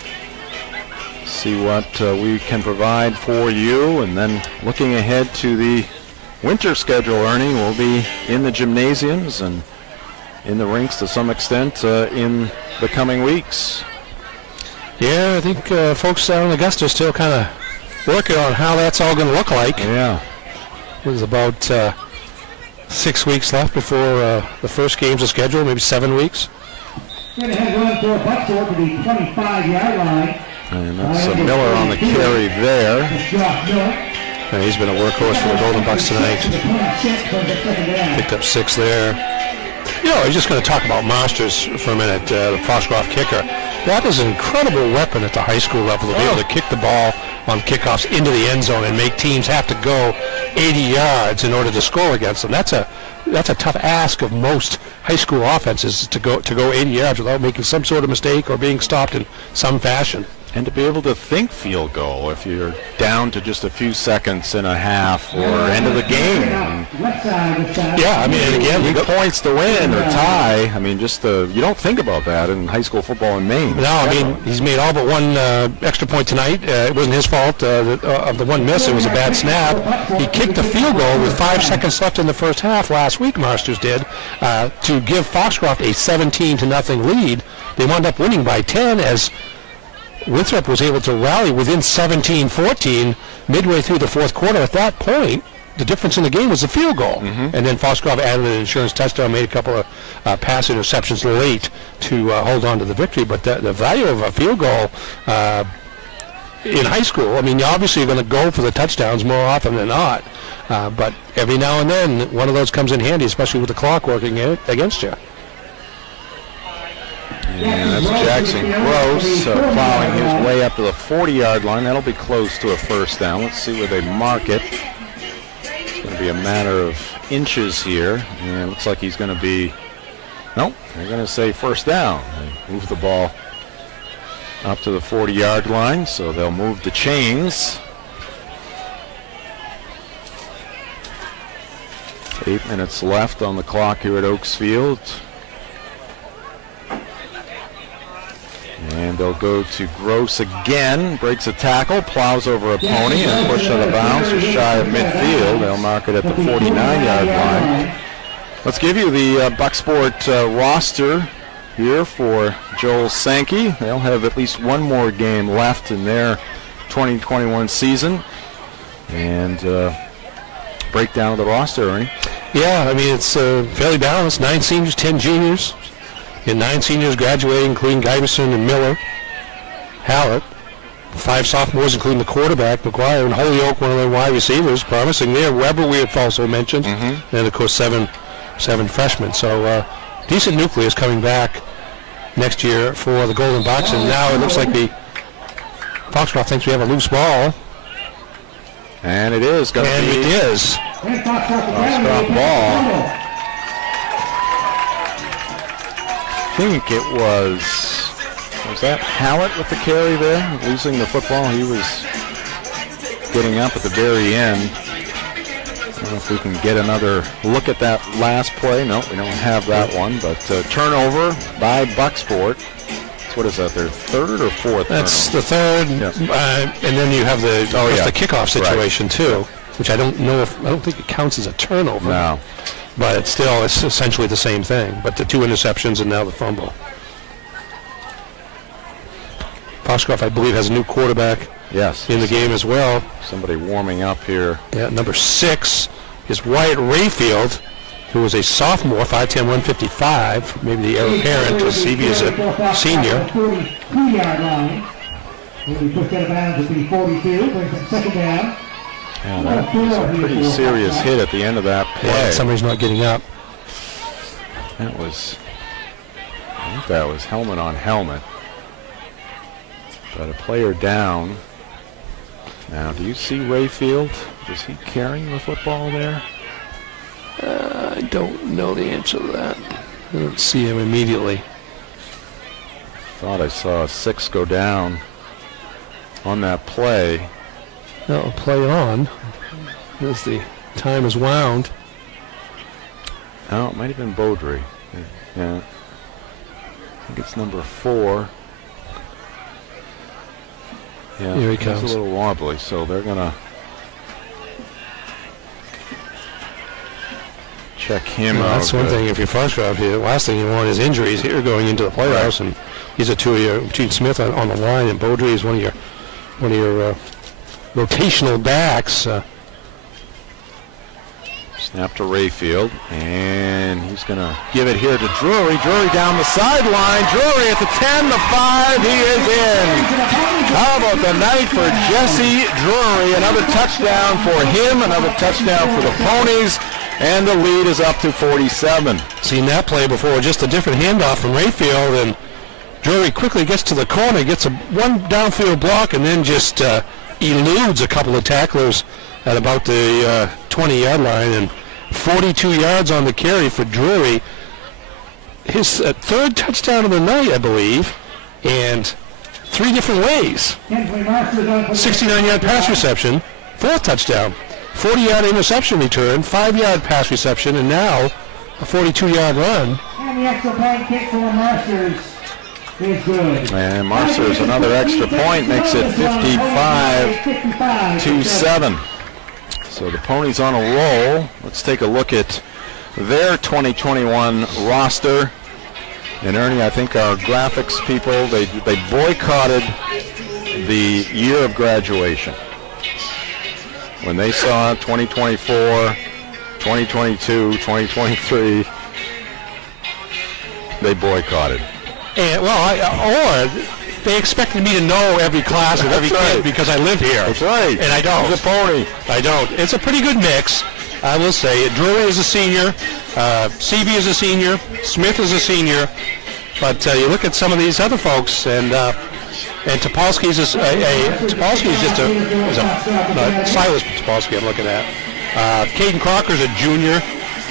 see what we can provide for you. And then looking ahead to the winter schedule, Ernie, will be in the gymnasiums and in the rinks to some extent in the coming weeks. Yeah, I think folks down in Augusta are still kind of working on how that's all going to look like. Yeah. There's about 6 weeks left before the first games are scheduled, maybe 7 weeks. Going to run for Bucksport to the 25-yard line. And that's Miller on the carry there. And he's been a workhorse for the Golden Bucks tonight. Picked up 6 there. I was just going to talk about Masters for a minute, the Foxcroft kicker. That is an incredible weapon at the high school level to be able to kick the ball on kickoffs into the end zone and make teams have to go 80 yards in order to score against them. That's a tough ask of most high school offenses to go 80 yards without making some sort of mistake or being stopped in some fashion. And to be able to think field goal if you're down to just a few seconds and a half or end of the game. Yeah, and again, he points to win or tie. You don't think about that in high school football in Maine. No, he's made all but one extra point tonight. It wasn't his fault of the one miss. It was a bad snap. He kicked a field goal with 5 seconds left in the first half last week, Masters did, to give Foxcroft a 17-0 lead. They wound up winning by 10 as Winthrop was able to rally within 17-14 midway through the fourth quarter. At that point, the difference in the game was the field goal. And then Foxcroft added an insurance touchdown, made a couple of pass interceptions late to hold on to the victory. But the value of a field goal in high school, obviously you're going to go for the touchdowns more often than not. But every now and then, one of those comes in handy, especially with the clock working against you. And that's Jackson Gross plowing his way up to the 40-yard line. That'll be close to a first down. Let's see where they mark it. It's going to be a matter of inches here. And it looks like he's going to be, nope, they're going to say first down. They move the ball up to the 40-yard line, so they'll move the chains. 8 minutes left on the clock here at Oaks Field. And they'll go to Gross again, breaks a tackle, plows over a pony, and pushed out of bounds just shy of midfield. They'll mark it at the 49-yard line. Let's give you the Bucksport roster here for Joel Sankey. They'll have at least one more game left in their 2021 season. And breakdown of the roster, Ernie. Yeah, it's fairly balanced. 9 seniors, 10 juniors. And 9 seniors graduating, including Giverson and Miller, Hallett. 5 sophomores, including the quarterback, McGuire, and Holyoke, one of their wide receivers, promising there. Weber, we had also mentioned. And, of course, seven freshmen. So decent nucleus coming back next year for the Golden Bucks. And now it looks like the Foxcroft thinks we have a loose ball And it is going to be. And it is. Foxcroft ball. I think it was that Hallett with the carry there, losing the football? He was getting up at the very end. I don't know if we can get another look at that last play. No, we don't have that one, but turnover by Bucksport. What is that, their third or fourth? That's the third, yes. And then you have the kickoff situation, right, too, which I don't think it counts as a turnover. No. But it's essentially the same thing. But the 2 interceptions and now the fumble. Foxcroft, I believe, has a new quarterback in the game as well. Somebody warming up here. Yeah, number 6 is Wyatt Rayfield, who is a sophomore, 5'10", 155. Maybe the heir apparent, because CV is a senior. 42-yard line. Will be pushed out of bounds at the 42, brings it second down. Yeah, that was a pretty serious hit at the end of that play. Yeah, somebody's not getting up. I think that was helmet on helmet. But a player down. Now, do you see Rayfield? Is he carrying the football there? I don't know the answer to that. I don't see him immediately. Thought I saw a 6 go down on that play. That'll play on as the time is wound. Oh, it might have been Beaudry. Yeah. I think it's number 4. Yeah, here he comes. It's a little wobbly, so they're going to check him out. That's one thing. If you're Foxcroft here, last thing you want is injuries here going into the playoffs, and he's a 2-year. Gene Smith on the line, and Beaudry is one of your rotational backs. Snap to Rayfield, and he's going to give it here to Drury. Drury down the sideline. Drury at the 10, the 5. He is in. How about the night for Jesse Drury? Another touchdown for him, another touchdown for the Ponies, and the lead is up to 47. Seen that play before, just a different handoff from Rayfield, and Drury quickly gets to the corner, gets one downfield block, and then just eludes a couple of tacklers at about the 20-yard line, and 42 yards on the carry for Drury. His third touchdown of the night, I believe, and 3 different ways. 69-yard pass reception, 4th touchdown, 40-yard interception return, 5-yard pass reception, and now a 42-yard run. And the extra point kick for Marsters is good. And Marsters another extra point, makes it 55-7. So the Ponies on a roll. Let's take a look at their 2021 roster. And Ernie, I think our graphics people, they boycotted the year of graduation. When they saw 2024, 2022, 2023, they boycotted. And, or they expected me to know every class of every kid because I live here. That's right. And I don't. He's a Pony. I don't. It's a pretty good mix, I will say. Drury is a senior. CV is a senior. Smith is a senior. But you look at some of these other folks, and Topolsky is just Silas Topolsky I'm looking at. Caden Crocker's a junior.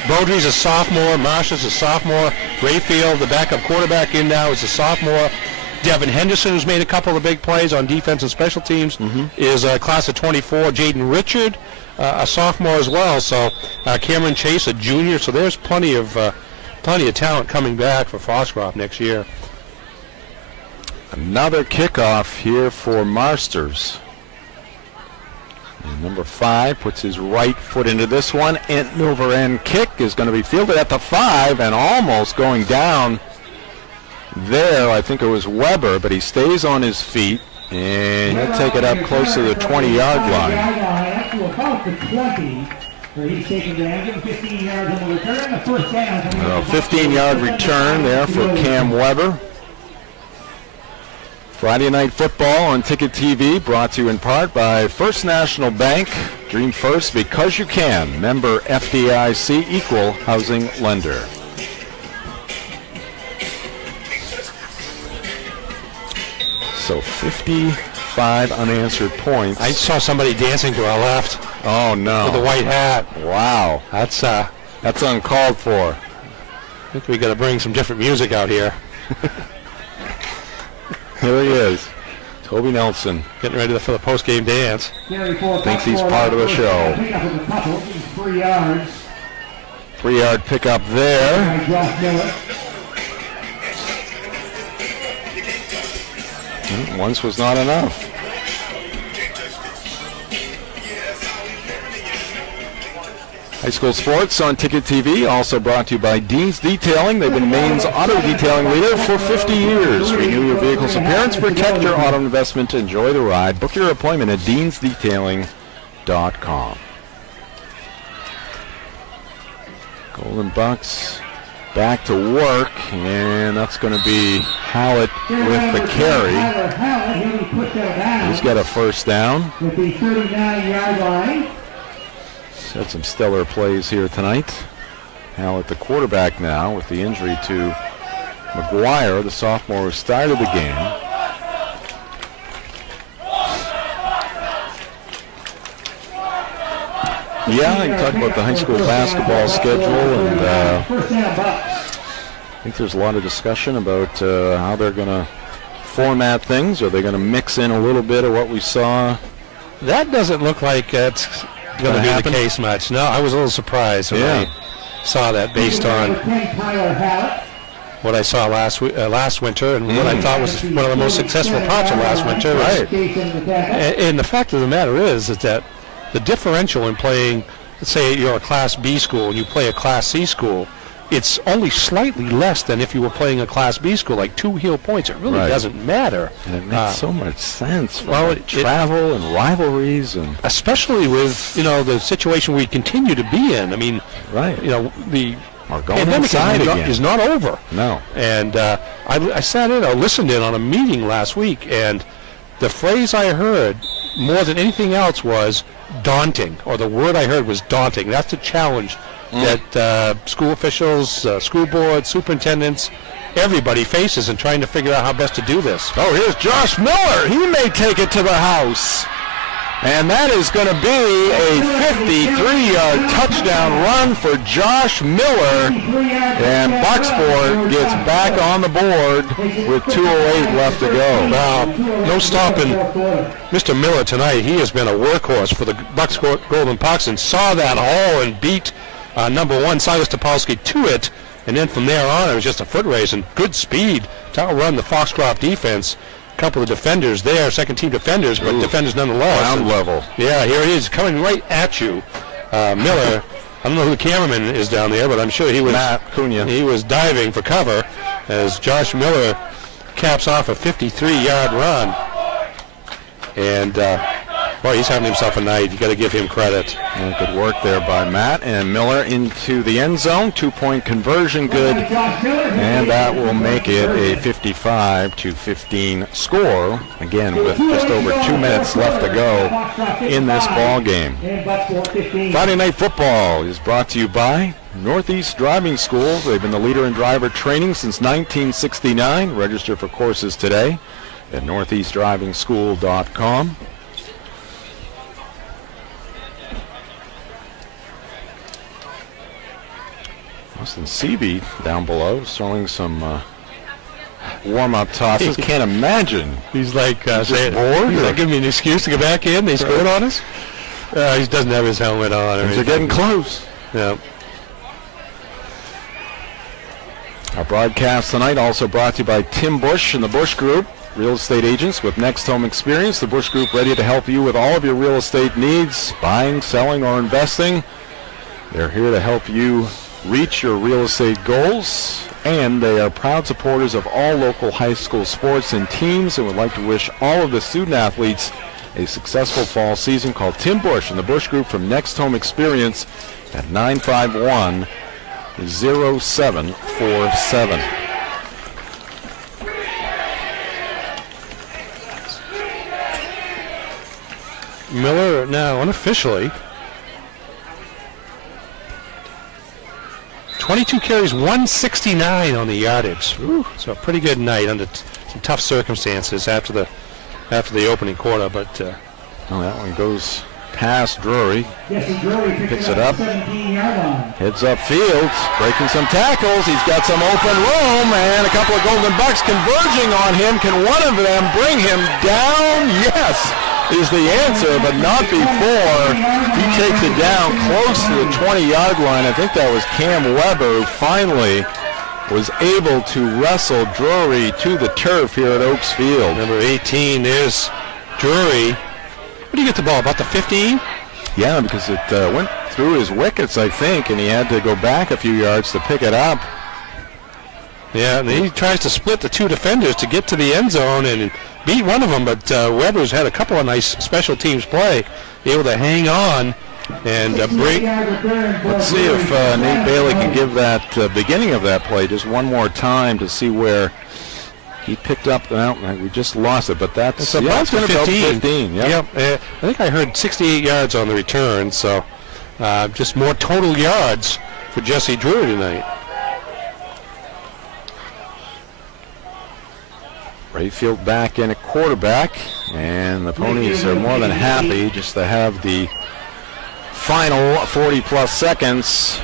Beaudry's a sophomore. Marshall's a sophomore. Rayfield, the backup quarterback in now, is a sophomore. Devin Henderson, who's made a couple of big plays on defense and special teams, is a class of 24. Jaden Richard, a sophomore as well. So Cameron Chase, a junior. So there's plenty of talent coming back for Foxcroft next year. Another kickoff here for Marsters. And number 5 puts his right foot into this one. End over end kick is going to be fielded at the 5 and almost going down there. I think it was Weber, but he stays on his feet and he'll take it up close to the 20-yard line. Up to about the 20, where he's taken down, 15 yards on the return, the first down. A 15-yard return there for Cam Weber. Friday Night Football on Ticket TV, brought to you in part by First National Bank. Dream first because you can. Member FDIC, equal housing lender. So 55-7 5 unanswered points. I saw somebody dancing to our left. Oh, no. With a white hat. Wow. That's uncalled for. I think we got to bring some different music out here. Here he is. Toby Nelson. Getting ready for the post-game dance. Thinks he's part of the show. 3 yards. 3-yard pickup there. Once was not enough. High school sports on Ticket TV, also brought to you by Dean's Detailing. They've been Maine's auto detailing leader for 50 years. Renew your vehicle's appearance, protect your auto investment, enjoy the ride. Book your appointment at deansdetailing.com. Golden Bucks back to work, and that's going to be Hallett with the carry. He's got a first down. With the 39-yard line. Had some stellar plays here tonight. Hallett, the quarterback now, with the injury to McGuire, the sophomore who started the game. Yeah, I can talk about the high school basketball schedule, and I think there's a lot of discussion about how they're going to format things. Are they going to mix in a little bit of what we saw? That doesn't look like it's going to be the case much. No, I was a little surprised when I saw that, based on what I saw last winter and what I thought was one of the most successful parts of last winter. Right. And the fact of the matter is that the differential in playing, let's say you're a Class B school and you play a Class C school, it's only slightly less than if you were playing a Class B school, like 2 heel points. It really doesn't matter. And it makes so much sense. Well, travel and rivalries, and especially with the situation we continue to be in. I mean, the pandemic is not over. No. And I sat in, I listened in on a meeting last week, and the phrase I heard more than anything else was daunting, or the word I heard was daunting. That's the challenge that school officials, school boards, superintendents, everybody faces in trying to figure out how best to do this. Oh, here's Josh Miller. He may take it to the house. And that is going to be a 53-yard touchdown run for Josh Miller. And Bucksport gets back on the board with 2:08 left to go. Wow, no stopping Mr. Miller tonight. He has been a workhorse for the Bucksport Golden Bucks, and saw that hole and beat number 1, Silas Topolsky, to it. And then from there on, it was just a foot race and good speed to outrun the Foxcroft defense. Couple of defenders there, second-team defenders, but defenders nonetheless. Ground level. Yeah, here he is, coming right at you. Miller, I don't know who the cameraman is down there, but I'm sure he was. Matt Cunha. He was diving for cover as Josh Miller caps off a 53-yard run. And, boy, he's having himself a night. You got to give him credit. Yeah, good work there by Matt. And Miller into the end zone. 2-point conversion, good. And that will make it a 55-15 score. Again, with just over 2 minutes left to go in this ball game. Friday Night Football is brought to you by Northeast Driving School. They've been the leader in driver training since 1969. Register for courses today at northeastdrivingschool.com. Austin Seavey down below, throwing some warm-up tosses. Can't imagine. He's like, bored. He's like, give me an excuse to get back in. They scored on us. He doesn't have his helmet on. They're getting close. Yeah. Our broadcast tonight also brought to you by Tim Bush and the Bush Group, real estate agents with Next Home Experience. The Bush Group ready to help you with all of your real estate needs, buying, selling, or investing. They're here to help you reach your real estate goals, and they are proud supporters of all local high school sports and teams, and would like to wish all of the student athletes a successful fall season. Call Tim Bush and the Bush Group from Next Home Experience at 951-0747. Miller now unofficially 22 carries, 169 on the yardage. Ooh, so a pretty good night under some tough circumstances after the after the opening quarter, but well, that one goes past Drury. Picks it up. Heads up field, breaking some tackles. He's got some open room, and a couple of Golden Bucks converging on him. Can one of them bring him down? Yes, is the answer, but not before he takes it down close to the 20-yard line. I think that was Cam Weber who finally was able to wrestle Drury to the turf here at Oaks Field. Number 18 is Drury. What do you get the ball, about the 15? Yeah, because it went through his wickets, I think, and he had to go back a few yards to pick it up. Yeah, and he tries to split the two defenders to get to the end zone and beat one of them, but Weber's had a couple of nice special teams play, able to hang on and break. Let's see if Nate Bailey can give that beginning of that play just one more time to see where he picked up. Well, we just lost it, but that's about 15. Yep. I think I heard 68 yards on the return, so just more total yards for Jesse Drury tonight. Rayfield back in at quarterback, and the Ponies are more than happy just to have the final 40-plus seconds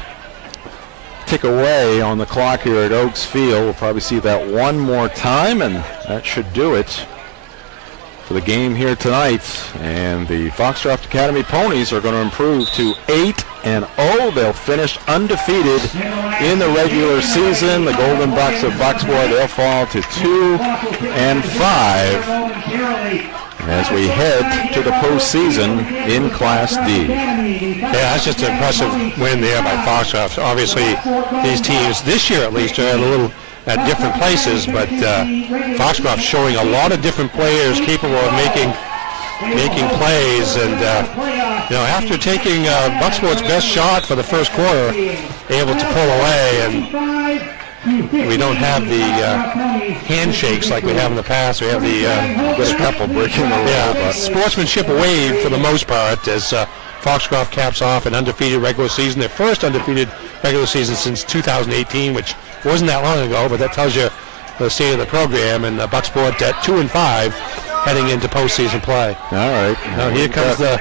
tick away on the clock here at Oaks Field. We'll probably see that one more time, and that should do it for the game here tonight. And the Foxcroft Academy Ponies are going to improve to 8-0. They'll finish undefeated in the regular season. The Golden Bucks of Bucksport, they'll fall to 2-5 as we head to the postseason in Class D. Yeah, that's just an impressive win there by Foxcroft. Obviously, these teams this year at least are at different places, but Foxcroft showing a lot of different players capable of making plays, and after taking Bucksport's best shot for the first quarter, able to pull away, and we don't have the handshakes like we have in the past. We have the couple breaking the rule, sportsmanship wave for the most part as Foxcroft caps off an undefeated regular season, their first undefeated regular season since 2018, which wasn't that long ago, but that tells you the state of the program, and Bucksport at 2-5 heading into postseason play. All right. Now here comes the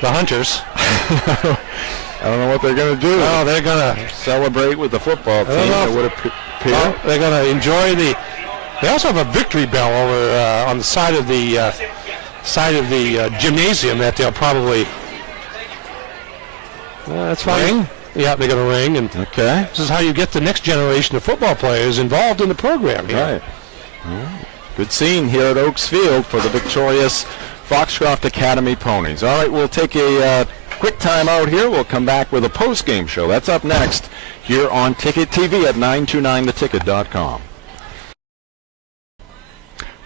Hunters. I don't know what they're going to do. Oh, they're going to celebrate with the football team. They're going to enjoy the. They also have a victory bell over on the side of the gymnasium that they'll probably. That's fine. Ring? Yeah, they're going to ring, and okay. This is how you get the next generation of football players involved in the program here. Right. Good scene here at Oaks Field for the victorious Foxcroft Academy Ponies. All right, we'll take a quick time out here. We'll come back with a post-game show. That's up next here on Ticket TV at 929theticket.com.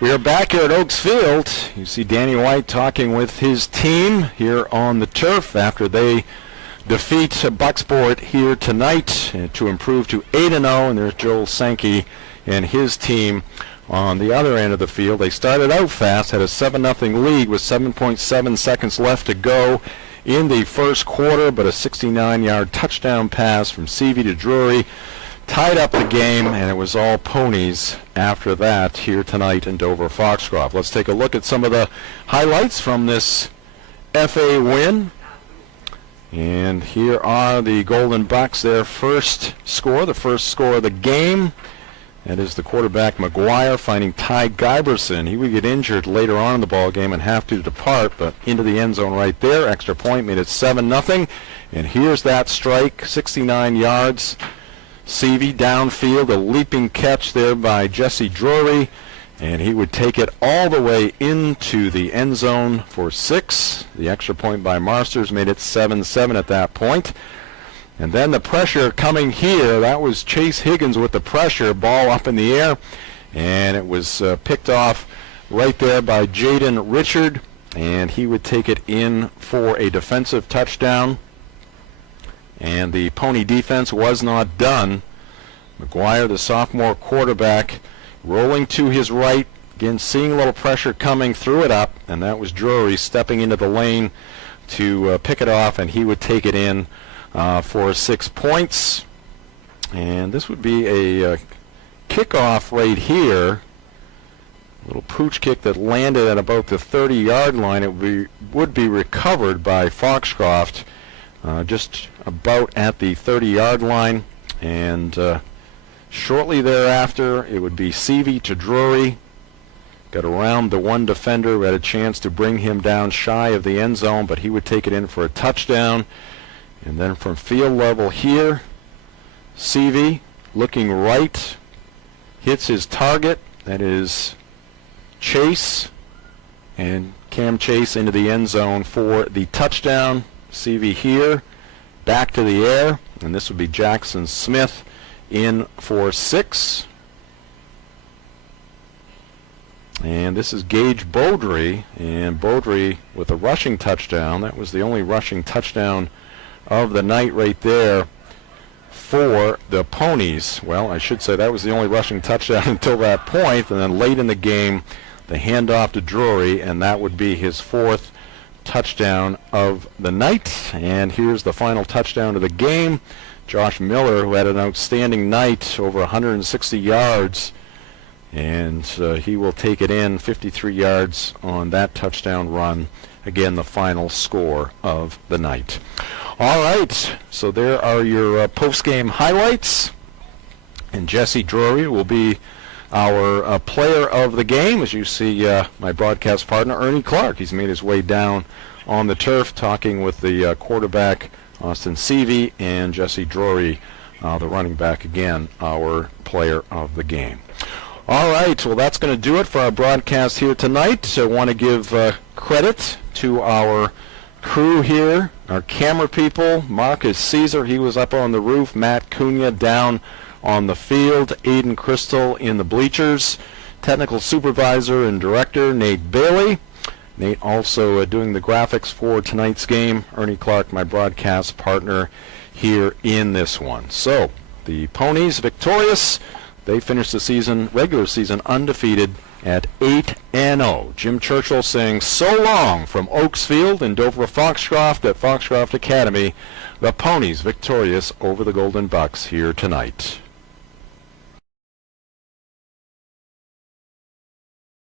We are back here at Oaks Field. You see Danny White talking with his team here on the turf after they defeat Bucksport here tonight to improve to 8-0, and there's Joel Sankey and his team on the other end of the field. They started out fast, had a 7-0 lead with 7.7 seconds left to go in the first quarter, but a 69-yard touchdown pass from Seavey to Drury tied up the game, and it was all Ponies after that here tonight in Dover Foxcroft. Let's take a look at some of the highlights from this FA win. And here are the Golden Bucks, their first score, the first score of the game. That is the quarterback McGuire finding Ty Giberson. He would get injured later on in the ball game and have to depart, but into the end zone right there. Extra point made it 7-0. And here's that strike, 69 yards. Seavey downfield, a leaping catch there by Jesse Drury. And he would take it all the way into the end zone for 6. The extra point by Marsters made it 7-7 at that point. And then the pressure coming here, that was Chase Higgins with the pressure, ball up in the air. And it was picked off right there by Jaden Richard. And he would take it in for a defensive touchdown. And the Pony defense was not done. McGuire, the sophomore quarterback, rolling to his right, again seeing a little pressure coming, threw it up, and that was Drury stepping into the lane to pick it off, and he would take it in for 6 points. And this would be a kickoff right here. Little pooch kick that landed at about the 30-yard line. It would be recovered by Foxcroft just about at the 30-yard line. And shortly thereafter, it would be Seavey to Drury. Got around the one defender who had a chance to bring him down shy of the end zone, but he would take it in for a touchdown. And then from field level here, Seavey looking right, hits his target. That is Chase, and Cam Chase into the end zone for the touchdown. Seavey here, back to the air, and this would be Jackson Smith in for 6. And this is Gage Beaudry, and Beaudry with a rushing touchdown. That was the only rushing touchdown of the night right there for the Ponies. Well, I should say that was the only rushing touchdown until that point, and then late in the game, the handoff to Drury, and that would be his 4th touchdown of the night. And here's the final touchdown of the game. Josh Miller, who had an outstanding night, over 160 yards, and he will take it in 53 yards on that touchdown run. Again, the final score of the night. All right, so there are your post-game highlights. And Jesse Drury will be our player of the game. As you see, my broadcast partner, Ernie Clark. He's made his way down on the turf talking with the quarterback, Austin Seavey, and Jesse Drury, the running back, again, our player of the game. All right, well, that's going to do it for our broadcast here tonight. I want to give credit to our crew here, our camera people. Marcus Caesar, he was up on the roof. Matt Cunha down on the field. Aiden Crystal in the bleachers. Technical supervisor and director, Nate Bailey. Nate also doing the graphics for tonight's game. Ernie Clark, my broadcast partner here in this one. So, the Ponies victorious. They finished the season, regular season, undefeated at 8-0. Jim Churchill saying so long from Oaksfield and Dover Foxcroft at Foxcroft Academy. The Ponies victorious over the Golden Bucks here tonight.